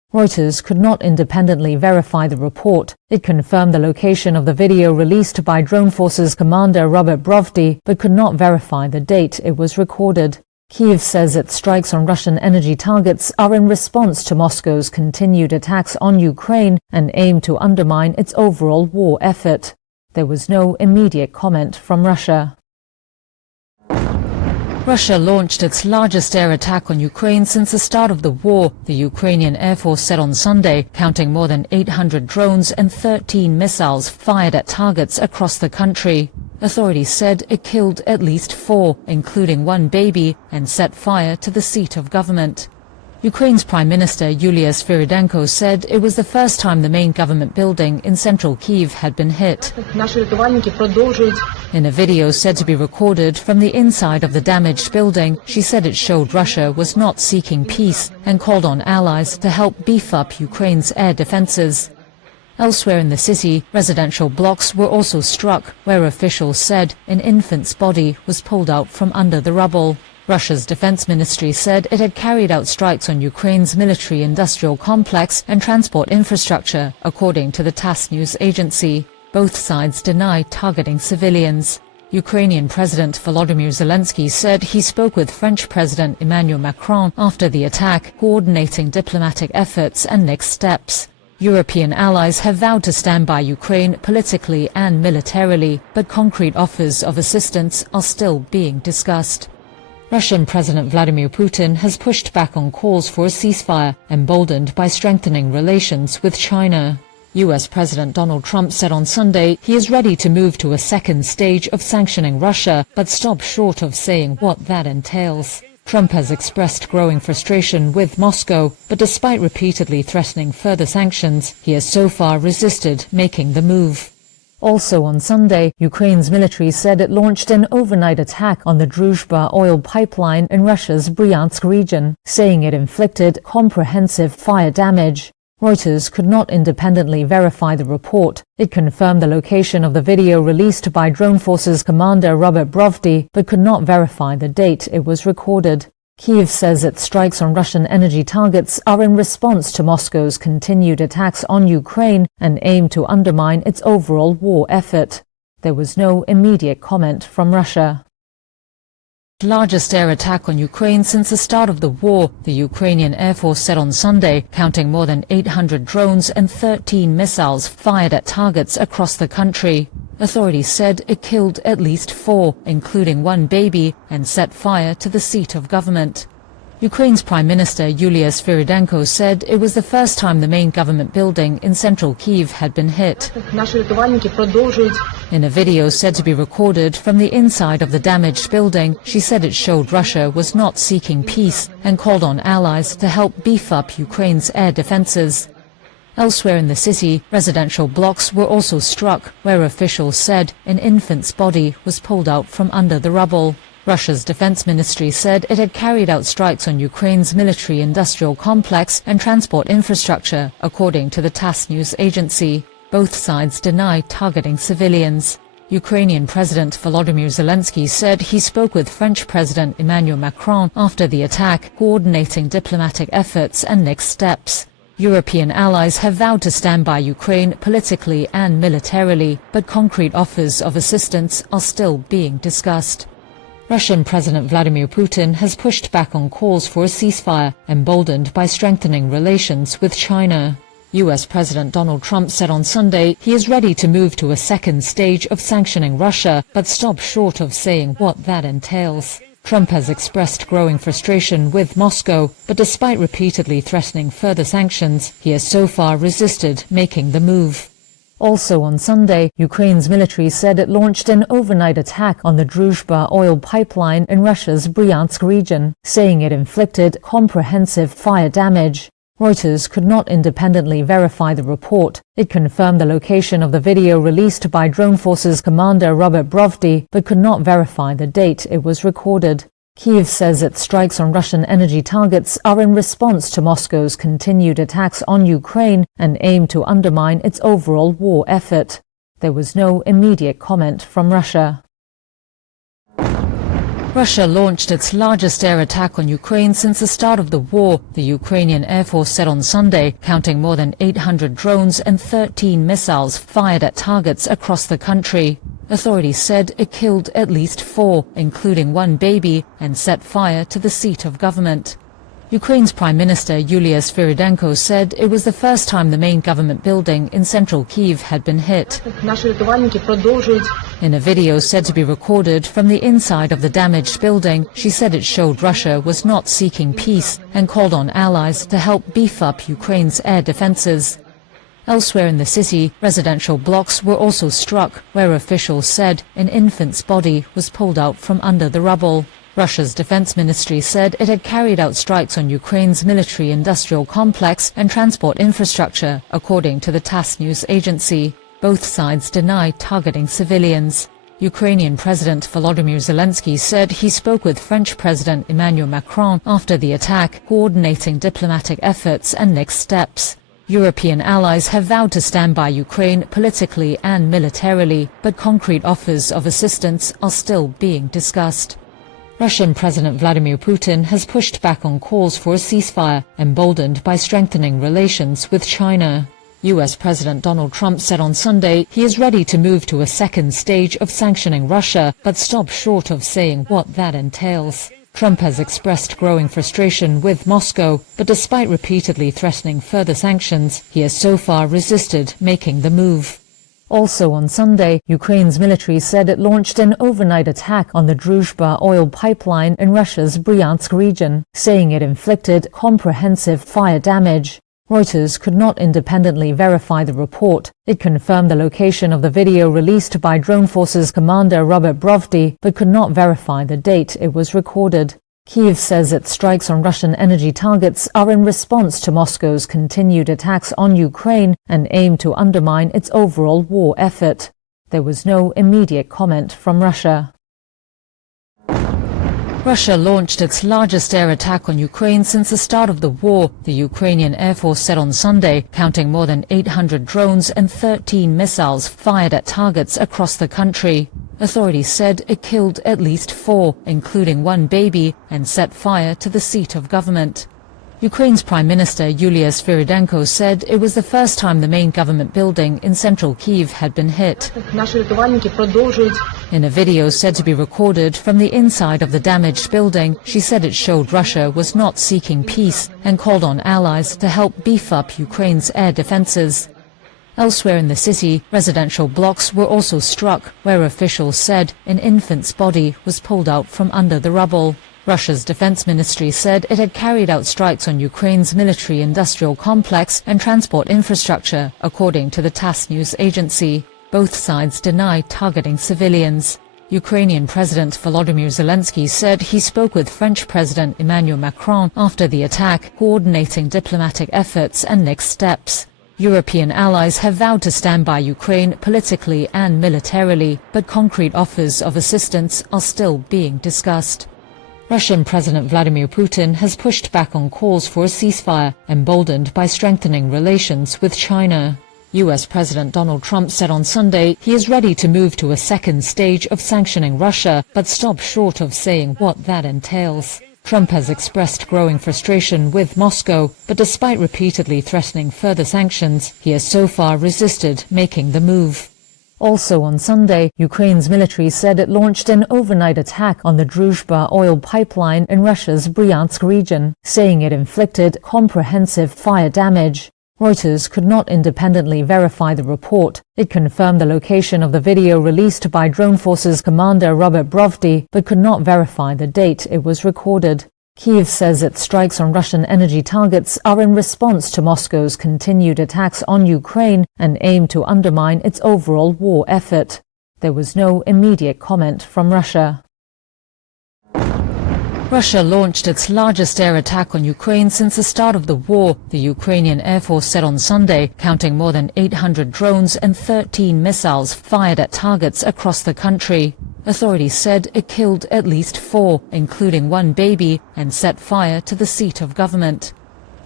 Reuters could not independently verify the report. It confirmed the location of the video released by Drone Forces Commander Robert Brovdy, but could not verify the date it was recorded. Kyiv says its strikes on Russian energy targets are in response to Moscow's continued attacks on Ukraine and aim to undermine its overall war effort. There was no immediate comment from Russia. Russia launched its largest air attack on Ukraine since the start of the war, the Ukrainian Air Force said on Sunday, counting more than 800 drones and 13 missiles fired at targets across the country. Authorities said it killed at least 4, including 1 baby, and set fire to the seat of government. Ukraine's Prime Minister Yulia Sviridenko said it was the first time the main government building in central Kyiv had been hit. In a video said to be recorded from the inside of the damaged building, she said it showed Russia was not seeking peace and called on allies to help beef up Ukraine's air defenses. Elsewhere in the city, residential blocks were also struck, where officials said an infant's body was pulled out from under the rubble. Russia's defense ministry said it had carried out strikes on Ukraine's military-industrial complex and transport infrastructure, according to the TASS news agency. Both sides deny targeting civilians. Ukrainian President Volodymyr Zelensky said he spoke with French President Emmanuel Macron after the attack, coordinating diplomatic efforts and next steps. European allies have vowed to stand by Ukraine politically and militarily, but concrete offers of assistance are still being discussed. Russian President Vladimir Putin has pushed back on calls for a ceasefire, emboldened by strengthening relations with China. US President Donald Trump said on Sunday he is ready to move to a second stage of sanctioning Russia, but stopped short of saying what that entails. Trump has expressed growing frustration with Moscow, but despite repeatedly threatening further sanctions, he has so far resisted making the move. Also on Sunday, Ukraine's military said it launched an overnight attack on the Druzhba oil pipeline in Russia's Bryansk region, saying it inflicted comprehensive fire damage. Reuters could not independently verify the report. It confirmed the location of the video released by Drone Forces Commander Robert Brovdy, but could not verify the date it was recorded. Kyiv says its strikes on Russian energy targets are in response to Moscow's continued attacks on Ukraine and aim to undermine its overall war effort. There was no immediate comment from Russia. Largest air attack on Ukraine since the start of the war, the Ukrainian Air Force said on Sunday, counting more than 800 drones and 13 missiles fired at targets across the country. Authorities said it killed at least 4, including 1 baby, and set fire to the seat of government. Ukraine's Prime Minister Yulia Sviridenko said it was the first time the main government building in central Kyiv had been hit. In a video said to be recorded from the inside of the damaged building, she said it showed Russia was not seeking peace and called on allies to help beef up Ukraine's air defenses. Elsewhere in the city, residential blocks were also struck, where officials said an infant's body was pulled out from under the rubble. Russia's defense ministry said it had carried out strikes on Ukraine's military-industrial complex and transport infrastructure, according to the TASS news agency. Both sides deny targeting civilians. Ukrainian President Volodymyr Zelensky said he spoke with French President Emmanuel Macron after the attack, coordinating diplomatic efforts and next steps. European allies have vowed to stand by Ukraine politically and militarily, but concrete offers of assistance are still being discussed. Russian President Vladimir Putin has pushed back on calls for a ceasefire, emboldened by strengthening relations with China. US President Donald Trump said on Sunday he is ready to move to a second stage of sanctioning Russia, but stopped short of saying what that entails. Trump has expressed growing frustration with Moscow, but despite repeatedly threatening further sanctions, he has so far resisted making the move. Also on Sunday, Ukraine's military said it launched an overnight attack on the Druzhba oil pipeline in Russia's Bryansk region, saying it inflicted comprehensive fire damage. Reuters could not independently verify the report. It confirmed the location of the video released by Drone Forces Commander Robert Brovdy, but could not verify the date it was recorded. Kyiv says its strikes on Russian energy targets are in response to Moscow's continued attacks on Ukraine and aim to undermine its overall war effort. There was no immediate comment from Russia. Russia launched its largest air attack on Ukraine since the start of the war, the Ukrainian Air Force said on Sunday, counting more than 800 drones and 13 missiles fired at targets across the country. Authorities said it killed at least 4, including one baby, and set fire to the seat of government. Ukraine's Prime Minister Yulia Sviridenko said it was the first time the main government building in central Kyiv had been hit. In a video said to be recorded from the inside of the damaged building, she said it showed Russia was not seeking peace and called on allies to help beef up Ukraine's air defenses. Elsewhere in the city, residential blocks were also struck, where officials said an infant's body was pulled out from under the rubble. Russia's defense ministry said it had carried out strikes on Ukraine's military-industrial complex and transport infrastructure, according to the TASS news agency. Both sides deny targeting civilians. Ukrainian President Volodymyr Zelensky said he spoke with French President Emmanuel Macron after the attack, coordinating diplomatic efforts and next steps. European allies have vowed to stand by Ukraine politically and militarily, but concrete offers of assistance are still being discussed. Russian President Vladimir Putin has pushed back on calls for a ceasefire, emboldened by strengthening relations with China. US President Donald Trump said on Sunday he is ready to move to a second stage of sanctioning Russia, but stopped short of saying what that entails. Trump has expressed growing frustration with Moscow, but despite repeatedly threatening further sanctions, he has so far resisted making the move. Also on Sunday, Ukraine's military said it launched an overnight attack on the Druzhba oil pipeline in Russia's Bryansk region, saying it inflicted comprehensive fire damage. Reuters could not independently verify the report. It confirmed the location of the video released by Drone Forces Commander Robert Brovdy, but could not verify the date it was recorded. Kyiv says its strikes on Russian energy targets are in response to Moscow's continued attacks on Ukraine and aim to undermine its overall war effort. There was no immediate comment from Russia. Russia launched its largest air attack on Ukraine since the start of the war, the Ukrainian Air Force said on Sunday, counting more than 800 drones and 13 missiles fired at targets across the country. Authorities said it killed at least 4, including one baby, and set fire to the seat of government. Ukraine's Prime Minister Yulia Sviridenko said it was the first time the main government building in central Kyiv had been hit. In a video said to be recorded from the inside of the damaged building, she said it showed Russia was not seeking peace and called on allies to help beef up Ukraine's air defenses. Elsewhere in the city, residential blocks were also struck, where officials said an infant's body was pulled out from under the rubble. Russia's defense ministry said it had carried out strikes on Ukraine's military-industrial complex and transport infrastructure, according to the TASS news agency. Both sides deny targeting civilians. Ukrainian President Volodymyr Zelensky said he spoke with French President Emmanuel Macron after the attack, coordinating diplomatic efforts and next steps. European allies have vowed to stand by Ukraine politically and militarily, but concrete offers of assistance are still being discussed. Russian President Vladimir Putin has pushed back on calls for a ceasefire, emboldened by strengthening relations with China. US President Donald Trump said on Sunday he is ready to move to a second stage of sanctioning Russia, but stopped short of saying what that entails. Trump has expressed growing frustration with Moscow, but despite repeatedly threatening further sanctions, he has so far resisted making the move. Also on Sunday, Ukraine's military said it launched an overnight attack on the Druzhba oil pipeline in Russia's Bryansk region, saying it inflicted comprehensive fire damage. Reuters could not independently verify the report. It confirmed the location of the video released by Drone Forces Commander Robert Brovdy, but could not verify the date it was recorded. Kyiv says its strikes on Russian energy targets are in response to Moscow's continued attacks on Ukraine and aim to undermine its overall war effort. There was no immediate comment from Russia. Russia launched its largest air attack on Ukraine since the start of the war, the Ukrainian Air Force said on Sunday, counting more than 800 drones and 13 missiles fired at targets across the country. Authorities said it killed at least 4, including one baby, and set fire to the seat of government.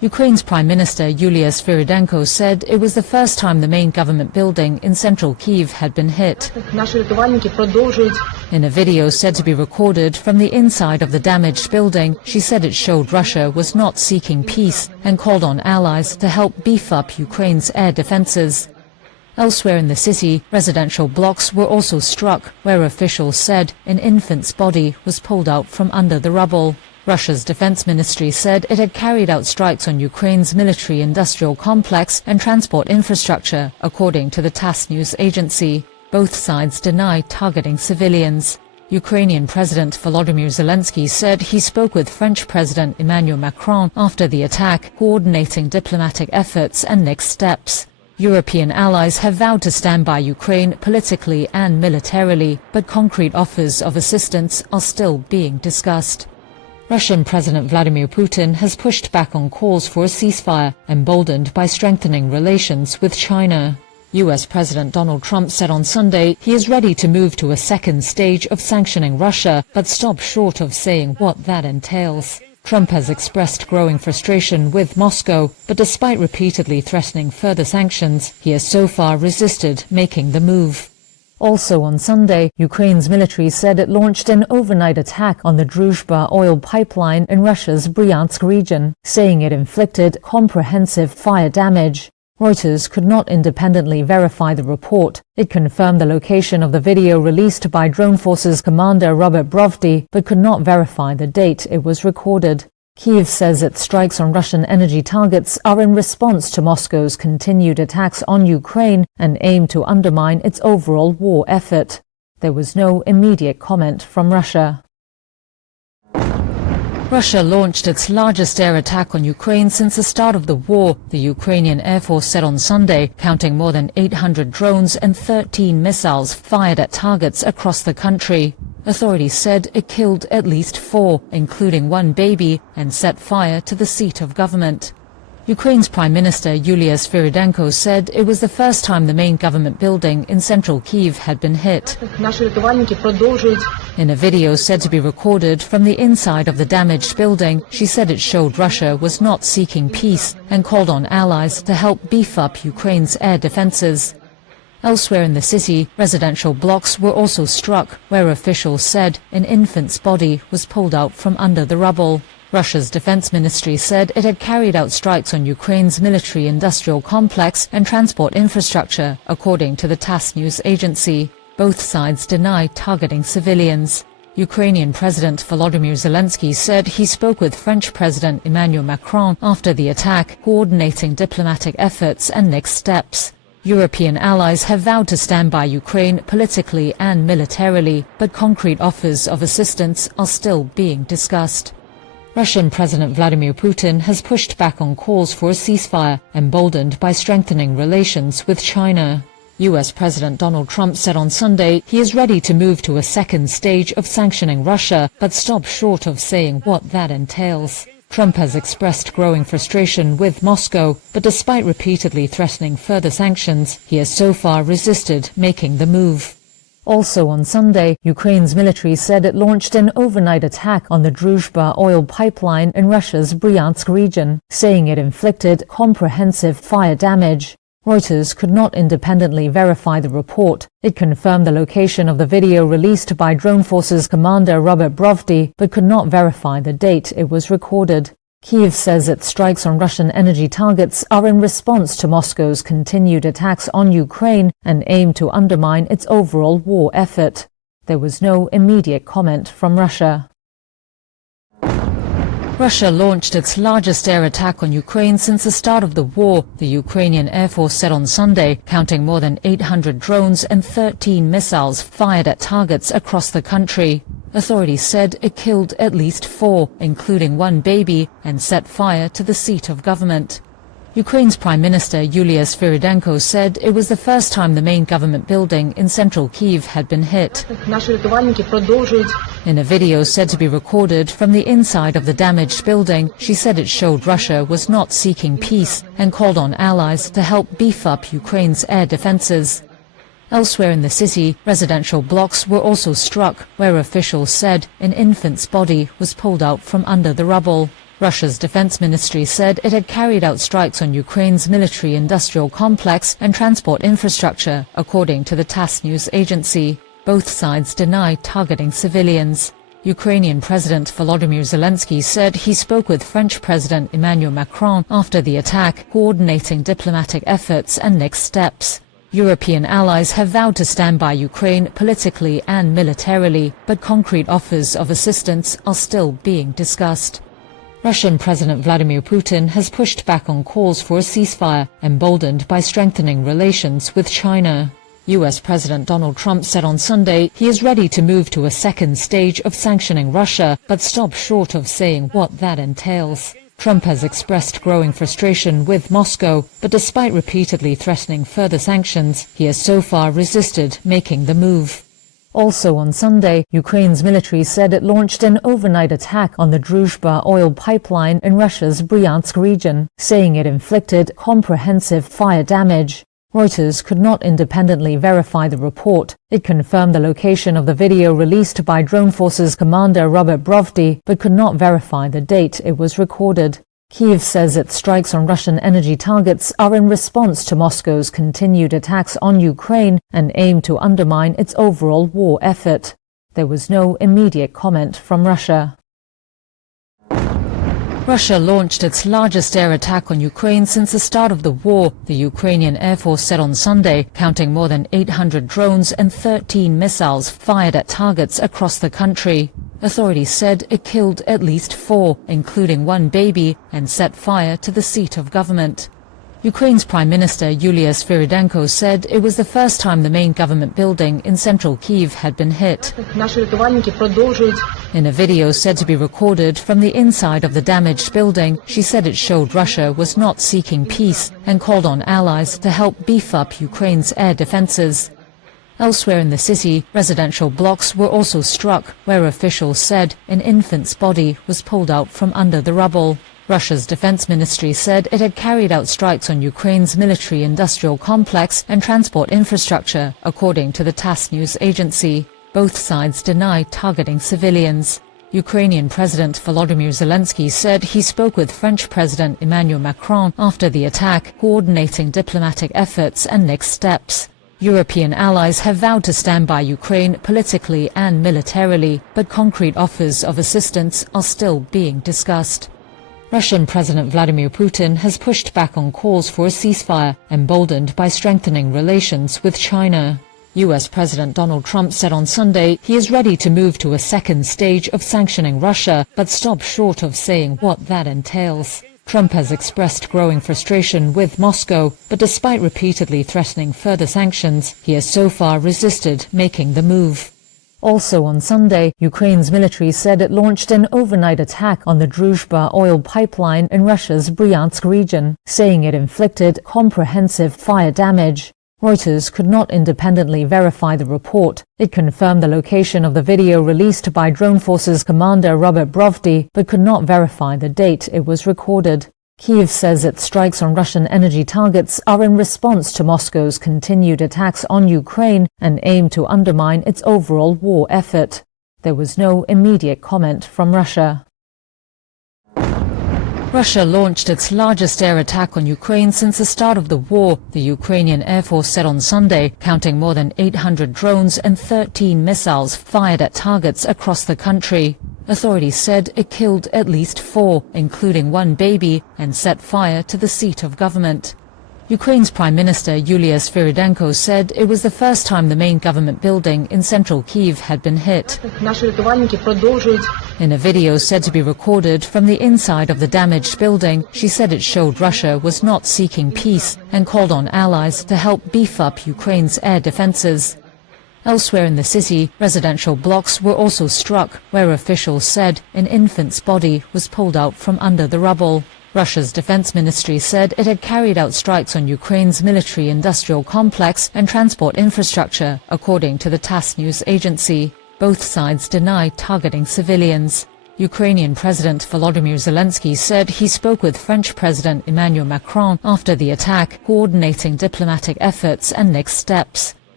Ukraine's Prime Minister Yulia Sviridenko said it was the first time the main government building in central Kyiv had been hit. In a video said to be recorded from the inside of the damaged building, she said it showed Russia was not seeking peace and called on allies to help beef up Ukraine's air defenses. Elsewhere in the city, residential blocks were also struck, where officials said an infant's body was pulled out from under the rubble. Russia's defense ministry said it had carried out strikes on Ukraine's military-industrial complex and transport infrastructure, according to the TASS news agency. Both sides deny targeting civilians. Ukrainian President Volodymyr Zelensky said he spoke with French President Emmanuel Macron after the attack, coordinating diplomatic efforts and next steps. European allies have vowed to stand by Ukraine politically and militarily, but concrete offers of assistance are still being discussed. Russian President Vladimir Putin has pushed back on calls for a ceasefire, emboldened by strengthening relations with China. US President Donald Trump said on Sunday he is ready to move to a second stage of sanctioning Russia, but stopped short of saying what that entails. Trump has expressed growing frustration with Moscow, but despite repeatedly threatening further sanctions, he has so far resisted making the move. Also on Sunday, Ukraine's military said it launched an overnight attack on the Druzhba oil pipeline in Russia's Bryansk region, saying it inflicted comprehensive fire damage. Reuters could not independently verify the report. It confirmed the location of the video released by Drone Forces Commander Robert Brovdy, but could not verify the date it was recorded. Kyiv says its strikes on Russian energy targets are in response to Moscow's continued attacks on Ukraine and aim to undermine its overall war effort. There was no immediate comment from Russia. Russia launched its largest air attack on Ukraine since the start of the war, the Ukrainian Air Force said on Sunday, counting more than 800 drones and 13 missiles fired at targets across the country. Authorities said it killed at least 4, including 1 baby, and set fire to the seat of government. Ukraine's Prime Minister Yulia Sviridenko said it was the first time the main government building in central Kyiv had been hit. In a video said to be recorded from the inside of the damaged building, she said it showed Russia was not seeking peace and called on allies to help beef up Ukraine's air defenses. Elsewhere in the city, residential blocks were also struck, where officials said an infant's body was pulled out from under the rubble. Russia's defense ministry said it had carried out strikes on Ukraine's military-industrial complex and transport infrastructure, according to the TASS news agency. Both sides deny targeting civilians. Ukrainian President Volodymyr Zelensky said he spoke with French President Emmanuel Macron after the attack, coordinating diplomatic efforts and next steps. European allies have vowed to stand by Ukraine politically and militarily, but concrete offers of assistance are still being discussed. Russian President Vladimir Putin has pushed back on calls for a ceasefire, emboldened by strengthening relations with China. US President Donald Trump said on Sunday he is ready to move to a second stage of sanctioning Russia, but stopped short of saying what that entails. Trump has expressed growing frustration with Moscow, but despite repeatedly threatening further sanctions, he has so far resisted making the move. Also on Sunday, Ukraine's military said it launched an overnight attack on the Druzhba oil pipeline in Russia's Bryansk region, saying it inflicted comprehensive fire damage. Reuters could not independently verify the report. It confirmed the location of the video released by Drone Forces Commander Robert Brovdy, but could not verify the date it was recorded. Kyiv says its strikes on Russian energy targets are in response to Moscow's continued attacks on Ukraine and aim to undermine its overall war effort. There was no immediate comment from Russia. Russia launched its largest air attack on Ukraine since the start of the war, the Ukrainian Air Force said on Sunday, counting more than 800 drones and 13 missiles fired at targets across the country. Authorities said it killed at least 4, including 1 baby, and set fire to the seat of government. Ukraine's Prime Minister Yulia Sviridenko said it was the first time the main government building in central Kyiv had been hit. In a video said to be recorded from the inside of the damaged building, she said it showed Russia was not seeking peace and called on allies to help beef up Ukraine's air defenses. Elsewhere in the city, residential blocks were also struck, where officials said an infant's body was pulled out from under the rubble. Russia's defense ministry said it had carried out strikes on Ukraine's military-industrial complex and transport infrastructure, according to the TASS news agency. Both sides deny targeting civilians. Ukrainian President Volodymyr Zelensky said he spoke with French President Emmanuel Macron after the attack, coordinating diplomatic efforts and next steps. European allies have vowed to stand by Ukraine politically and militarily, but concrete offers of assistance are still being discussed. Russian President Vladimir Putin has pushed back on calls for a ceasefire, emboldened by strengthening relations with China. US President Donald Trump said on Sunday he is ready to move to a second stage of sanctioning Russia, but stopped short of saying what that entails. Trump has expressed growing frustration with Moscow, but despite repeatedly threatening further sanctions, he has so far resisted making the move. Also on Sunday, Ukraine's military said it launched an overnight attack on the Druzhba oil pipeline in Russia's Bryansk region, saying it inflicted comprehensive fire damage. Reuters could not independently verify the report. It confirmed the location of the video released by Drone Forces Commander Robert Brovdi, but could not verify the date it was recorded. Kyiv says its strikes on Russian energy targets are in response to Moscow's continued attacks on Ukraine and aim to undermine its overall war effort. There was no immediate comment from Russia. Russia launched its largest air attack on Ukraine since the start of the war, the Ukrainian Air Force said on Sunday, counting more than 800 drones and 13 missiles fired at targets across the country. Authorities said it killed at least 4, including 1 baby, and set fire to the seat of government. Ukraine's Prime Minister Yulia Sviridenko said it was the first time the main government building in central Kyiv had been hit. In a video said to be recorded from the inside of the damaged building, she said it showed Russia was not seeking peace and called on allies to help beef up Ukraine's air defenses. Elsewhere in the city, residential blocks were also struck, where officials said an infant's body was pulled out from under the rubble. Russia's defense ministry said it had carried out strikes on Ukraine's military-industrial complex and transport infrastructure, according to the TASS news agency. Both sides deny targeting civilians. Ukrainian President Volodymyr Zelensky said he spoke with French President Emmanuel Macron after the attack, coordinating diplomatic efforts and next steps. European allies have vowed to stand by Ukraine politically and militarily, but concrete offers of assistance are still being discussed. Russian President Vladimir Putin has pushed back on calls for a ceasefire, emboldened by strengthening relations with China. US President Donald Trump said on Sunday he is ready to move to a second stage of sanctioning Russia, but stopped short of saying what that entails. Trump has expressed growing frustration with Moscow, but despite repeatedly threatening further sanctions, he has so far resisted making the move. Also on Sunday, Ukraine's military said it launched an overnight attack on the Druzhba oil pipeline in Russia's Bryansk region, saying it inflicted comprehensive fire damage. Reuters could not independently verify the report. It confirmed the location of the video released by Drone Forces Commander Robert Brovdi, but could not verify the date it was recorded. Kyiv says its strikes on Russian energy targets are in response to Moscow's continued attacks on Ukraine and aim to undermine its overall war effort. There was no immediate comment from Russia. Russia launched its largest air attack on Ukraine since the start of the war, the Ukrainian Air Force said on Sunday, counting more than 800 drones and 13 missiles fired at targets across the country. Authorities said it killed at least 4, including 1 baby, and set fire to the seat of government. Ukraine's Prime Minister Yulia Sviridenko said it was the first time the main government building in central Kyiv had been hit. In a video said to be recorded from the inside of the damaged building, she said it showed Russia was not seeking peace and called on allies to help beef up Ukraine's air defenses. Elsewhere in the city, residential blocks were also struck, where officials said an infant's body was pulled out from under the rubble. Russia's defense ministry said it had carried out strikes on Ukraine's military-industrial complex and transport infrastructure, according to the TASS news agency. Both sides deny targeting civilians. Ukrainian President Volodymyr Zelensky said he spoke with French President Emmanuel Macron after the attack, coordinating diplomatic efforts and next steps.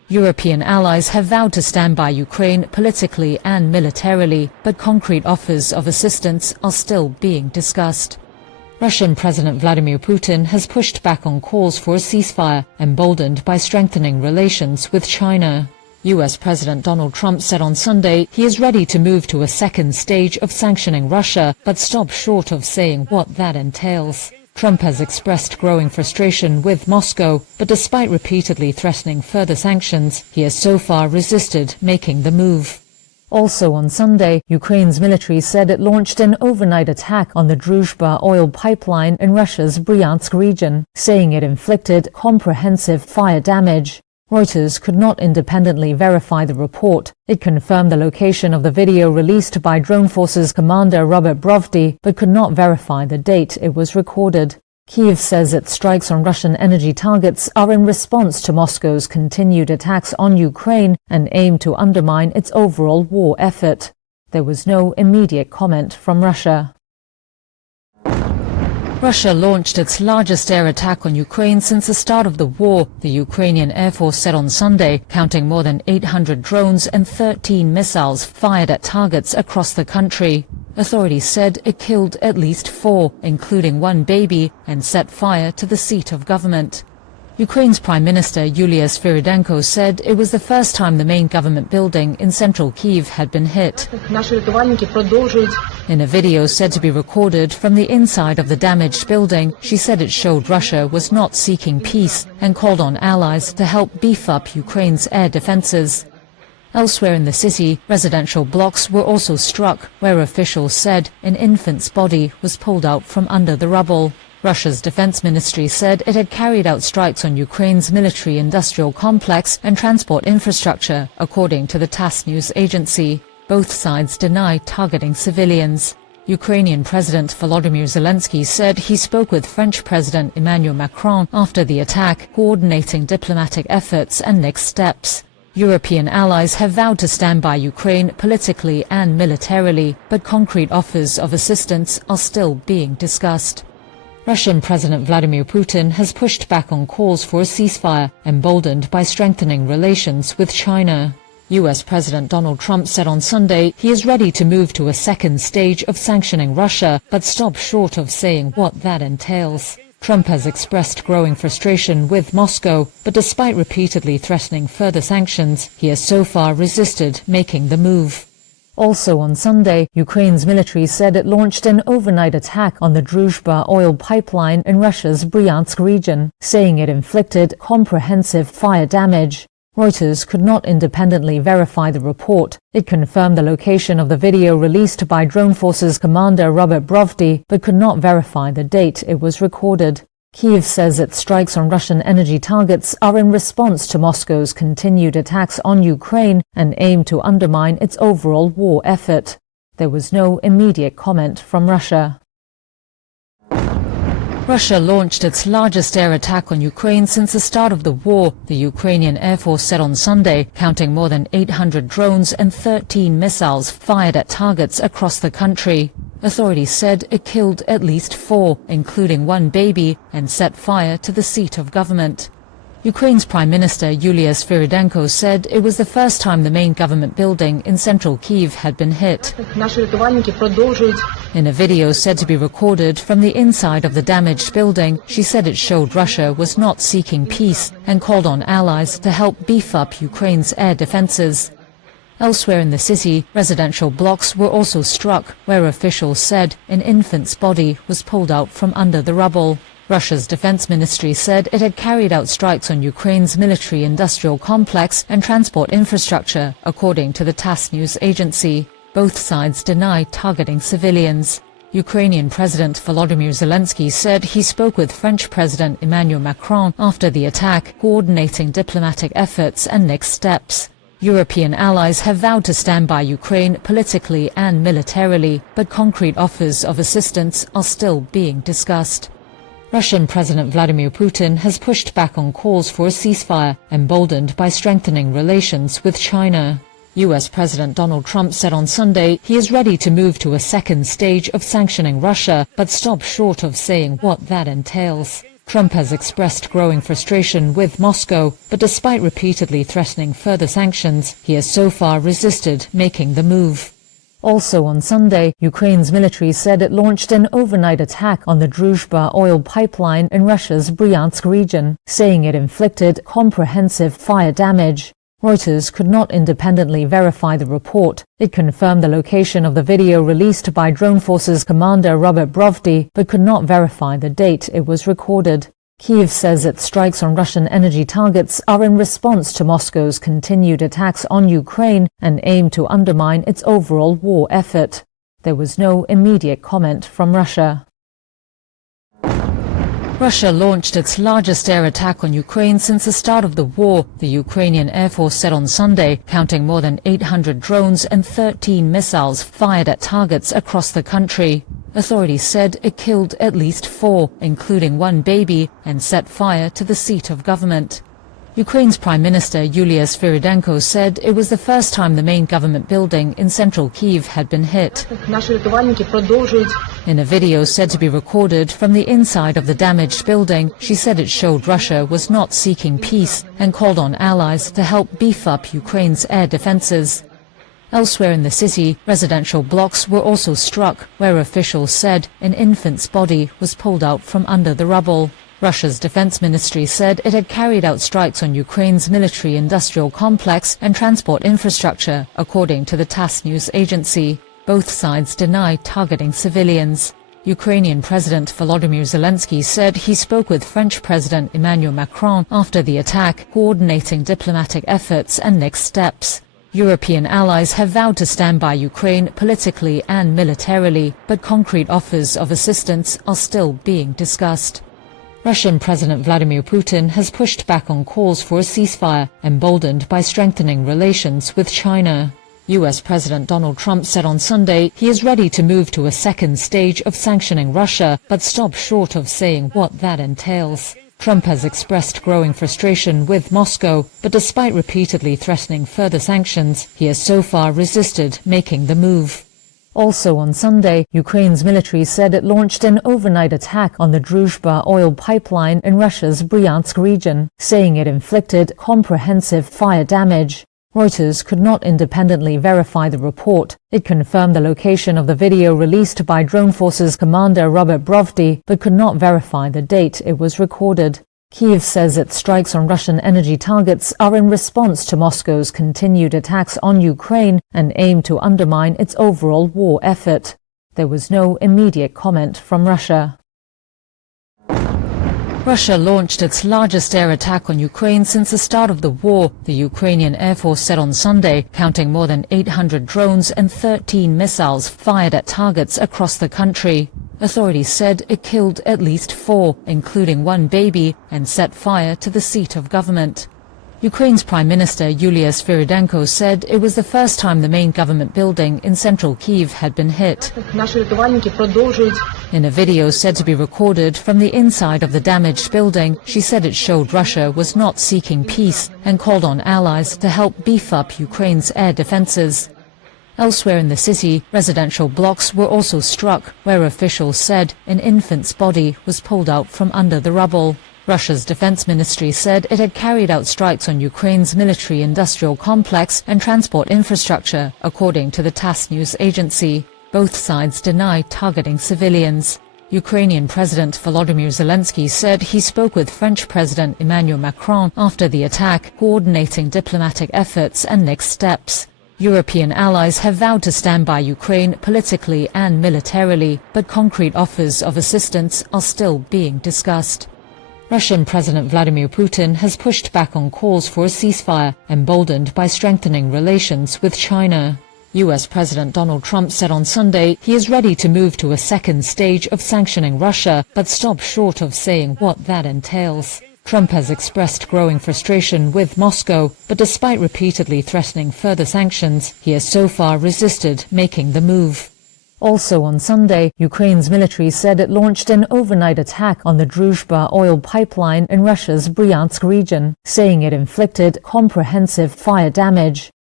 European allies have vowed to stand by Ukraine politically and militarily, but concrete offers of assistance are still being discussed. Russian President Vladimir Putin has pushed back on calls for a ceasefire, emboldened by strengthening relations with China. US President Donald Trump said on Sunday he is ready to move to a second stage of sanctioning Russia, but stopped short of saying what that entails. Trump has expressed growing frustration with Moscow, but despite repeatedly threatening further sanctions, he has so far resisted making the move. Also on Sunday, Ukraine's military said it launched an overnight attack on the Druzhba oil pipeline in Russia's Bryansk region, saying it inflicted comprehensive fire damage. Reuters could not independently verify the report. It confirmed the location of the video released by Drone Forces Commander Robert Brovdy, but could not verify the date it was recorded. Kyiv says its strikes on Russian energy targets are in response to Moscow's continued attacks on Ukraine and aim to undermine its overall war effort. There was no immediate comment from Russia. Russia launched its largest air attack on Ukraine since the start of the war, the Ukrainian Air Force said on Sunday, counting more than 800 drones and 13 missiles fired at targets across the country. Authorities said it killed at least 4, including 1 baby, and set fire to the seat of government. Ukraine's Prime Minister Yulia Sviridenko said it was the first time the main government building in central Kyiv had been hit. In a video said to be recorded from the inside of the damaged building, she said it showed Russia was not seeking peace and called on allies to help beef up Ukraine's air defenses. Elsewhere in the city, residential blocks were also struck, where officials said an infant's body was pulled out from under the rubble. Russia's defense ministry said it had carried out strikes on Ukraine's military-industrial complex and transport infrastructure, according to the TASS news agency. Both sides deny targeting civilians. Ukrainian President Volodymyr Zelensky said he spoke with French President Emmanuel Macron after the attack, coordinating diplomatic efforts and next steps. European allies have vowed to stand by Ukraine politically and militarily, but concrete offers of assistance are still being discussed. Russian President Vladimir Putin has pushed back on calls for a ceasefire, emboldened by strengthening relations with China. US President Donald Trump said on Sunday he is ready to move to a second stage of sanctioning Russia, but stopped short of saying what that entails. Trump has expressed growing frustration with Moscow, but despite repeatedly threatening further sanctions, he has so far resisted making the move. Also on Sunday, Ukraine's military said it launched an overnight attack on the Druzhba oil pipeline in Russia's Bryansk region, saying it inflicted comprehensive fire damage. Reuters could not independently verify the report. It confirmed the location of the video released by Drone Forces Commander Robert Brovdy, but could not verify the date it was recorded. Kyiv says its strikes on Russian energy targets are in response to Moscow's continued attacks on Ukraine and aim to undermine its overall war effort. There was no immediate comment from Russia. Russia launched its largest air attack on Ukraine since the start of the war, the Ukrainian Air Force said on Sunday, counting more than 800 drones and 13 missiles fired at targets across the country. Authorities said it killed at least 4, including 1 baby, and set fire to the seat of government. Ukraine's Prime Minister Yulia Sviridenko said it was the first time the main government building in central Kyiv had been hit. In a video said to be recorded from the inside of the damaged building, she said it showed Russia was not seeking peace and called on allies to help beef up Ukraine's air defenses. Elsewhere in the city, residential blocks were also struck, where officials said an infant's body was pulled out from under the rubble. Russia's defense ministry said it had carried out strikes on Ukraine's military-industrial complex and transport infrastructure, according to the TASS news agency. Both sides deny targeting civilians. Ukrainian President Volodymyr Zelensky said he spoke with French President Emmanuel Macron after the attack, coordinating diplomatic efforts and next steps. European allies have vowed to stand by Ukraine politically and militarily, but concrete offers of assistance are still being discussed. Russian President Vladimir Putin has pushed back on calls for a ceasefire, emboldened by strengthening relations with China. US President Donald Trump said on Sunday he is ready to move to a second stage of sanctioning Russia, but stopped short of saying what that entails. Trump has expressed growing frustration with Moscow, but despite repeatedly threatening further sanctions, he has so far resisted making the move. Also on Sunday, Ukraine's military said it launched an overnight attack on the Druzhba oil pipeline in Russia's Bryansk region, saying it inflicted comprehensive fire damage. Reuters could not independently verify the report. It confirmed the location of the video released by Drone Forces Commander Robert Brovdy, but could not verify the date it was recorded. Kyiv says its strikes on Russian energy targets are in response to Moscow's continued attacks on Ukraine and aim to undermine its overall war effort. There was no immediate comment from Russia. Russia launched its largest air attack on Ukraine since the start of the war, the Ukrainian Air Force said on Sunday, counting more than 800 drones and 13 missiles fired at targets across the country. Authorities said it killed at least 4, including 1 baby, and set fire to the seat of government. Ukraine's Prime Minister Yulia Sviridenko said it was the first time the main government building in central Kyiv had been hit. In a video said to be recorded from the inside of the damaged building, she said it showed Russia was not seeking peace and called on allies to help beef up Ukraine's air defenses. Elsewhere in the city, residential blocks were also struck, where officials said an infant's body was pulled out from under the rubble. Russia's defense ministry said it had carried out strikes on Ukraine's military-industrial complex and transport infrastructure, according to the TASS news agency. Both sides deny targeting civilians. Ukrainian President Volodymyr Zelensky said he spoke with French President Emmanuel Macron after the attack, coordinating diplomatic efforts and next steps. European allies have vowed to stand by Ukraine politically and militarily, but concrete offers of assistance are still being discussed. Russian President Vladimir Putin has pushed back on calls for a ceasefire, emboldened by strengthening relations with China. US President Donald Trump said on Sunday he is ready to move to a second stage of sanctioning Russia, but stopped short of saying what that entails. Trump has expressed growing frustration with Moscow, but despite repeatedly threatening further sanctions, he has so far resisted making the move. Also on Sunday, Ukraine's military said it launched an overnight attack on the Druzhba oil pipeline in Russia's Bryansk region, saying it inflicted comprehensive fire damage. Reuters could not independently verify the report. It confirmed the location of the video released by Drone Forces Commander Robert Brovdy, but could not verify the date it was recorded. Kyiv says its strikes on Russian energy targets are in response to Moscow's continued attacks on Ukraine and aim to undermine its overall war effort. There was no immediate comment from Russia. Russia launched its largest air attack on Ukraine since the start of the war, the Ukrainian Air Force said on Sunday, counting more than 800 drones and 13 missiles fired at targets across the country. Authorities said it killed at least 4, including 1 baby, and set fire to the seat of government. Ukraine's Prime Minister Yulia Sviridenko said it was the first time the main government building in central Kyiv had been hit. In a video said to be recorded from the inside of the damaged building, she said it showed Russia was not seeking peace and called on allies to help beef up Ukraine's air defenses. Elsewhere in the city, residential blocks were also struck, where officials said an infant's body was pulled out from under the rubble. Russia's defense ministry said it had carried out strikes on Ukraine's military-industrial complex and transport infrastructure, according to the TASS news agency. Both sides deny targeting civilians. Ukrainian President Volodymyr Zelensky said he spoke with French President Emmanuel Macron after the attack, coordinating diplomatic efforts and next steps. European allies have vowed to stand by Ukraine politically and militarily, but concrete offers of assistance are still being discussed. Russian President Vladimir Putin has pushed back on calls for a ceasefire, emboldened by strengthening relations with China. US President Donald Trump said on Sunday he is ready to move to a second stage of sanctioning Russia, but stopped short of saying what that entails. Trump has expressed growing frustration with Moscow, but despite repeatedly threatening further sanctions, he has so far resisted making the move. Also on Sunday, Ukraine's military said it launched an overnight attack on the Druzhba oil pipeline in Russia's Bryansk region, saying it inflicted comprehensive fire damage.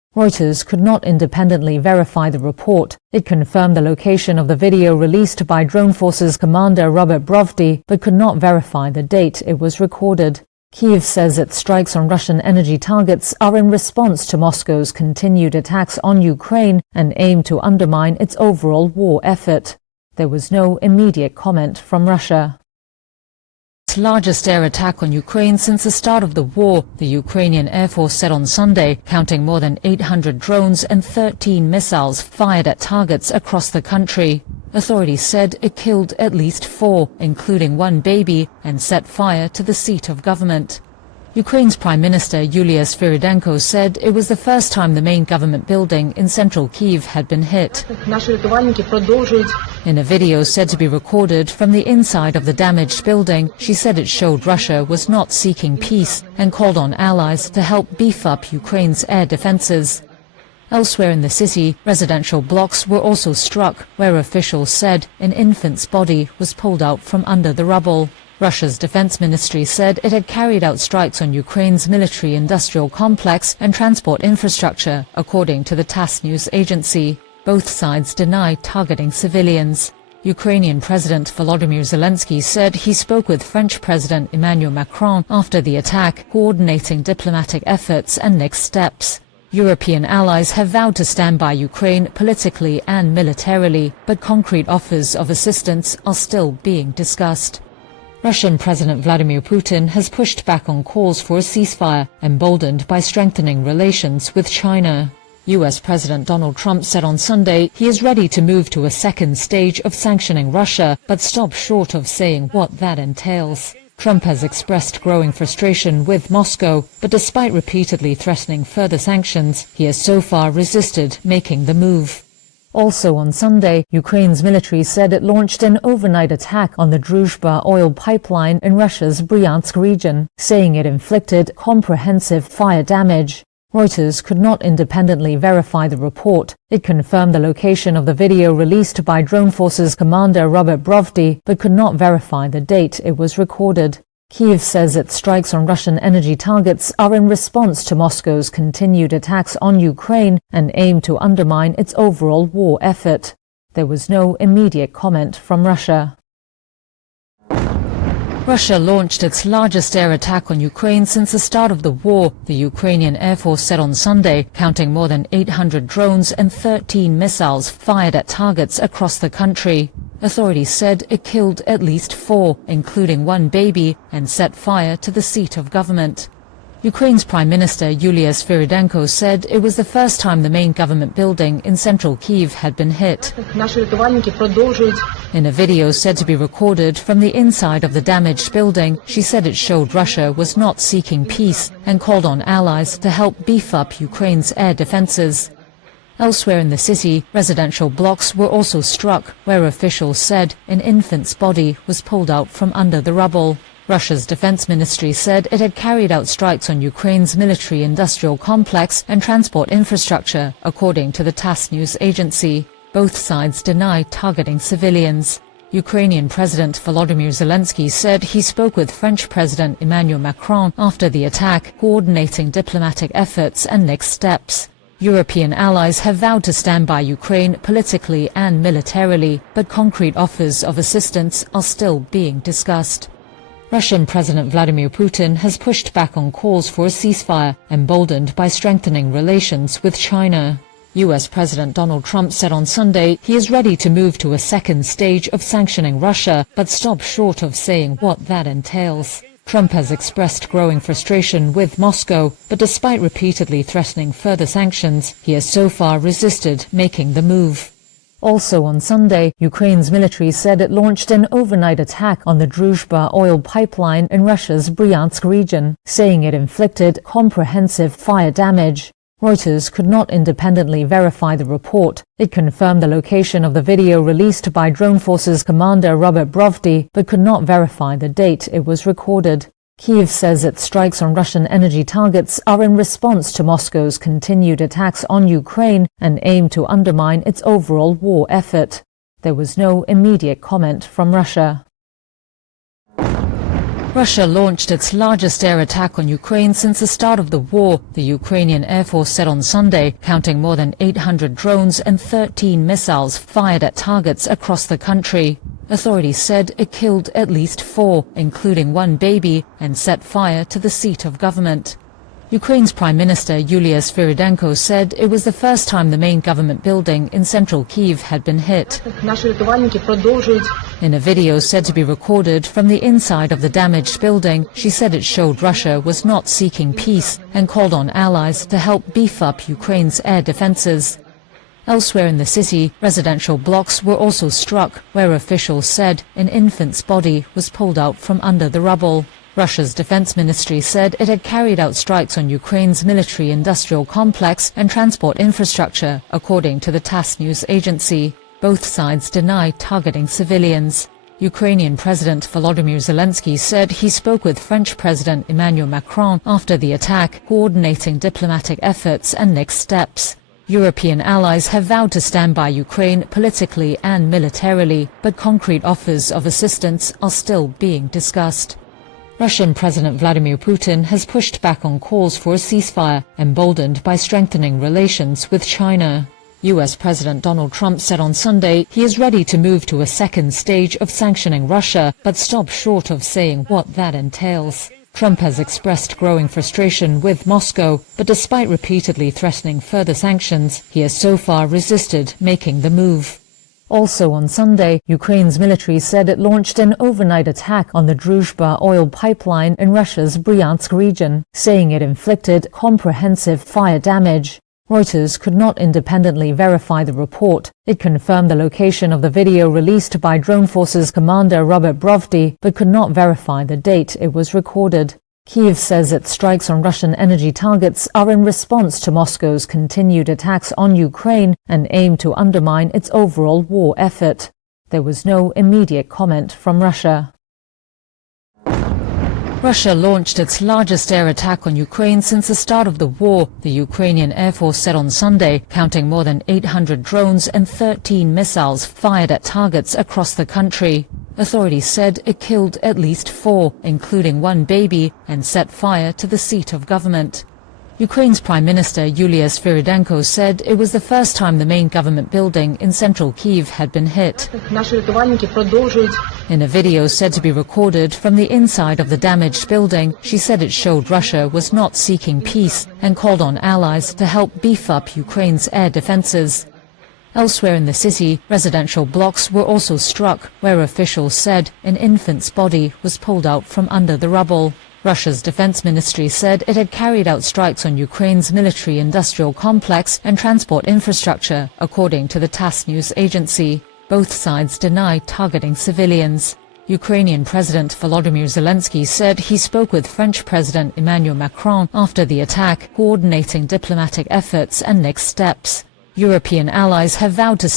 Reuters could not independently verify the report. It confirmed the location of the video released by Drone Forces Commander Robert Brovdy, but could not verify the date it was recorded. Kyiv says its strikes on Russian energy targets are in response to Moscow's continued attacks on Ukraine and aim to undermine its overall war effort. There was no immediate comment from Russia. Its largest air attack on Ukraine since the start of the war, the Ukrainian Air Force said on Sunday, counting more than 800 drones and 13 missiles fired at targets across the country. Authorities said it killed at least 4, including 1 baby, and set fire to the seat of government. Ukraine's Prime Minister Yulia Sviridenko said it was the first time the main government building in central Kyiv had been hit. In a video said to be recorded from the inside of the damaged building, she said it showed Russia was not seeking peace and called on allies to help beef up Ukraine's air defenses. Elsewhere in the city, residential blocks were also struck, where officials said an infant's body was pulled out from under the rubble. Russia's defense ministry said it had carried out strikes on Ukraine's military-industrial complex and transport infrastructure, according to the TASS news agency. Both sides deny targeting civilians. Ukrainian President Volodymyr Zelensky said he spoke with French President Emmanuel Macron after the attack, coordinating diplomatic efforts and next steps. European allies have vowed to stand by Ukraine politically and militarily, but concrete offers of assistance are still being discussed. Russian President Vladimir Putin has pushed back on calls for a ceasefire, emboldened by strengthening relations with China. US President Donald Trump said on Sunday he is ready to move to a second stage of sanctioning Russia, but stopped short of saying what that entails. Trump has expressed growing frustration with Moscow, but despite repeatedly threatening further sanctions, he has so far resisted making the move. Also on Sunday, Ukraine's military said it launched an overnight attack on the Druzhba oil pipeline in Russia's Bryansk region, saying it inflicted comprehensive fire damage. Reuters could not independently verify the report. It confirmed the location of the video released by Drone Forces Commander Robert Brovdy, but could not verify the date it was recorded. Kyiv says its strikes on Russian energy targets are in response to Moscow's continued attacks on Ukraine and aim to undermine its overall war effort. There was no immediate comment from Russia. Russia launched its largest air attack on Ukraine since the start of the war, the Ukrainian Air Force said on Sunday, counting more than 800 drones and 13 missiles fired at targets across the country. Authorities said it killed at least 4, including 1 baby, and set fire to the seat of government. Ukraine's Prime Minister Yulia Sviridenko said it was the first time the main government building in central Kyiv had been hit. In a video said to be recorded from the inside of the damaged building, she said it showed Russia was not seeking peace and called on allies to help beef up Ukraine's air defenses. Elsewhere in the city, residential blocks were also struck, where officials said an infant's body was pulled out from under the rubble. Russia's defense ministry said it had carried out strikes on Ukraine's military-industrial complex and transport infrastructure, according to the TASS news agency. Both sides deny targeting civilians. Ukrainian President Volodymyr Zelensky said he spoke with French President Emmanuel Macron after the attack, coordinating diplomatic efforts and next steps. European allies have vowed to stand by Ukraine politically and militarily, but concrete offers of assistance are still being discussed. Russian President Vladimir Putin has pushed back on calls for a ceasefire, emboldened by strengthening relations with China. US President Donald Trump said on Sunday he is ready to move to a second stage of sanctioning Russia, but stopped short of saying what that entails. Trump has expressed growing frustration with Moscow, but despite repeatedly threatening further sanctions, he has so far resisted making the move. Also on Sunday, Ukraine's military said it launched an overnight attack on the Druzhba oil pipeline in Russia's Bryansk region, saying it inflicted comprehensive fire damage. Reuters could not independently verify the report. It confirmed the location of the video released by Drone Forces Commander Robert Brovdy, but could not verify the date it was recorded. Kyiv says its strikes on Russian energy targets are in response to Moscow's continued attacks on Ukraine and aim to undermine its overall war effort. There was no immediate comment from Russia. Russia launched its largest air attack on Ukraine since the start of the war, the Ukrainian Air Force said on Sunday, counting more than 800 drones and 13 missiles fired at targets across the country. Authorities said it killed at least 4, including 1 baby, and set fire to the seat of government. Ukraine's Prime Minister Yulia Sviridenko said it was the first time the main government building in central Kyiv had been hit. In a video said to be recorded from the inside of the damaged building, she said it showed Russia was not seeking peace and called on allies to help beef up Ukraine's air defenses. Elsewhere in the city, residential blocks were also struck, where officials said an infant's body was pulled out from under the rubble. Russia's defense ministry said it had carried out strikes on Ukraine's military-industrial complex and transport infrastructure, according to the TASS news agency. Both sides deny targeting civilians. Ukrainian President Volodymyr Zelensky said he spoke with French President Emmanuel Macron after the attack, coordinating diplomatic efforts and next steps. European allies have vowed to stand by Ukraine politically and militarily, but concrete offers of assistance are still being discussed. Russian President Vladimir Putin has pushed back on calls for a ceasefire, emboldened by strengthening relations with China. US President Donald Trump said on Sunday he is ready to move to a second stage of sanctioning Russia, but stopped short of saying what that entails. Trump has expressed growing frustration with Moscow, but despite repeatedly threatening further sanctions, he has so far resisted making the move. Also on Sunday, Ukraine's military said it launched an overnight attack on the Druzhba oil pipeline in Russia's Bryansk region, saying it inflicted comprehensive fire damage. Reuters could not independently verify the report. It confirmed the location of the video released by Drone Forces commander Robert Brovdi, but could not verify the date it was recorded. Kyiv says its strikes on Russian energy targets are in response to Moscow's continued attacks on Ukraine and aim to undermine its overall war effort. There was no immediate comment from Russia. Russia launched its largest air attack on Ukraine since the start of the war, the Ukrainian Air Force said on Sunday, counting more than 800 drones and 13 missiles fired at targets across the country. Authorities said it killed at least 4, including 1 baby, and set fire to the seat of government. Ukraine's Prime Minister Yulia Sviridenko said it was the first time the main government building in central Kyiv had been hit. In a video said to be recorded from the inside of the damaged building, she said it showed Russia was not seeking peace and called on allies to help beef up Ukraine's air defenses. Elsewhere in the city, residential blocks were also struck, where officials said an infant's body was pulled out from under the rubble. Russia's defense ministry said it had carried out strikes on Ukraine's military-industrial complex and transport infrastructure, according to the TASS news agency. Both sides deny targeting civilians. Ukrainian President Volodymyr Zelensky said he spoke with French President Emmanuel Macron after the attack, coordinating diplomatic efforts and next steps. European allies have vowed to